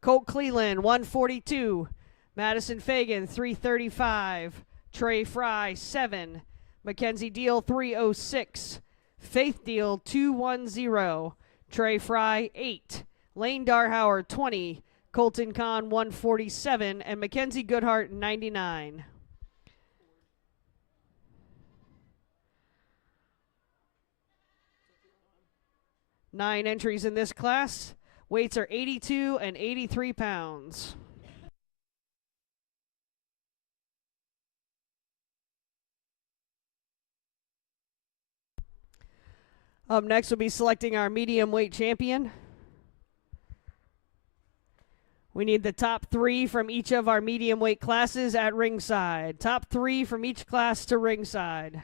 Colt Cleland, 142. Madison Fagan, 335. Trey Fry, 7. Mackenzie Deal, 306. Faith Deal, 210. Trey Fry, 8. Lane Darhauer, 20. Colton Kahn, 147. And Mackenzie Goodhart, 99. Nine entries in this class. Weights are 82 and 83 pounds. Up next, we'll be selecting our medium weight champion. We need the top 3 from each of our medium weight classes at ringside. Top 3 from each class to ringside.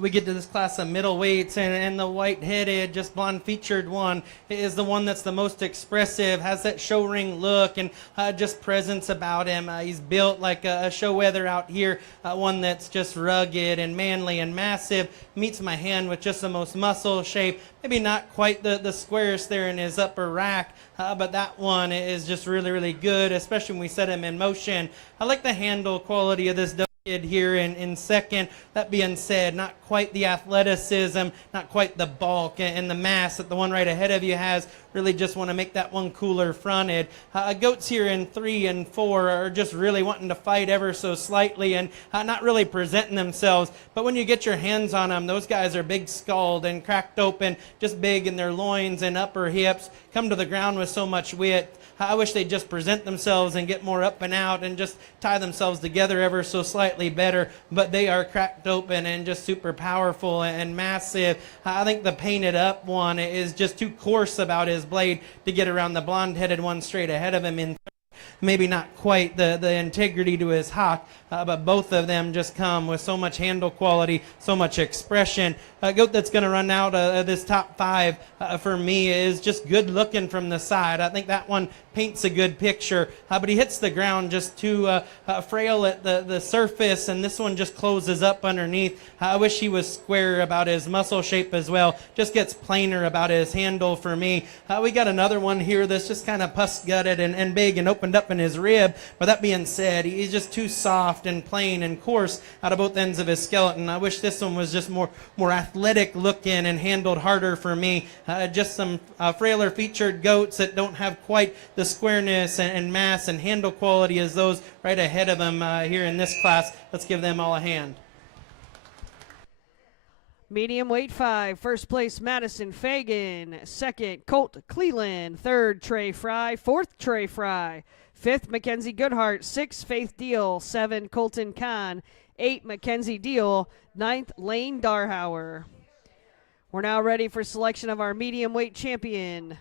we get to this class of middleweights, and the white-headed, just blonde-featured one is the one that's the most expressive, has that show ring look and just presence about him. He's built like a show weather out here, one that's just rugged and manly and massive, meets my hand with just the most muscle shape. Maybe not quite the squarest there in his upper rack, but that one is just really, really good, especially when we set him in motion. I like the handle quality of this kid here in second. That being said, not quite the athleticism, not quite the bulk and the mass that the one right ahead of you has. Really just want to make that one cooler fronted. Goats here in 3 and 4 are just really wanting to fight ever so slightly and not really presenting themselves. But when you get your hands on them, those guys are big skulled and cracked open, just big in their loins and upper hips, come to the ground with so much width. I wish they'd just present themselves and get more up and out and just tie themselves together ever so slightly better. But they are cracked open and just super powerful and massive. I think the painted up one is just too coarse about his blade to get around the blonde-headed one straight ahead of him in maybe not quite the integrity to his hock, but both of them just come with so much handle quality, so much expression. A goat that's going to run out of this top 5 for me is just good looking from the side. I think that one paints a good picture, but he hits the ground just too frail at the surface, and this one just closes up underneath. I wish he was square about his muscle shape as well. Just gets plainer about his handle for me. We got another one here that's just kind of pus-gutted and big and opened up in his rib, but that being said, he's just too soft and plain and coarse out of both ends of his skeleton. I wish this one was just more athletic looking and handled harder for me. Just some frailer featured goats that don't have quite the squareness and mass and handle quality as those right ahead of him here in this class. Let's give them all a hand. Medium weight 5, first place Madison Fagan, second Colt Cleland, third Trey Fry, fourth Trey Fry, fifth Mackenzie Goodhart, sixth Faith Deal, 7 Colton Kahn, 8 Mackenzie Deal, 9th Lane Darhauer. We're now ready for selection of our medium weight champion.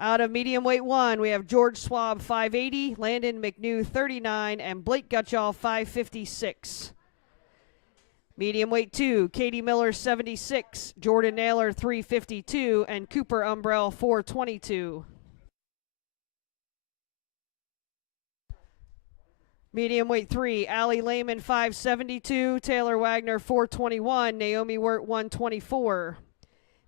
Out of medium weight 1, we have George Swab 580, Landon McNew 39, and Blake Gutchall 556. Medium weight 2, Katie Miller 76, Jordan Naylor 352, and Cooper Umbrell 422. Medium weight 3, Allie Lehman 572, Taylor Wagner 421, Naomi Wirt 124.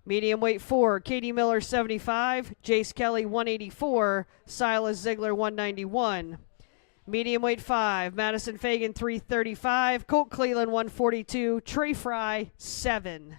Medium weight 4, Katie Miller 75, Jace Kelly 184, Silas Ziegler 191. Medium weight 5, Madison Fagan 335, Colt Cleland 142, Trey Fry 7.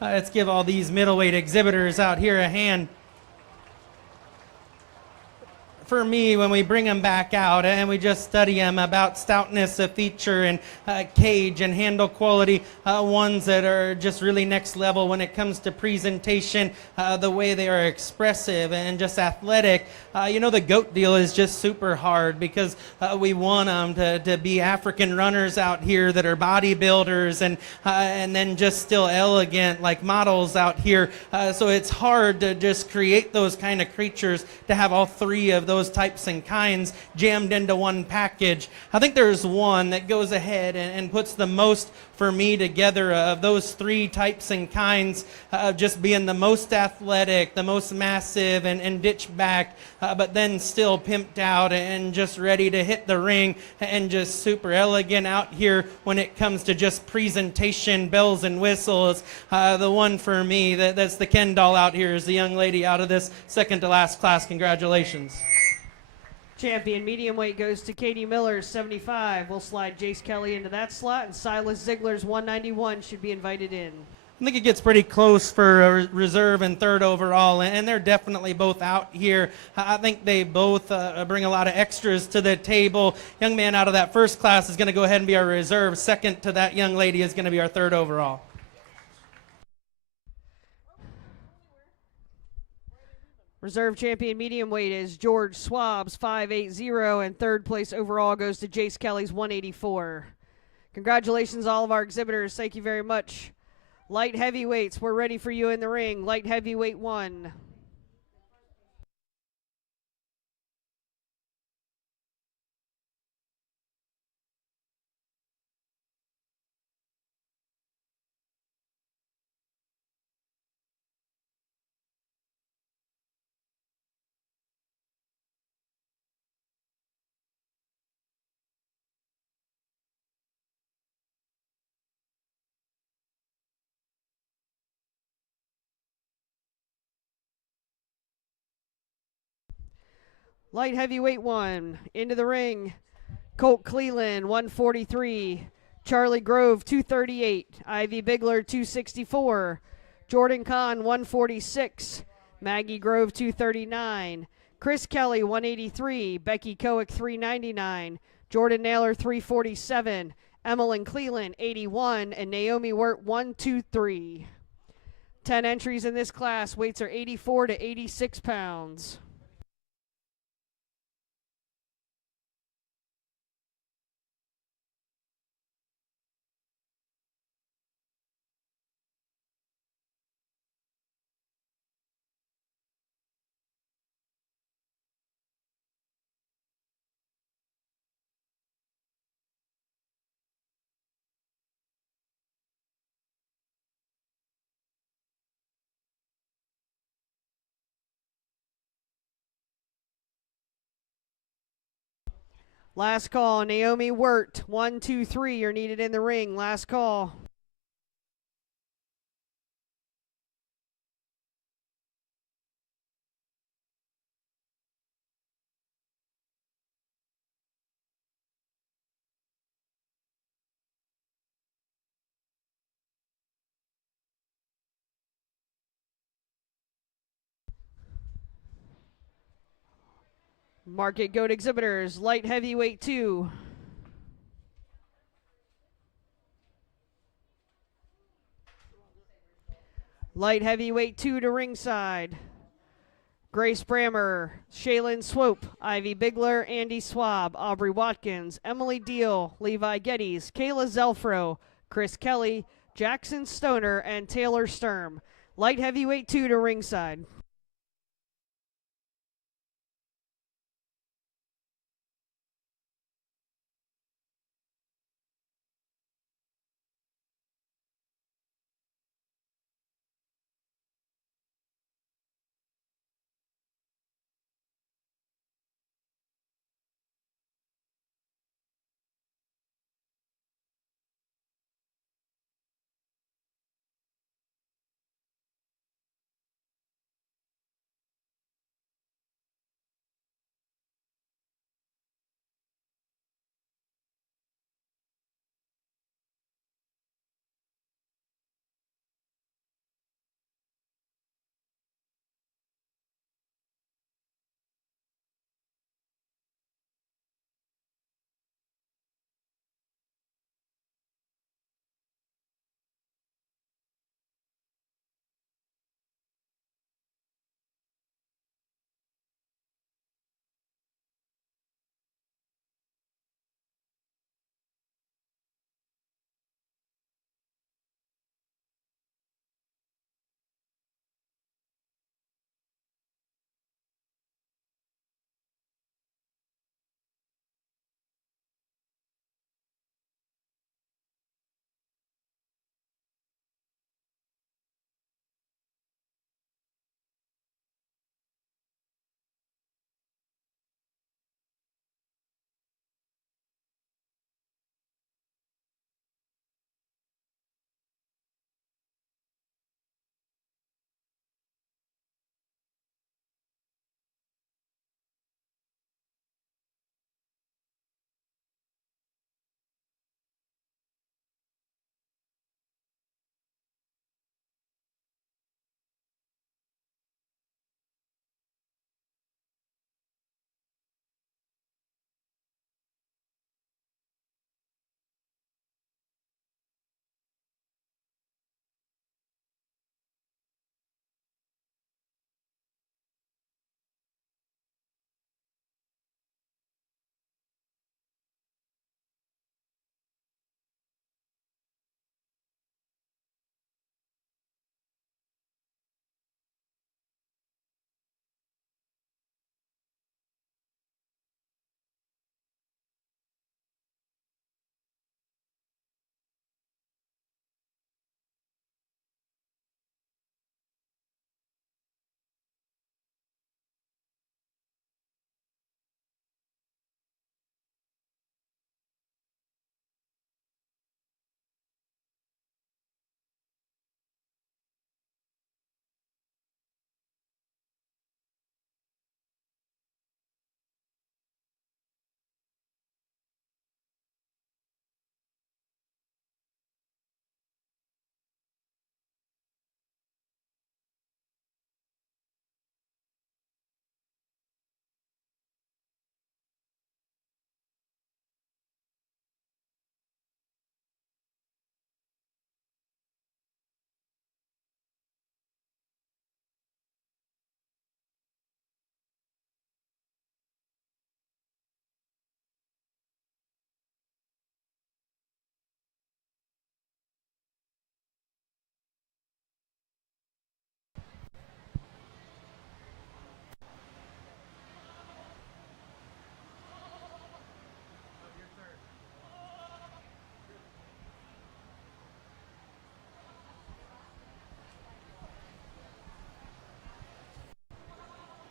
Let's give all these middleweight exhibitors out here a hand. For me, when we bring them back out and we just study them about stoutness of feature and cage and handle quality, ones that are just really next level when it comes to presentation, the way they are expressive and just athletic. The goat deal is just super hard because we want them to be African runners out here that are bodybuilders and then just still elegant like models out here. So it's hard to just create those kind of creatures to have all 3 of those those types and kinds jammed into one package. I think there's one that goes ahead and puts the most for me together of those three types and kinds of just being the most athletic, the most massive and ditch back, but then still pimped out and just ready to hit the ring and just super elegant out here when it comes to just presentation, bells and whistles. The one for me that's the Ken doll out here is the young lady out of this second to last class. Congratulations. Champion medium weight goes to Katie Miller, 75. We'll slide Jace Kelly into that slot, and Silas Ziegler's 191 should be invited in. I think it gets pretty close for reserve and third overall, and they're definitely both out here. I think they both bring a lot of extras to the table. Young man out of that first class is going to go ahead and be our reserve. Second to that young lady is going to be our third overall. Reserve champion medium weight is George Swab's 580, and third place overall goes to Jace Kelly's 184. Congratulations, all of our exhibitors. Thank you very much. Light heavyweights, we're ready for you in the ring. Light heavyweight 1. Light heavyweight 1, into the ring. Colt Cleland, 143. Charlie Grove, 238. Ivy Bigler, 264. Jordan Kahn, 146. Maggie Grove, 239. Chris Kelly, 183. Becky Koick, 399. Jordan Naylor, 347. Emmeline Cleland, 81. And Naomi Wirt, 123. 10 entries in this class. Weights are 84 to 86 pounds. Last call, Naomi Wirt, 1, 2, 3. You're needed in the ring. Last call. Market Goat exhibitors, light heavyweight 2. Light heavyweight 2 to ringside. Grace Brammer, Shaylin Swope, Ivy Bigler, Andy Swab, Aubrey Watkins, Emily Deal, Levi Geddes, Kayla Zelfro, Chris Kelly, Jackson Stoner, and Taylor Sturm. Light heavyweight 2 to ringside.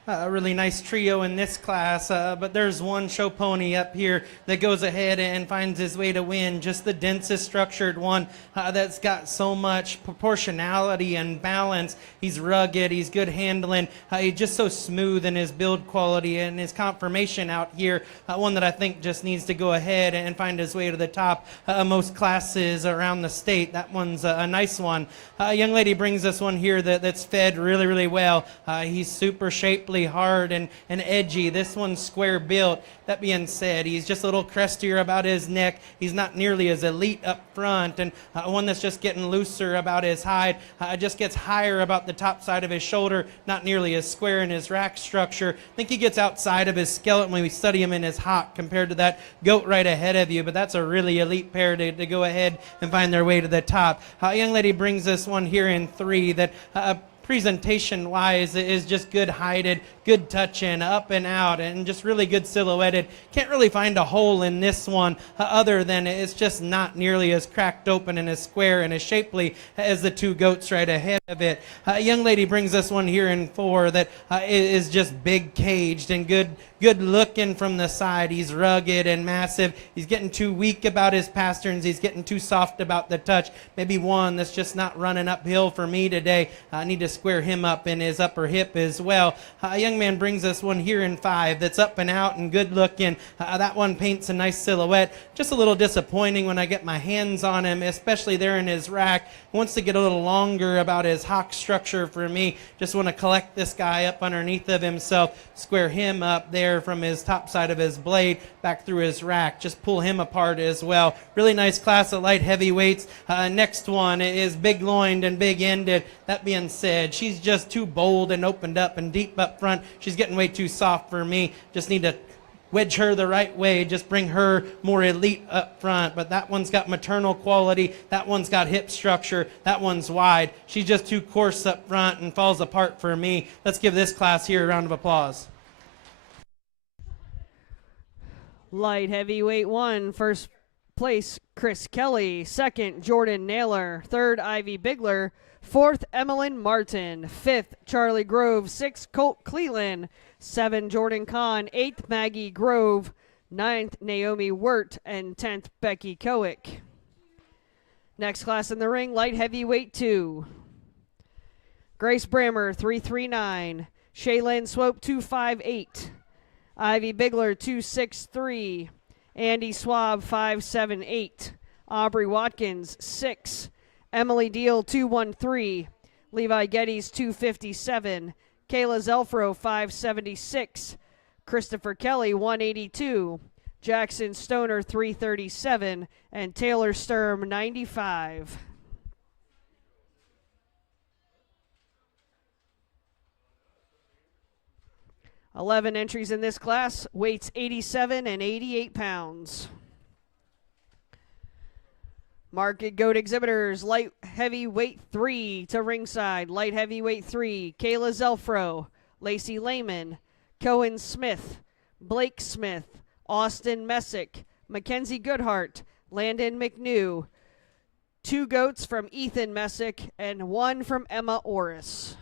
a really nice trio in this class, but there's one show pony up here that goes ahead and finds his way to win. Just the densest structured one that's got so much proportionality and balance. He's rugged, he's good handling, he's just so smooth in his build quality and his conformation out here. One that I think just needs to go ahead and find his way to the top of most classes around the state. That one's a nice one. A young lady brings us one here that's fed really, really well. He's super shapely, hard, and edgy. This one's square built. That being said, he's just a little crestier about his neck. He's not nearly as elite up front, and one that's just getting looser about his hide. Just gets higher about the top side of his shoulder, not nearly as square in his rack structure. I think he gets outside of his skeleton when we study him in his hock compared to that goat right ahead of you, but that's a really elite pair to go ahead and find their way to the top. A young lady brings us one here in 3 that presentation-wise is just good heighted, good touching, up and out, and just really good silhouetted. Can't really find a hole in this one other than it's just not nearly as cracked open and as square and as shapely as the 2 goats right ahead of it. A young lady brings us one here in 4 that is just big caged and good looking from the side. He's rugged and massive. He's getting too weak about his pasterns. He's getting too soft about the touch. Maybe one that's just not running uphill for me today. I need to square him up in his upper hip as well. A young man brings us one here in 5 that's up and out and good looking. That one paints a nice silhouette. Just a little disappointing when I get my hands on him, especially there in his rack. He wants to get a little longer about his hock structure for me. Just want to collect this guy up underneath of himself, square him up there from his top side of his blade back through his rack. Just pull him apart as well. Really nice class of light heavyweights. Next one is big loined and big ended. That being said, she's just too bold and opened up and deep up front. She's getting way too soft for me. Just need to wedge her the right way, just bring her more elite up front. But that one's got maternal quality, that one's got hip structure, that one's wide. She's just too coarse up front and falls apart for me. Let's give this class here a round of applause. Light heavyweight 1, first place Chris Kelly, second Jordan Naylor, third Ivy Bigler, fourth Emmeline Martin, fifth Charlie Grove, sixth Colt Cleland, 7 Jordan Kahn, 8th Maggie Grove, 9th Naomi Wirt, and 10th Becky Kowick. Next class in the ring, light heavyweight 2. Grace Brammer 339, Shaylin Swope 258, Ivy Bigler 263, Andy Swab 578, Aubrey Watkins 6, Emily Deal 213, Levi Geddes 257, Kayla Zelfro 576, Christopher Kelly 182, Jackson Stoner 337, and Taylor Sturm 95. $11 entries in this class, weights 87 and 88 pounds. Market Goat Exhibitors, light heavyweight 3 to ringside. Light heavyweight 3, Kayla Zelfro, Lacey Lehman, Cohen Smith, Blake Smith, Austin Messick, Mackenzie Goodhart, Landon McNew. 2 goats from Ethan Messick and 1 from Emma Orris.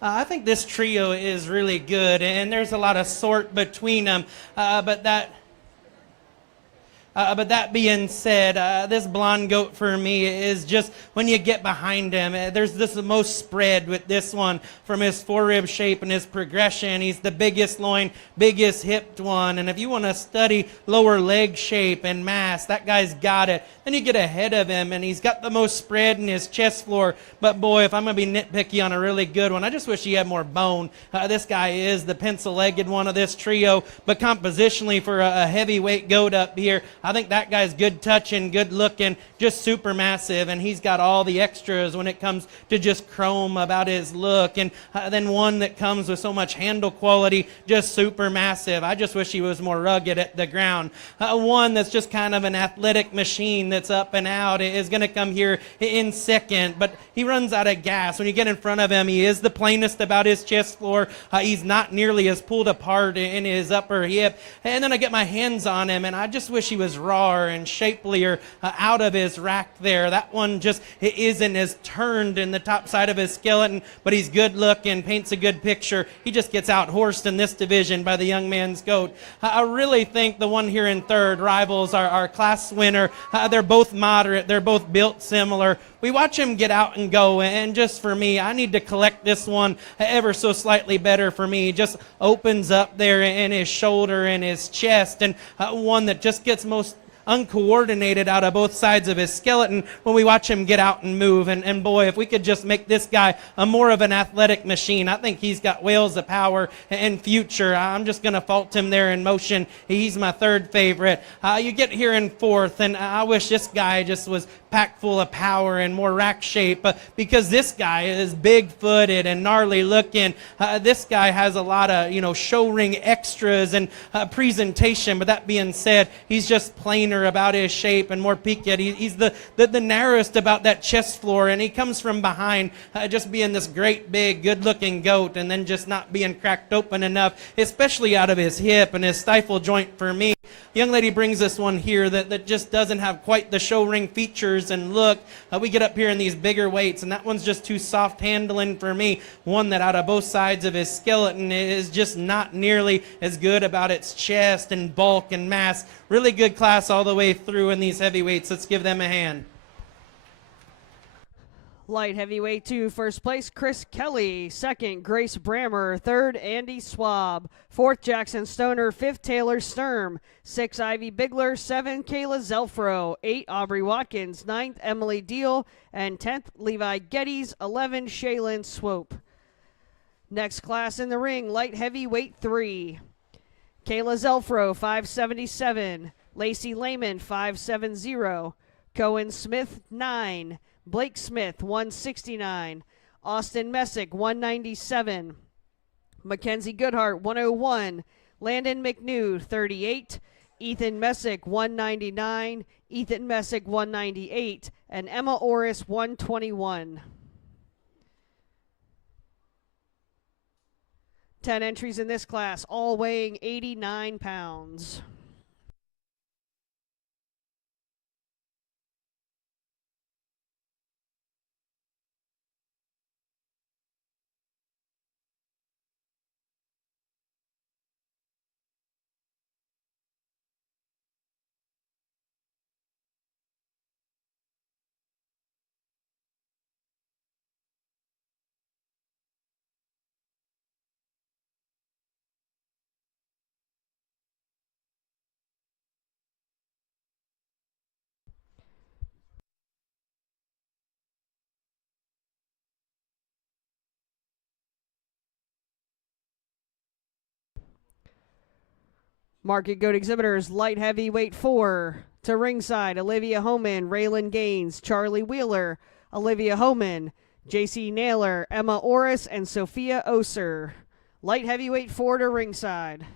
I think this trio is really good, and there's a lot of sort between them. But that being said, this blonde goat for me is just when you get behind him, there's this the most spread with this one from his forerib shape and his progression. He's the biggest loin, biggest hipped one. And if you want to study lower leg shape and mass, that guy's got it. Then you get ahead of him, and he's got the most spread in his chest floor. But boy, if I'm going to be nitpicky on a really good one, I just wish he had more bone. This guy is the pencil-legged one of this trio, but compositionally for a heavyweight goat up here, I think that guy's good touching, good looking, just super massive, and he's got all the extras when it comes to just chrome about his look. And then one that comes with so much handle quality, just super massive. I just wish he was more rugged at the ground. One that's just kind of an athletic machine that's up and out is going to come here in second, but he runs out of gas. When you get in front of him, he is the plainest about his chest floor. He's not nearly as pulled apart in his upper hip. And then I get my hands on him, and I just wish he was raw and shapelier out of his rack there. That one just isn't as turned in the top side of his skeleton, but he's good looking, paints a good picture. He just gets out horsed in this division by the young man's goat. I really think the one here in third rivals our class winner. They're both moderate. They're both built similar. We watch him get out and go, and just for me, I need to collect this one ever so slightly better for me. Just opens up there in his shoulder and his chest, and one that just gets most uncoordinated out of both sides of his skeleton when we watch him get out and move. And boy, if we could just make this guy a more of an athletic machine, I think he's got whales of power and future. I'm just going to fault him there in motion. He's my third favorite. You get here in fourth, and I wish this guy just was packed full of power and more rack shape, because this guy is big-footed and gnarly looking. This guy has a lot of, show ring extras and presentation, but that being said, he's just plainer about his shape and more peaked. He's the narrowest about that chest floor, and he comes from behind, just being this great, big, good-looking goat, and then just not being cracked open enough, especially out of his hip and his stifle joint for me. Young lady brings us one here that just doesn't have quite the show ring features and look. We get up here in these bigger weights, and that one's just too soft handling for me. One that out of both sides of his skeleton is just not nearly as good about its chest and bulk and mass. Really good class all the way through in these heavyweights. Let's give them a hand. Light heavyweight 2, first place, Chris Kelly. Second, Grace Brammer. Third, Andy Swab. Fourth, Jackson Stoner. Fifth, Taylor Sturm. 6, Ivy Bigler. 7, Kayla Zelfro. 8, Aubrey Watkins. 9th, Emily Deal. And 10th, Levi Geddes. 11, Shaylin Swope. Next class in the ring, light heavyweight 3. Kayla Zelfro, 577. Lacey Lehman, 570. Cohen Smith, 9. Blake Smith, 169. Austin Messick, 197. Mackenzie Goodhart, 101. Landon McNew, 38. Ethan Messick, 199. Ethan Messick, 198. And Emma Orris, 121. 10 entries in this class, all weighing 89 pounds. Market Goat Exhibitors, light heavyweight 4. To ringside, Olivia Homan, Raylan Gaines, Charlie Wheeler, Olivia Homan, JC Naylor, Emma Orris, and Sophia Oser. Light heavyweight 4 to ringside.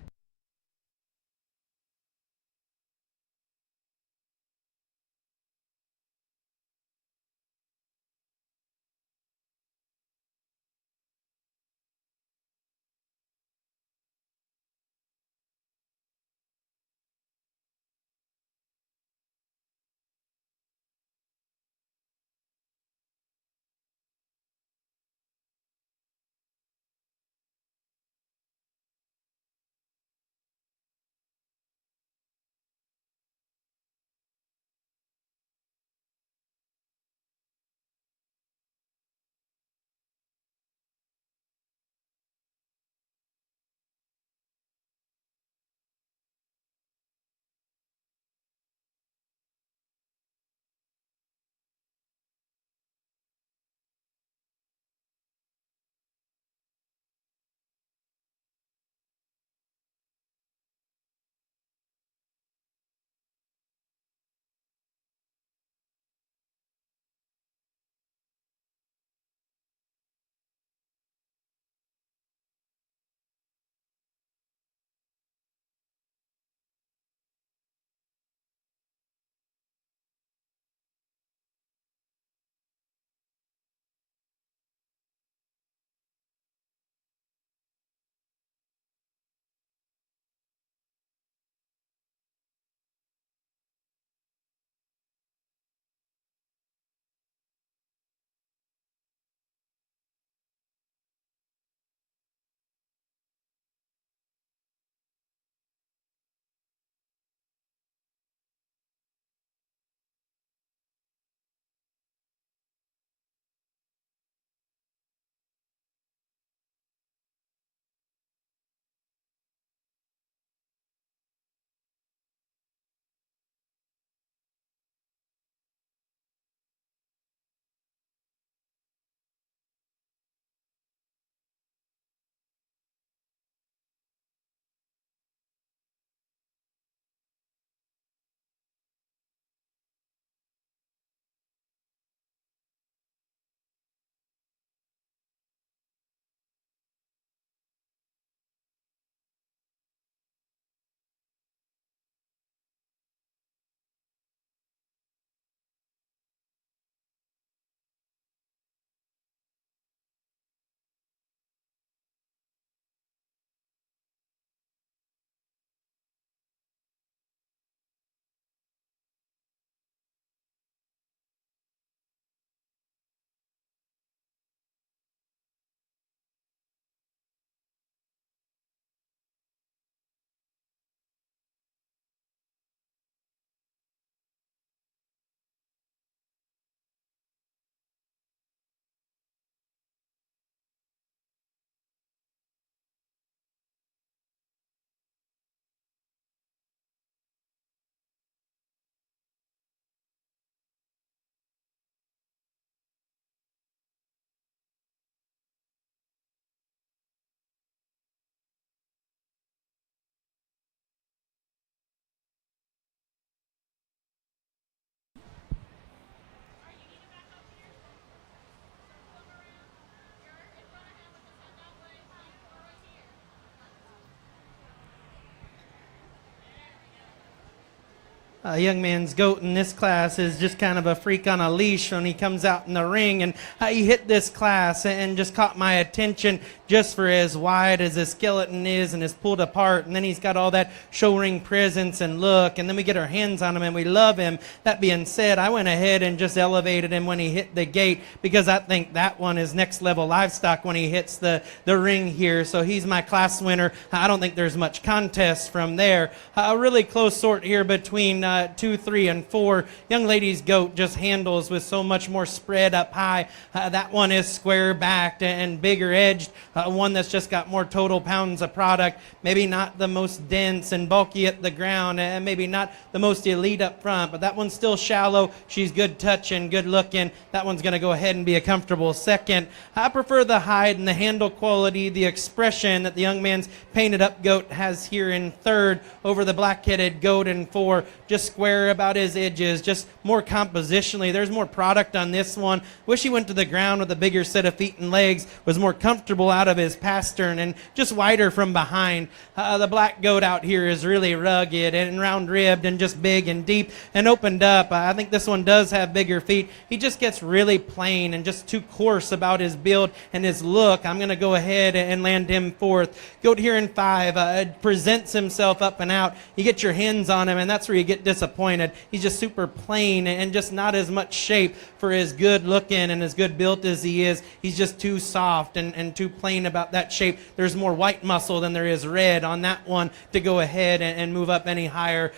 A young man's goat in this class is just kind of a freak on a leash when he comes out in the ring, and he hit this class and just caught my attention just for as wide as his skeleton is and is pulled apart, and then he's got all that show ring presence and look, and then we get our hands on him and we love him. That being said, I went ahead and just elevated him when he hit the gate because I think that one is next level livestock when he hits the ring here, so he's my class winner. I don't think there's much contest from there. A really close sort here between 2, 3, and 4. Young lady's goat just handles with so much more spread up high. That one is square backed and bigger edged. One that's just got more total pounds of product. Maybe not the most dense and bulky at the ground, and maybe not the most elite up front, but that one's still shallow. She's good touching, good looking. That one's going to go ahead and be a comfortable second. I prefer the hide and the handle quality, the expression that the young man's painted up goat has here in third over the black-headed goat in 4. Just square about his edges, just more compositionally. There's more product on this one. Wish he went to the ground with a bigger set of feet and legs, was more comfortable out of his pastern and just wider from behind. The black goat out here is really rugged and round-ribbed and just big and deep and opened up. I think this one does have bigger feet. He just gets really plain and just too coarse about his build and his look. I'm going to go ahead and land him 4th. Goat here in 5 presents himself up and out. You get your hands on him, and that's where you get disappointed. He's just super plain and just not as much shape for as good looking and as good built as he is. He's just too soft and too plain about that shape. There's more white muscle than there is red on that one to go ahead and move up any higher.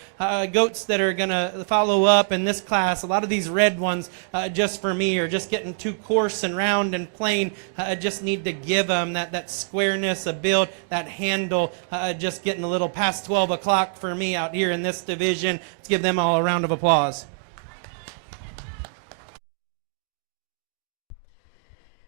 Goats that are going to follow up in this class, a lot of these red ones just for me are just getting too coarse and round and plain. Just need to give them that squareness of build, that handle, just getting a little past 12 o'clock for me out here in this division. Let's give them all a round of applause.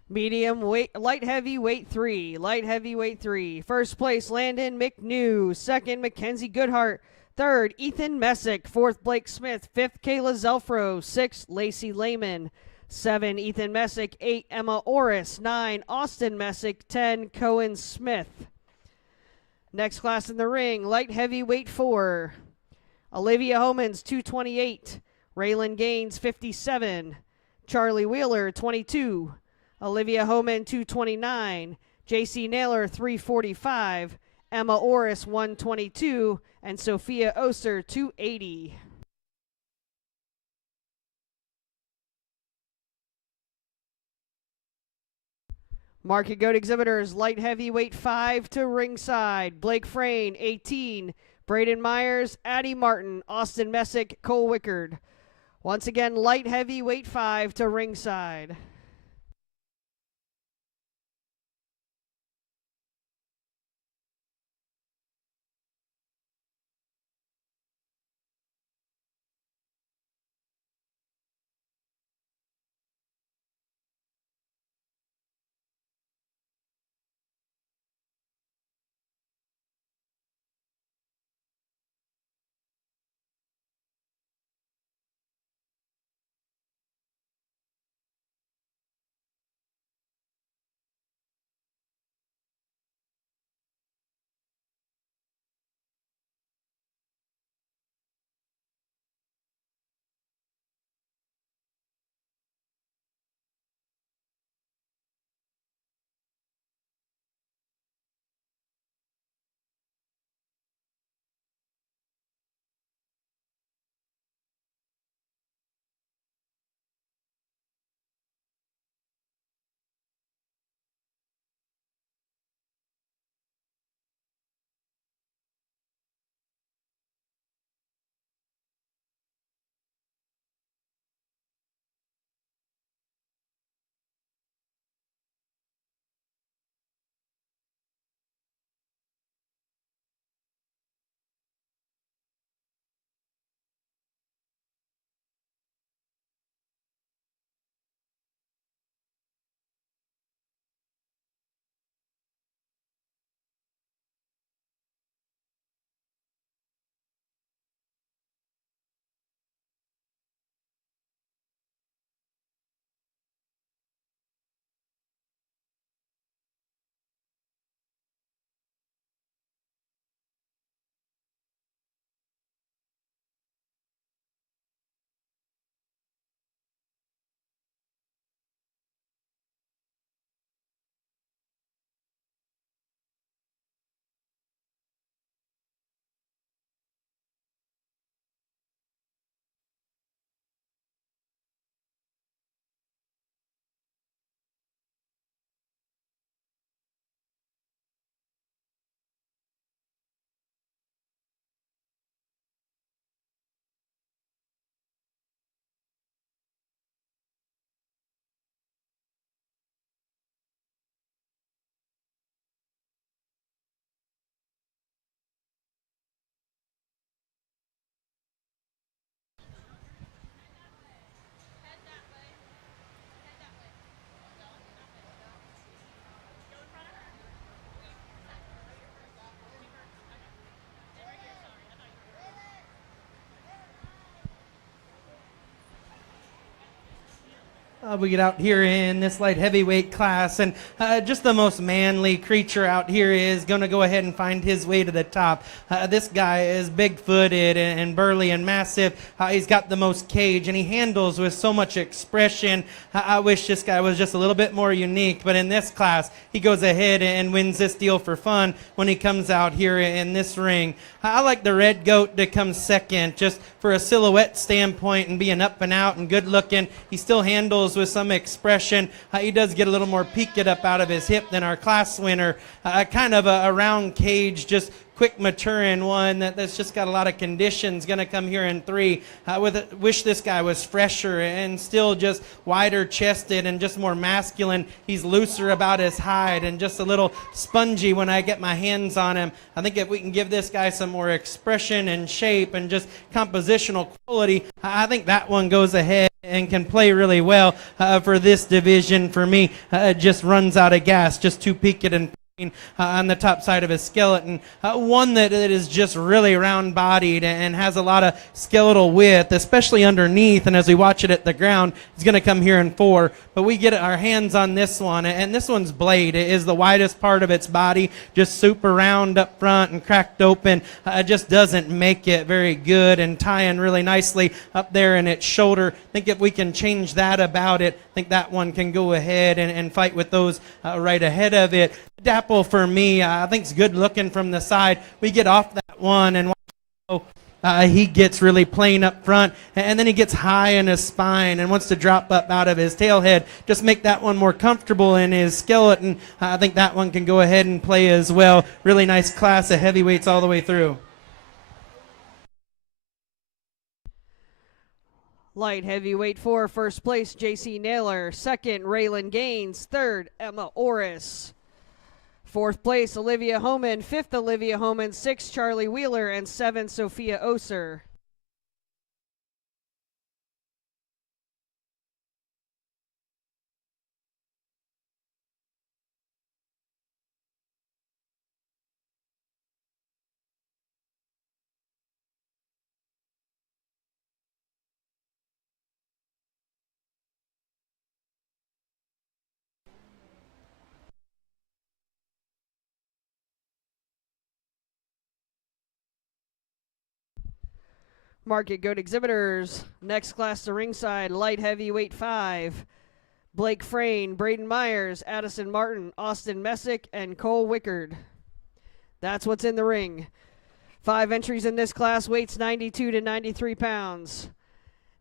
Medium weight, light heavyweight 3. Light heavyweight 3. First place, Landon McNew. Second, Mackenzie Goodhart. Third, Ethan Messick. Fourth, Blake Smith. Fifth, Kayla Zelfro. Sixth, Lacey Lehman. 7, Ethan Messick. 8, Emma Orris. 9, Austin Messick. 10, Cohen Smith. Next class in the ring, light heavyweight 4. Olivia Homans, 228. Raylan Gaines, 57. Charlie Wheeler, 22. Olivia Homan, 229. JC Naylor, 345. Emma Orris, 122. And Sophia Oster, 280. Market Goat Exhibitors, light heavyweight 5 to ringside. Blake Frayne, 18. Braden Myers, Addie Martin, Austin Messick, Cole Wickard. Once again, light heavyweight 5 to ringside. We get out here in this light heavyweight class, and just the most manly creature out here is going to go ahead and find his way to the top. This guy is big-footed and burly and massive. He's got the most cage, and he handles with so much expression. I wish this guy was just a little bit more unique, but in this class, he goes ahead and wins this deal for fun when he comes out here in this ring. I like the Red Goat to come second, just for a silhouette standpoint and being up and out and good looking. He still handles with some expression. He does get a little more peaked up out of his hip than our class winner. Kind of a round cage, just quick maturing one that's just got a lot of conditions. Going to come here in 3. Wish this guy was fresher and still just wider chested and just more masculine. He's looser about his hide and just a little spongy when I get my hands on him. I think if we can give this guy some more expression and shape and just compositional quality, I think that one goes ahead and can play really well for this division. For me, it just runs out of gas, just too peaked and on the top side of his skeleton. One that is just really round-bodied and has a lot of skeletal width, especially underneath, and as we watch it at the ground, it's going to come here in 4. But we get our hands on this one, and this one's blade. It is the widest part of its body, just super round up front and cracked open. It just doesn't make it very good, and tying really nicely up there in its shoulder. I think if we can change that about it, I think that one can go ahead and fight with those right ahead of it. Dapple for me, I think it's good looking from the side. We get off that one and he gets really plain up front, and then he gets high in his spine and wants to drop up out of his tail head. Just make that one more comfortable in his skeleton. I think that one can go ahead and play as well. Really nice class of heavyweights all the way through. Light heavyweight 4, first place, J.C. Naylor. Second, Raylan Gaines. Third, Emma Orris. Fourth place, Olivia Homan. Fifth, Olivia Homan. Sixth, Charlie Wheeler. And seventh, Sophia Oser. Market Goat Exhibitors. Next class to ringside, light heavyweight 5. Blake Frayne, Braden Myers, Addison Martin, Austin Messick, and Cole Wickard. That's what's in the ring. 5 entries in this class, weights 92 to 93 pounds.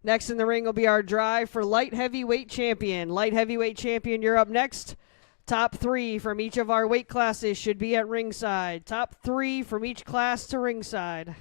Next in the ring will be our drive for light heavyweight champion. Light heavyweight champion, you're up next. Top 3 from each of our weight classes should be at ringside. Top 3 from each class to ringside.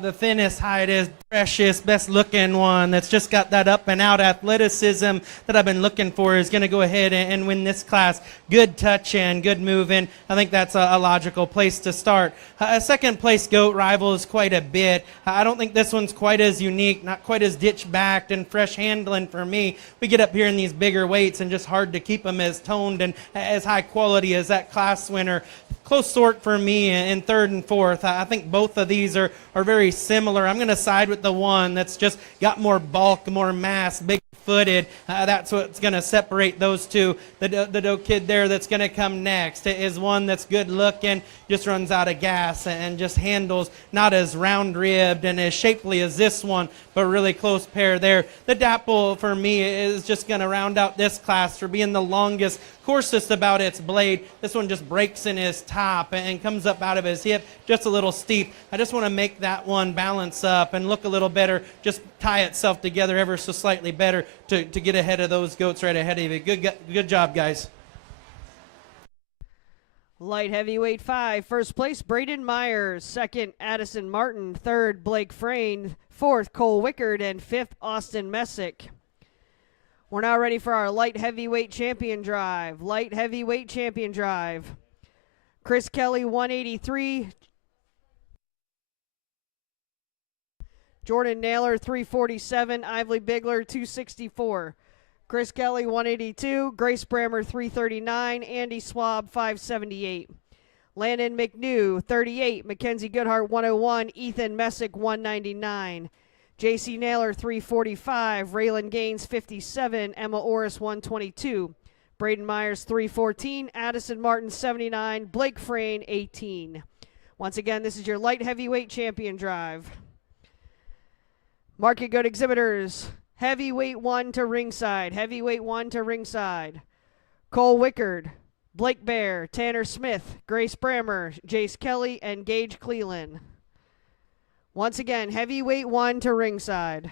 The thinnest hide is precious, best looking one that's just got that up and out athleticism that I've been looking for is going to go ahead and win this class. Good touch and good moving. I think that's a logical place to start. A second place goat rivals quite a bit. I don't think this one's quite as unique, not quite as ditch backed and fresh handling for me. We get up here in these bigger weights and just hard to keep them as toned and as high quality as that class winner. Close sort for me in third and fourth. I think both of these are very similar. I'm going to side with the one that's just got more bulk, more mass, big-footed. That's what's going to separate those two. The doe kid there that's going to come next is one that's good-looking, just runs out of gas and just handles not as round-ribbed and as shapely as this one, but really close pair there. The Dapple, for me, is just going to round out this class for being the longest, coarsest about its blade. This one just breaks in his top and comes up out of his hip, just a little steep. I just want to make that one balance up and look a little better, just tie itself together ever so slightly better to get ahead of those goats right ahead of you. Good job, guys. Light heavyweight 5, first place, Braden Myers. Second, Addison Martin. Third, Blake Frayne. Fourth, Cole Wickard. And fifth, Austin Messick. We're now ready for our light heavyweight champion drive. Light heavyweight champion drive. Chris Kelly, 183. Jordan Naylor, 347. Ively Bigler, 264. Chris Kelly, 182. Grace Brammer, 339. Andy Swab, 578. Landon McNew, 38. Mackenzie Goodhart, 101. Ethan Messick, 199. J.C. Naylor, 345. Raylan Gaines, 57. Emma Orris, 122. Braden Myers, 314. Addison Martin, 79. Blake Frayne, 18. Once again, this is your light heavyweight champion drive. Market Goat exhibitors. Heavyweight 1 to ringside. Heavyweight 1 to ringside. Cole Wickard, Blake Bear, Tanner Smith, Grace Brammer, Jace Kelly, and Gage Cleland. Once again, heavyweight 1 to ringside.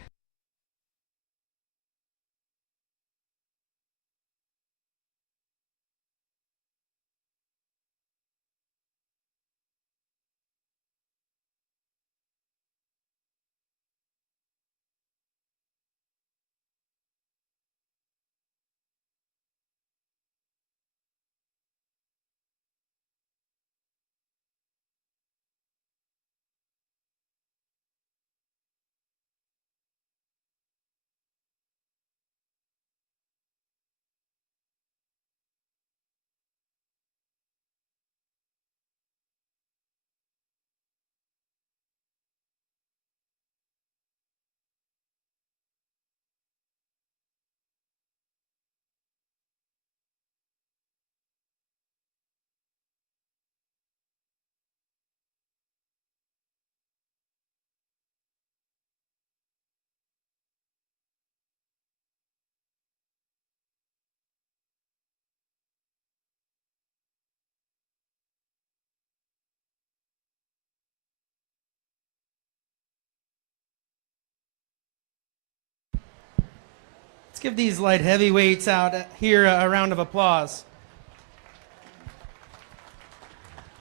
Let's give these light heavyweights out here a round of applause.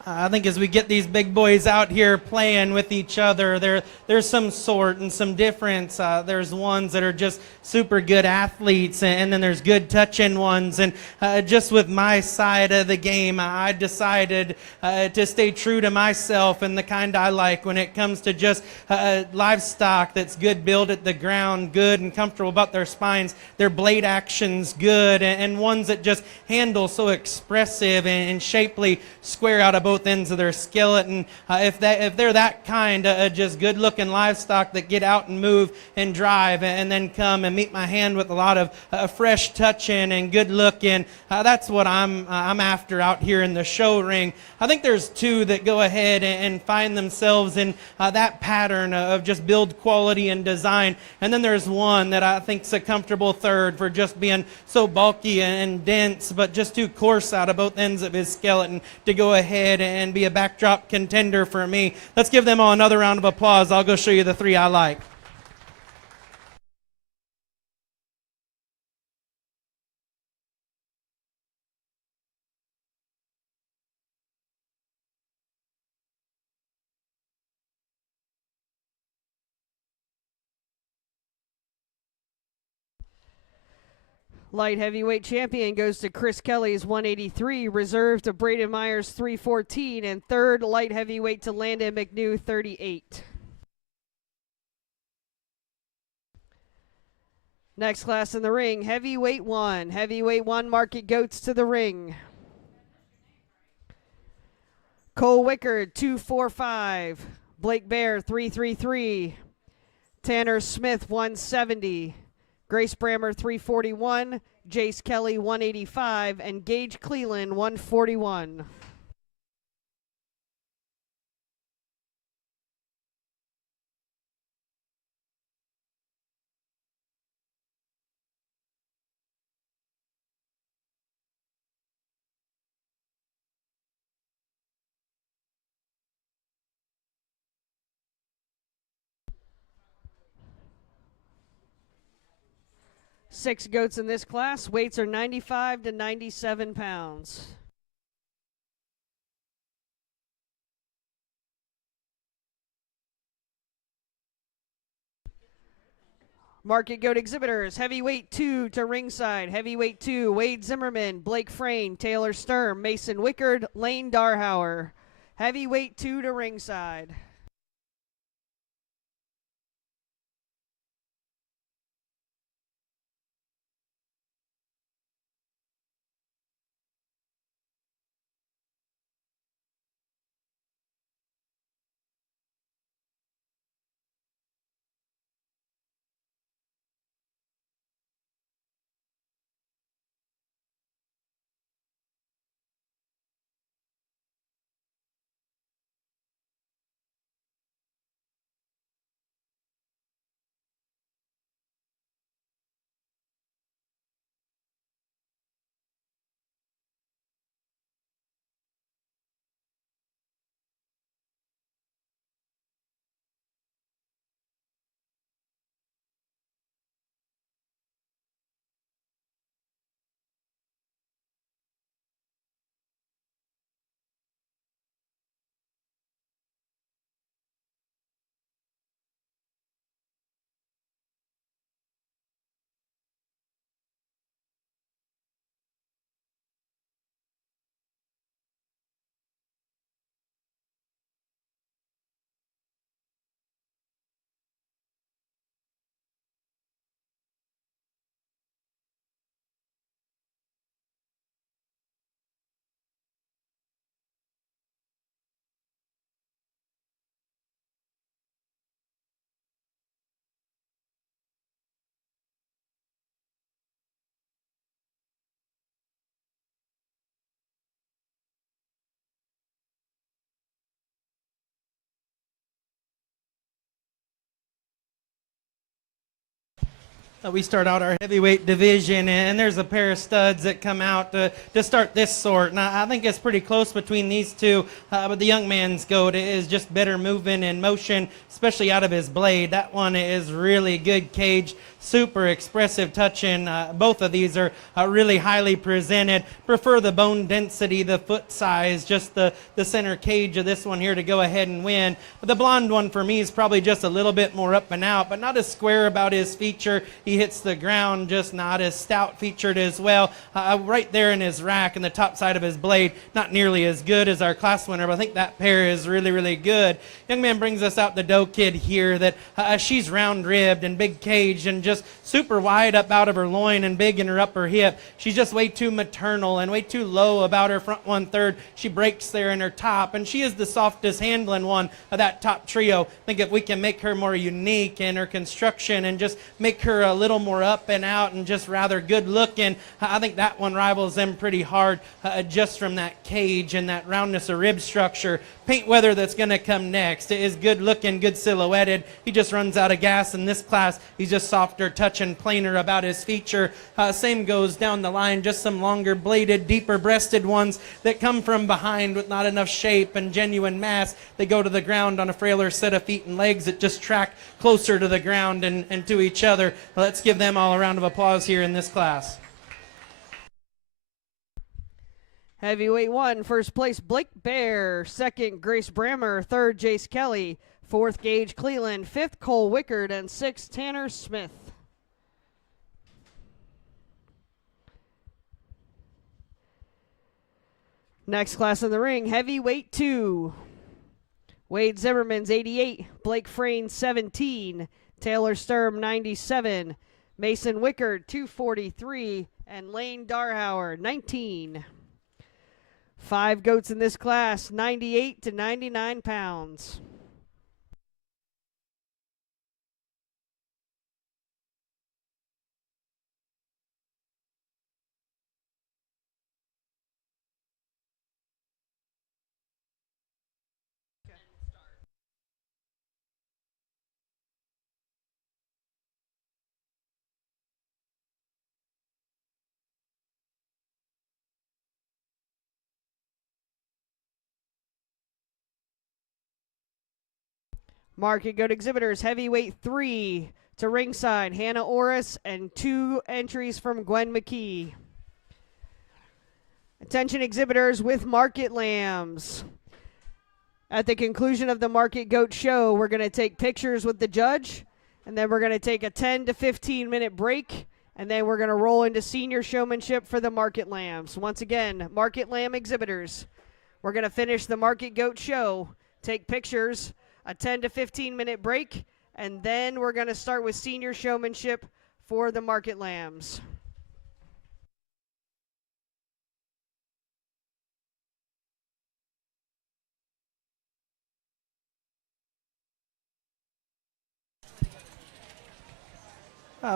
I think as we get these big boys out here playing with each other, there's some sort and some difference. There's ones that are just super good athletes, and then there's good touching ones. And just with my side of the game, I decided to stay true to myself and the kind I like when it comes to just livestock that's good build at the ground, good and comfortable about their spines, their blade actions good, and ones that just handle so expressive and shapely, square out of both ends of their skeleton. If they're that kind of just good-looking livestock that get out and move and drive and then come and meet my hand with a lot of fresh touching and good looking, that's what I'm after out here in the show ring. I think there's two that go ahead and find themselves in that pattern of just build quality and design, and then there's one that I think's a comfortable third for just being so bulky and dense, but just too coarse out of both ends of his skeleton to go ahead and be a backdrop contender for me. Let's give them all another round of applause. I'll go show you the three I like. Light heavyweight champion goes to Chris Kelly's 183, reserved to Braden Myers 314, and third light heavyweight to Landon McNew 38. Next class in the ring, heavyweight 1. Heavyweight 1, Market Goats to the ring. Cole Wickard 245, Blake Bear 333, Tanner Smith 170. Grace Brammer 341, Jace Kelly 185, and Gage Cleland 141. 6 goats in this class. Weights are 95 to 97 pounds. Market Goat Exhibitors, Heavyweight 2 to ringside. Heavyweight 2, Wade Zimmerman, Blake Frayne, Taylor Sturm, Mason Wickard, Lane Darhauer. Heavyweight 2 to ringside. We start out our heavyweight division, and there's a pair of studs that come out to start this sort. And I think it's pretty close between these two, but the young man's goat is just better moving and motion, especially out of his blade. That one is really good cage, super expressive touching. Both of these are really highly presented. Prefer the bone density, the foot size, just the center cage of this one here to go ahead and win. But the blonde one for me is probably just a little bit more up and out, but not as square about his feature. He hits the ground, just not as stout featured as well. Right there in his rack and the top side of his blade, not nearly as good as our class winner, but I think that pair is really, really good. Young man brings us out the doe kid here that she's round ribbed and big caged and just super wide up out of her loin and big in her upper hip. She's just way too maternal and way too low about her front 1/3. She breaks there in her top, and she is the softest handling one of that top trio. I think if we can make her more unique in her construction and just make her a little more up and out and just rather good looking, I think that one rivals them pretty hard just from that cage and that roundness of rib structure. Paint Weather that's going to come next is good looking, good silhouetted. He just runs out of gas in this class. He's just softer touching, plainer about his feature. Same goes down the line, just some longer bladed, deeper breasted ones that come from behind with not enough shape and genuine mass. They go to the ground on a frailer set of feet and legs that just track closer to the ground and to each other. Let's give them all a round of applause here in this class. Heavyweight 1, first place Blake Bear, second Grace Brammer, third Jace Kelly, fourth Gage Cleland, fifth Cole Wickard, and sixth Tanner Smith. Next class in the ring, Heavyweight 2. Wade Zimmerman's 88, Blake Frayne 17, Taylor Sturm 97, Mason Wickard 243, and Lane Darhauer 19. 5 goats in this class, 98 to 99 pounds. Market Goat Exhibitors, Heavyweight 3, To ringside, Hannah Orris, and 2 entries from Gwen McKee. Attention exhibitors with market lambs. At the conclusion of the Market Goat show, we're going to take pictures with the judge, and then we're going to take a 10 to 15 minute break, and then we're going to roll into senior showmanship for the Market Lambs. Once again, Market Lamb exhibitors, we're going to finish the Market Goat show, take pictures, a 10 to 15 minute break, and then we're going to start with senior showmanship for the Market Lambs.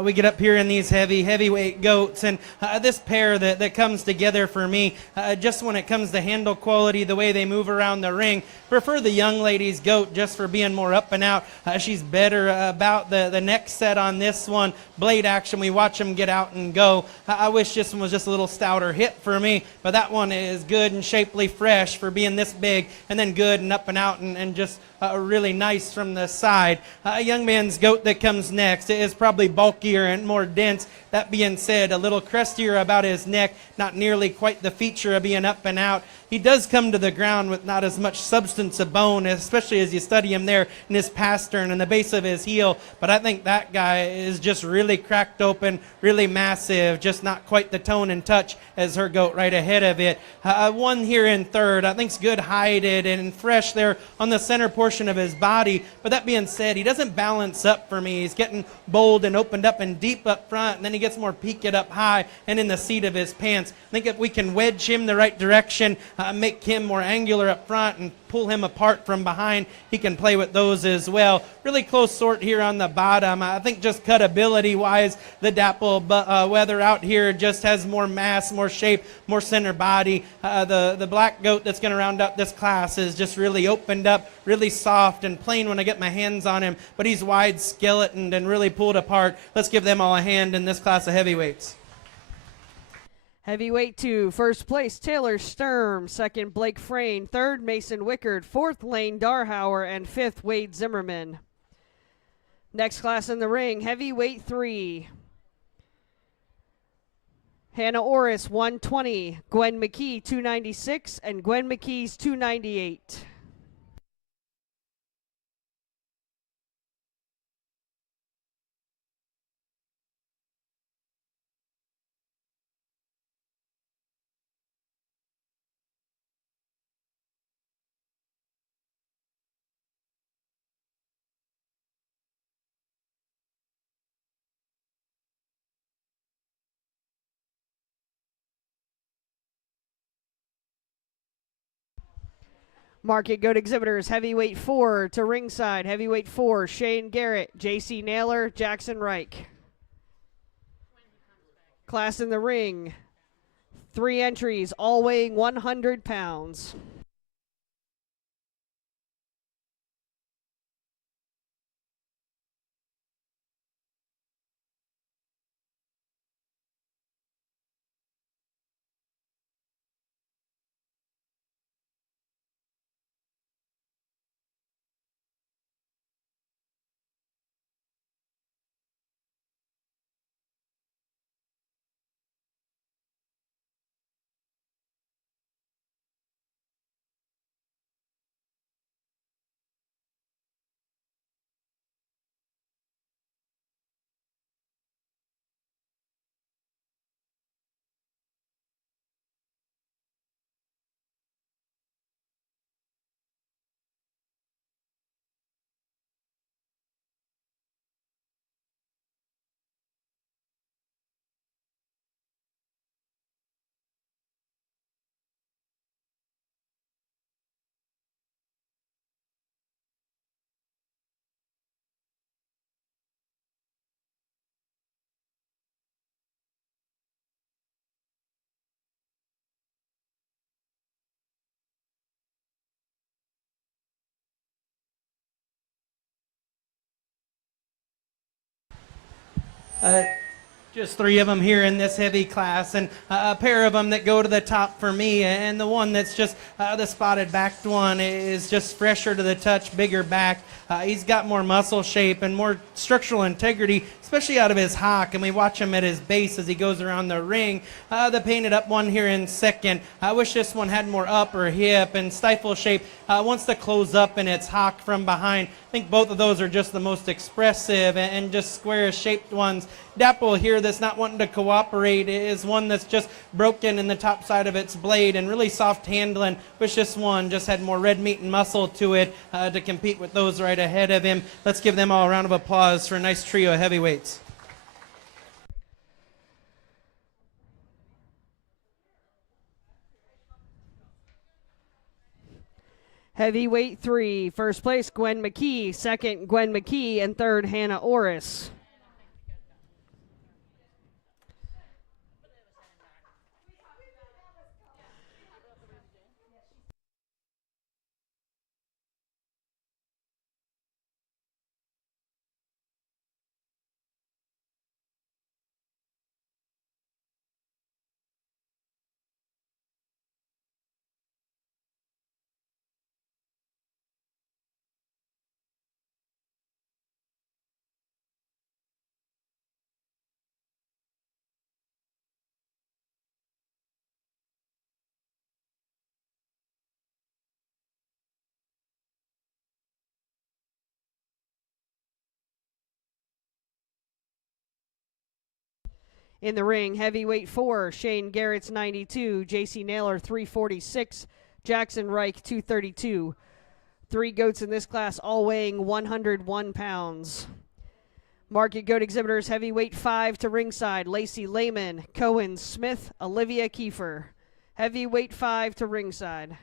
We get up here in these heavyweight goats, and this pair that comes together for me, just when it comes to handle quality, the way they move around the ring, prefer the young lady's goat just for being more up and out. She's better about the next set on this one. Blade action, we watch them get out and go. I wish this one was just a little stouter hit for me, but that one is good and shapely fresh for being this big, and then good and up and out and just really nice from the side. A young man's goat that comes next is probably bulkier and more dense. That being said, a little crustier about his neck, not nearly quite the feature of being up and out. He does come to the ground with not as much substance of bone, especially as you study him there in his pastern and the base of his heel. But I think that guy is just really cracked open, really massive, just not quite the tone and touch as her goat right ahead of it. One here in third, I think's good heighted and fresh there on the center portion of his body. But that being said, he doesn't balance up for me. He's getting bold and opened up and deep up front, and then he gets more peaked up high and in the seat of his pants. I think if we can wedge him the right direction, make him more angular up front and pull him apart from behind, he can play with those as well. Really close sort here on the bottom. I think just cutability wise, the Dapple Weather out here just has more mass, more shape, more center body. The black goat that's going to round up this class is just really opened up, really soft and plain when I get my hands on him, but he's wide skeletoned and really pulled apart. Let's give them all a hand in this class of heavyweights. Heavyweight 2, first place, Taylor Sturm. Second, Blake Frayne. Third, Mason Wickard. Fourth, Lane Darhauer. And fifth, Wade Zimmerman. Next class in the ring, Heavyweight 3. Hannah Orris, 120. Gwen McKee, 296. And Gwen McKee's 298. Market Goat exhibitors, Heavyweight 4 to ringside. Heavyweight 4, Shane Garrett, J.C. Naylor, Jackson Reich. Class in the ring, 3 entries, all weighing 100 pounds. Just three of them here in this heavy class, and a pair of them that go to the top for me. And the one that's just the spotted backed one is just fresher to the touch, bigger back. He's got more muscle shape and more structural integrity, especially out of his hock. And we watch him at his base as he goes around the ring. The painted up one here in second. I wish this one had more upper hip and stifle shape. Wants to close up in its hock from behind. I think both of those are just the most expressive and just square shaped ones. Dapple here that's not wanting to cooperate is one that's just broken in the top side of its blade and really soft handling. Wish this one just had more red meat and muscle to it to compete with those right ahead of him. Let's give them all a round of applause for a nice trio of heavyweights. Heavyweight 3, first place Gwen McKee, second Gwen McKee, and third Hannah Orris. In the ring, heavyweight 4, Shane Garrett's 92, JC Naylor 346, Jackson Reich 232. Three goats in this class, all weighing 101 pounds. Market Goat Exhibitors heavyweight 5 to ringside, Lacey Lehman, Cohen Smith, Olivia Kiefer. Heavyweight 5 to ringside.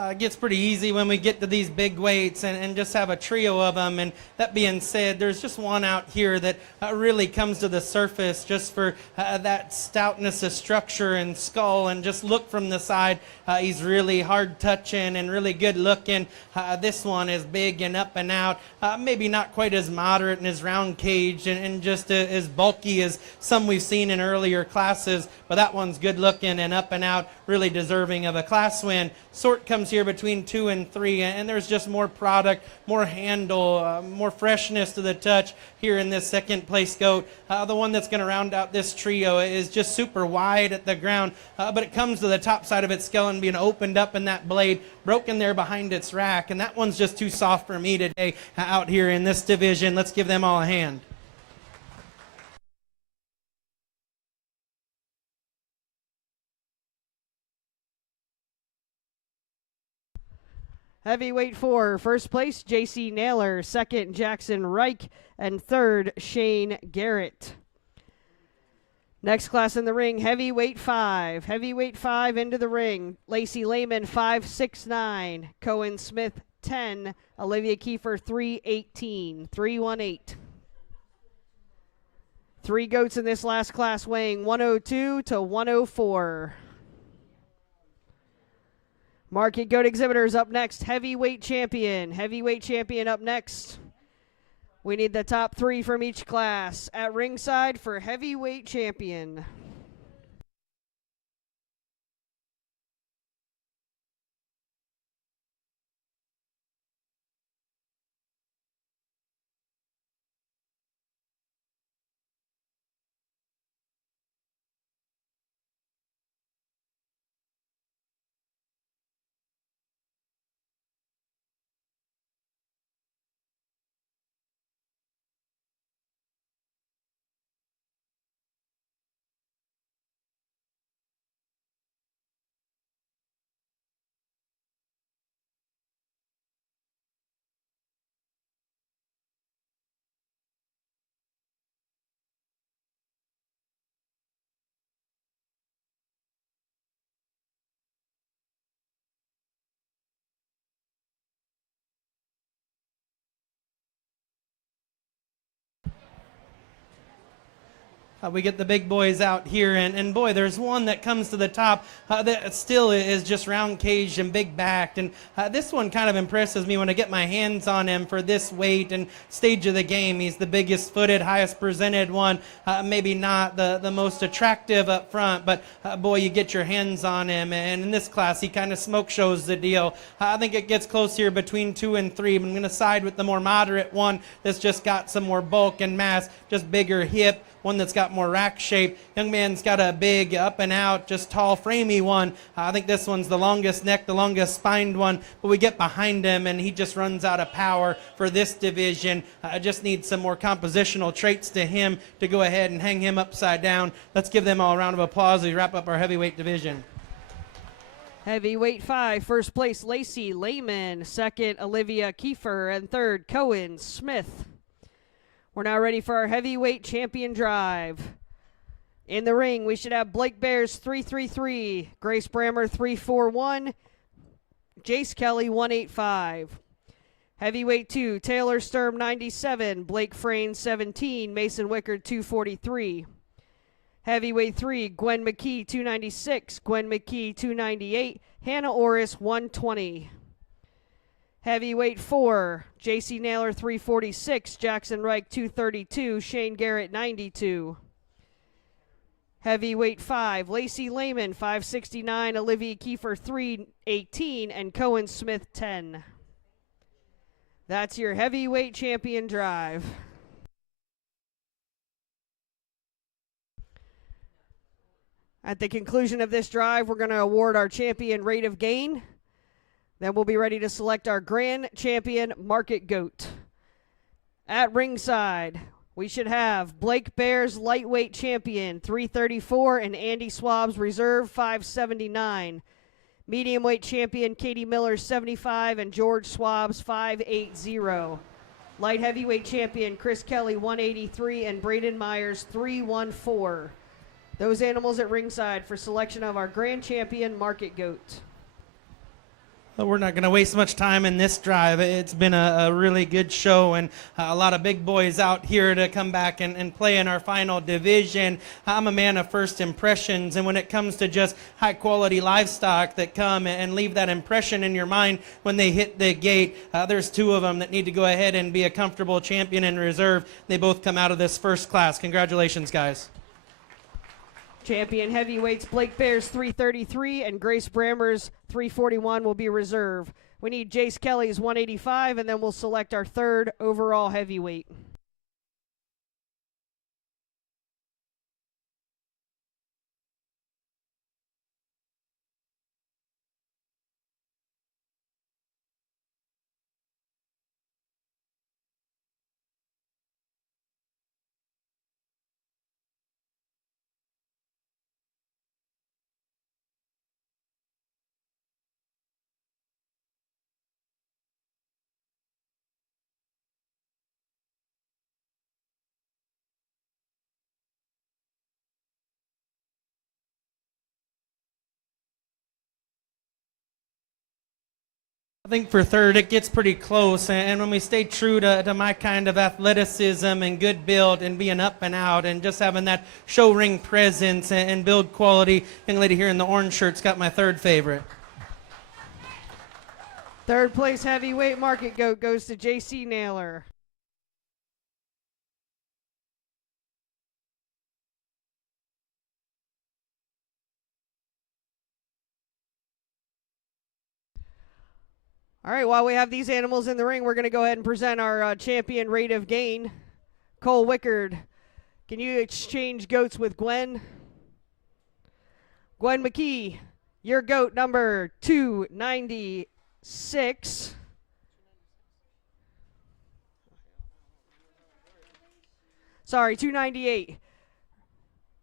It gets pretty easy when we get to these big weights and just have a trio of them. And that being said, there's just one out here that really comes to the surface just for that stoutness of structure and skull. And just look from the side, he's really hard touching and really good looking. This one is big and up and out. Maybe not quite as moderate in his round cage and just as bulky as some we've seen in earlier classes. But that one's good looking and up and out, really deserving of a class win. Sort comes here between 2 and 3, and there's just more product, more handle, more freshness to the touch here in this second place goat. The one that's going to round out this trio is just super wide at the ground, but it comes to the top side of its skeleton being opened up in that blade, broken there behind its rack, and that one's just too soft for me today out here in this division. Let's give them all a hand. Heavyweight 4, first place JC Naylor, second Jackson Reich, and third Shane Garrett. Next class in the ring, heavyweight 5. Heavyweight 5 into the ring. Lacey Lehman 5'6'9", Cohen Smith 10, Olivia Kiefer 3'18", 318. Three goats in this last class weighing 102 to 104. Market Goat Exhibitors up next. Heavyweight champion. Heavyweight champion up next. We need the top 3 from each class. At ringside for heavyweight champion. We get the big boys out here, and boy, there's one that comes to the top that still is just round caged and big backed, and this one kind of impresses me when I get my hands on him for this weight and stage of the game. He's the biggest footed, highest presented one, maybe not the most attractive up front, but boy, you get your hands on him, and in this class, he kind of smoke shows the deal. I think it gets close here between 2 and 3, but I'm going to side with the more moderate one that's just got some more bulk and mass, just bigger hip, one that's got more rack shape. Young man's got a big up and out, just tall, framey one. I think this one's the longest neck, the longest spined one, but we get behind him and he just runs out of power for this division. I just need some more compositional traits to him to go ahead and hang him upside down. Let's give them all a round of applause as we wrap up our heavyweight division. Heavyweight 5, first place Lacey Lehman, second Olivia Kiefer, and third Cohen Smith. We're now ready for our heavyweight champion drive. In the ring, we should have Blake Bears 333, Grace Brammer 341, Jace Kelly 185. Heavyweight 2, Taylor Sturm 97, Blake Frayne 17, Mason Wickard 243. Heavyweight 3, Gwen McKee 296, Gwen McKee 298, Hannah Orris 120. Heavyweight 4, JC Naylor 346, Jackson Reich 232, Shane Garrett 92. Heavyweight 5, Lacey Lehman 569, Olivia Kiefer 318, and Cohen Smith 10. That's your heavyweight champion drive. At the conclusion of this drive, we're going to award our champion rate of gain. Then we'll be ready to select our grand champion market goat. At ringside, we should have Blake Bears lightweight champion 334 and Andy Swab's reserve 579. Medium weight champion Katie Miller 75 and George Swab's 580. Light heavyweight champion Chris Kelly 183 and Braden Myers 314. Those animals at ringside for selection of our grand champion market goat. We're not going to waste much time in this drive. It's been a really good show and a lot of big boys out here to come back and play in our final division. I'm a man of first impressions, and when it comes to just high-quality livestock that come and leave that impression in your mind when they hit the gate, there's 2 of them that need to go ahead and be a comfortable champion in reserve. They both come out of this first class. Congratulations, guys. Champion heavyweights Blake Bears 333 and Grace Brammer's 341 will be reserve. We need Jace Kelly's 185, and then we'll select our third overall heavyweight. I think for third, it gets pretty close, and when we stay true to my kind of athleticism and good build and being up and out and just having that show ring presence and build quality, young lady here in the orange shirt's got my third favorite. Third place heavyweight market goat goes to JC Naylor. All right, while we have these animals in the ring, we're going to go ahead and present our champion rate of gain. Cole Wickard, can you exchange goats with Gwen? Gwen McKee, your goat number 296. Sorry, 298.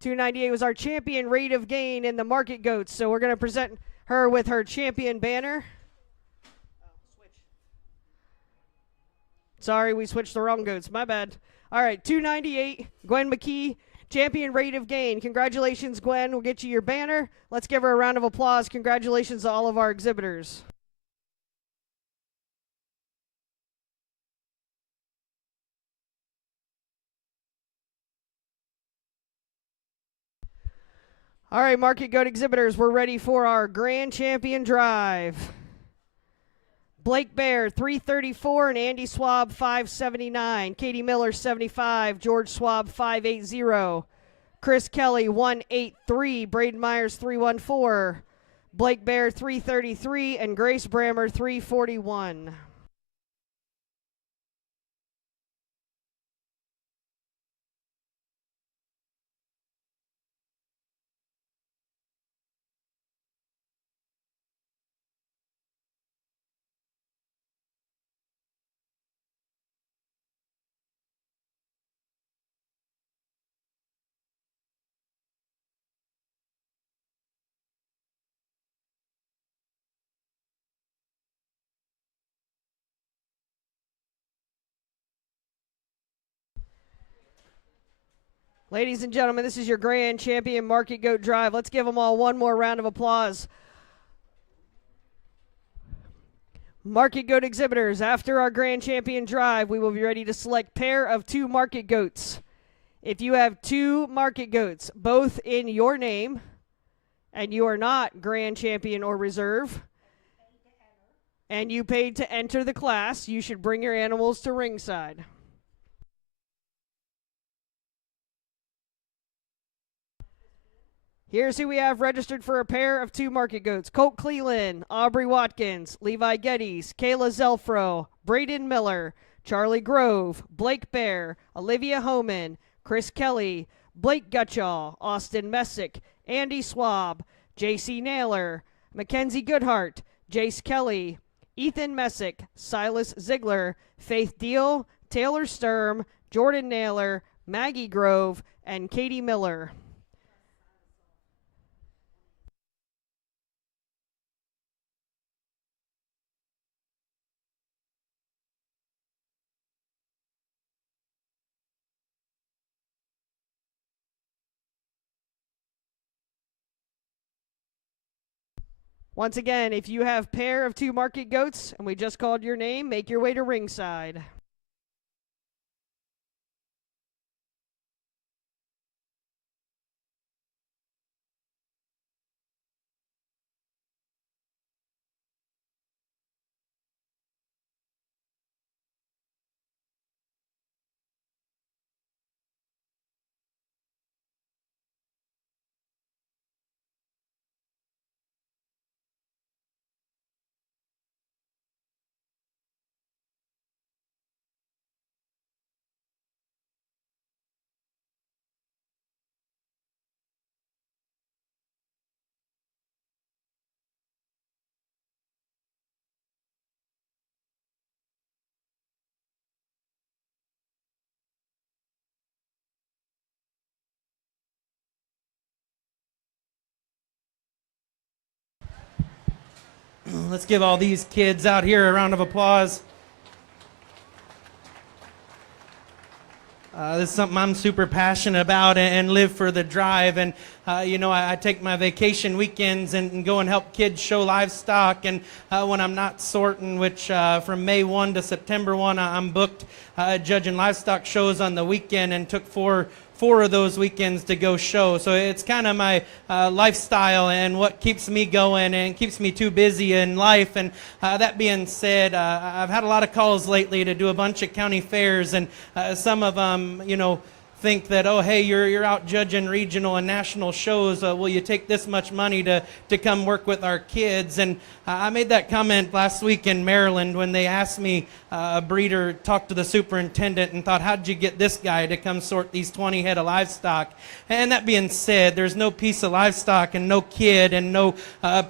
298 was our champion rate of gain in the market goats, so we're going to present her with her champion banner. Sorry, we switched the wrong goats. My bad. All right, 298, Gwen McKee, champion rate of gain. Congratulations, Gwen. We'll get you your banner. Let's give her a round of applause. Congratulations to all of our exhibitors. All right, Market Goat exhibitors, we're ready for our Grand Champion Drive. Blake Bear, 334, and Andy Swab, 579. Katie Miller, 75. George Swab, 580. Chris Kelly, 183. Braden Myers, 314. Blake Bear, 333, and Grace Brammer, 341. Ladies and gentlemen, this is your Grand Champion Market Goat Drive. Let's give them all one more round of applause. Market Goat exhibitors, after our Grand Champion Drive, we will be ready to select pair of 2 Market Goats. If you have 2 Market Goats, both in your name, and you are not Grand Champion or Reserve, and you paid to enter the class, you should bring your animals to ringside. Here's who we have registered for a pair of 2 Market Goats. Colt Cleland, Aubrey Watkins, Levi Geddes, Kayla Zelfro, Braden Miller, Charlie Grove, Blake Bear, Olivia Homan, Chris Kelly, Blake Gutschall, Austin Messick, Andy Swab, JC Naylor, Mackenzie Goodhart, Jace Kelly, Ethan Messick, Silas Ziegler, Faith Deal, Taylor Sturm, Jordan Naylor, Maggie Grove, and Katie Miller. Once again, if you have pair of 2 Market Goats and we just called your name, make your way to ringside. Let's give all these kids out here a round of applause. This is something I'm super passionate about and live for the drive. And, I take my vacation weekends and go and help kids show livestock. And when I'm not sorting, which from May 1 to September 1, I'm booked judging livestock shows on the weekend and took four of those weekends to go show. So it's kind of my lifestyle and what keeps me going and keeps me too busy in life. And that being said, I've had a lot of calls lately to do a bunch of county fairs, and some of them, think that, oh, hey, you're out judging regional and national shows. Will you take this much money to come work with our kids? And I made that comment last week in Maryland when they asked me, a breeder talked to the superintendent and thought, how did you get this guy to come sort these 20 head of livestock? And that being said, there's no piece of livestock and no kid and no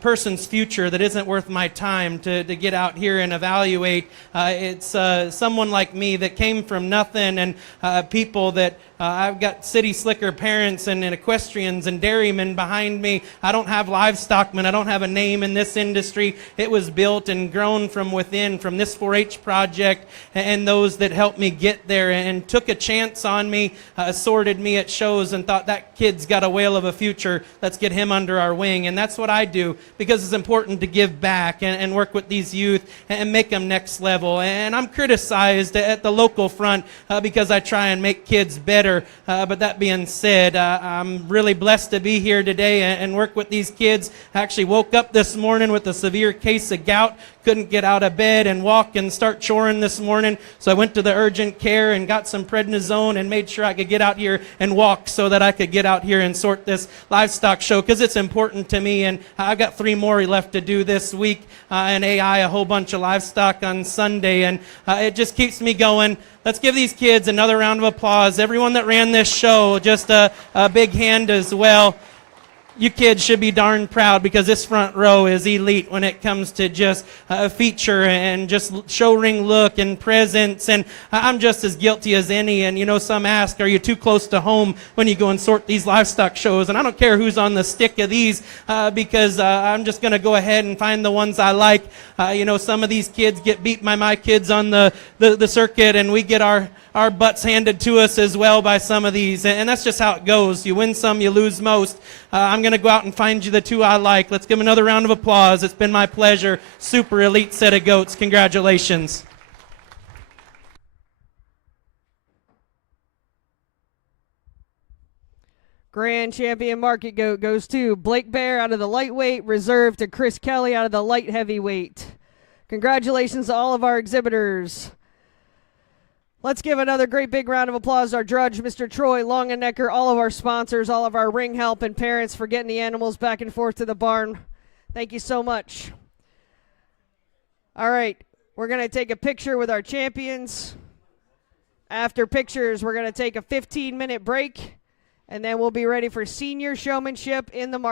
person's future that isn't worth my time to get out here and evaluate. It's someone like me that came from nothing, and people that I've got city slicker parents and equestrians and dairymen behind me. I don't have livestockmen. I don't have a name in this industry. It was built and grown from within, from this 4-H project and those that helped me get there and took a chance on me, sorted me at shows and thought, that kid's got a whale of a future. Let's get him under our wing. And that's what I do, because it's important to give back and work with these youth and make them next level. And I'm criticized at the local front because I try and make kids better better. But that being said, I'm really blessed to be here today and work with these kids. I actually woke up this morning with a severe case of gout. Couldn't get out of bed and walk and start choring this morning. So I went to the urgent care and got some prednisone and made sure I could get out here and walk so that I could get out here and sort this livestock show, because it's important to me. And I've got 3 more left to do this week, and AI, a whole bunch of livestock on Sunday. And it just keeps me going. Let's give these kids another round of applause. Everyone that ran this show, just a big hand as well. You kids should be darn proud, because this front row is elite when it comes to just feature and just show ring look and presence. And I'm just as guilty as any. And, you know, some ask, are you too close to home when you go and sort these livestock shows? And I don't care who's on the stick of these, because I'm just going to go ahead and find the ones I like. You know, some of these kids get beat by my kids on the circuit, and we get our butts handed to us as well by some of these. And that's just how it goes. You win some, you lose most. I'm going to go out and find you the 2 I like. Let's give them another round of applause. It's been my pleasure. Super elite set of goats. Congratulations. Grand champion market goat goes to Blake Bear out of the lightweight, reserved to Chris Kelly out of the light heavyweight. Congratulations to all of our exhibitors. Let's give another great big round of applause to our judge, Mr. Troy Longenecker, all of our sponsors, all of our ring help and parents for getting the animals back and forth to the barn. Thank you so much. All right, we're going to take a picture with our champions. After pictures, we're going to take a 15-minute break, and then we'll be ready for senior showmanship in the market.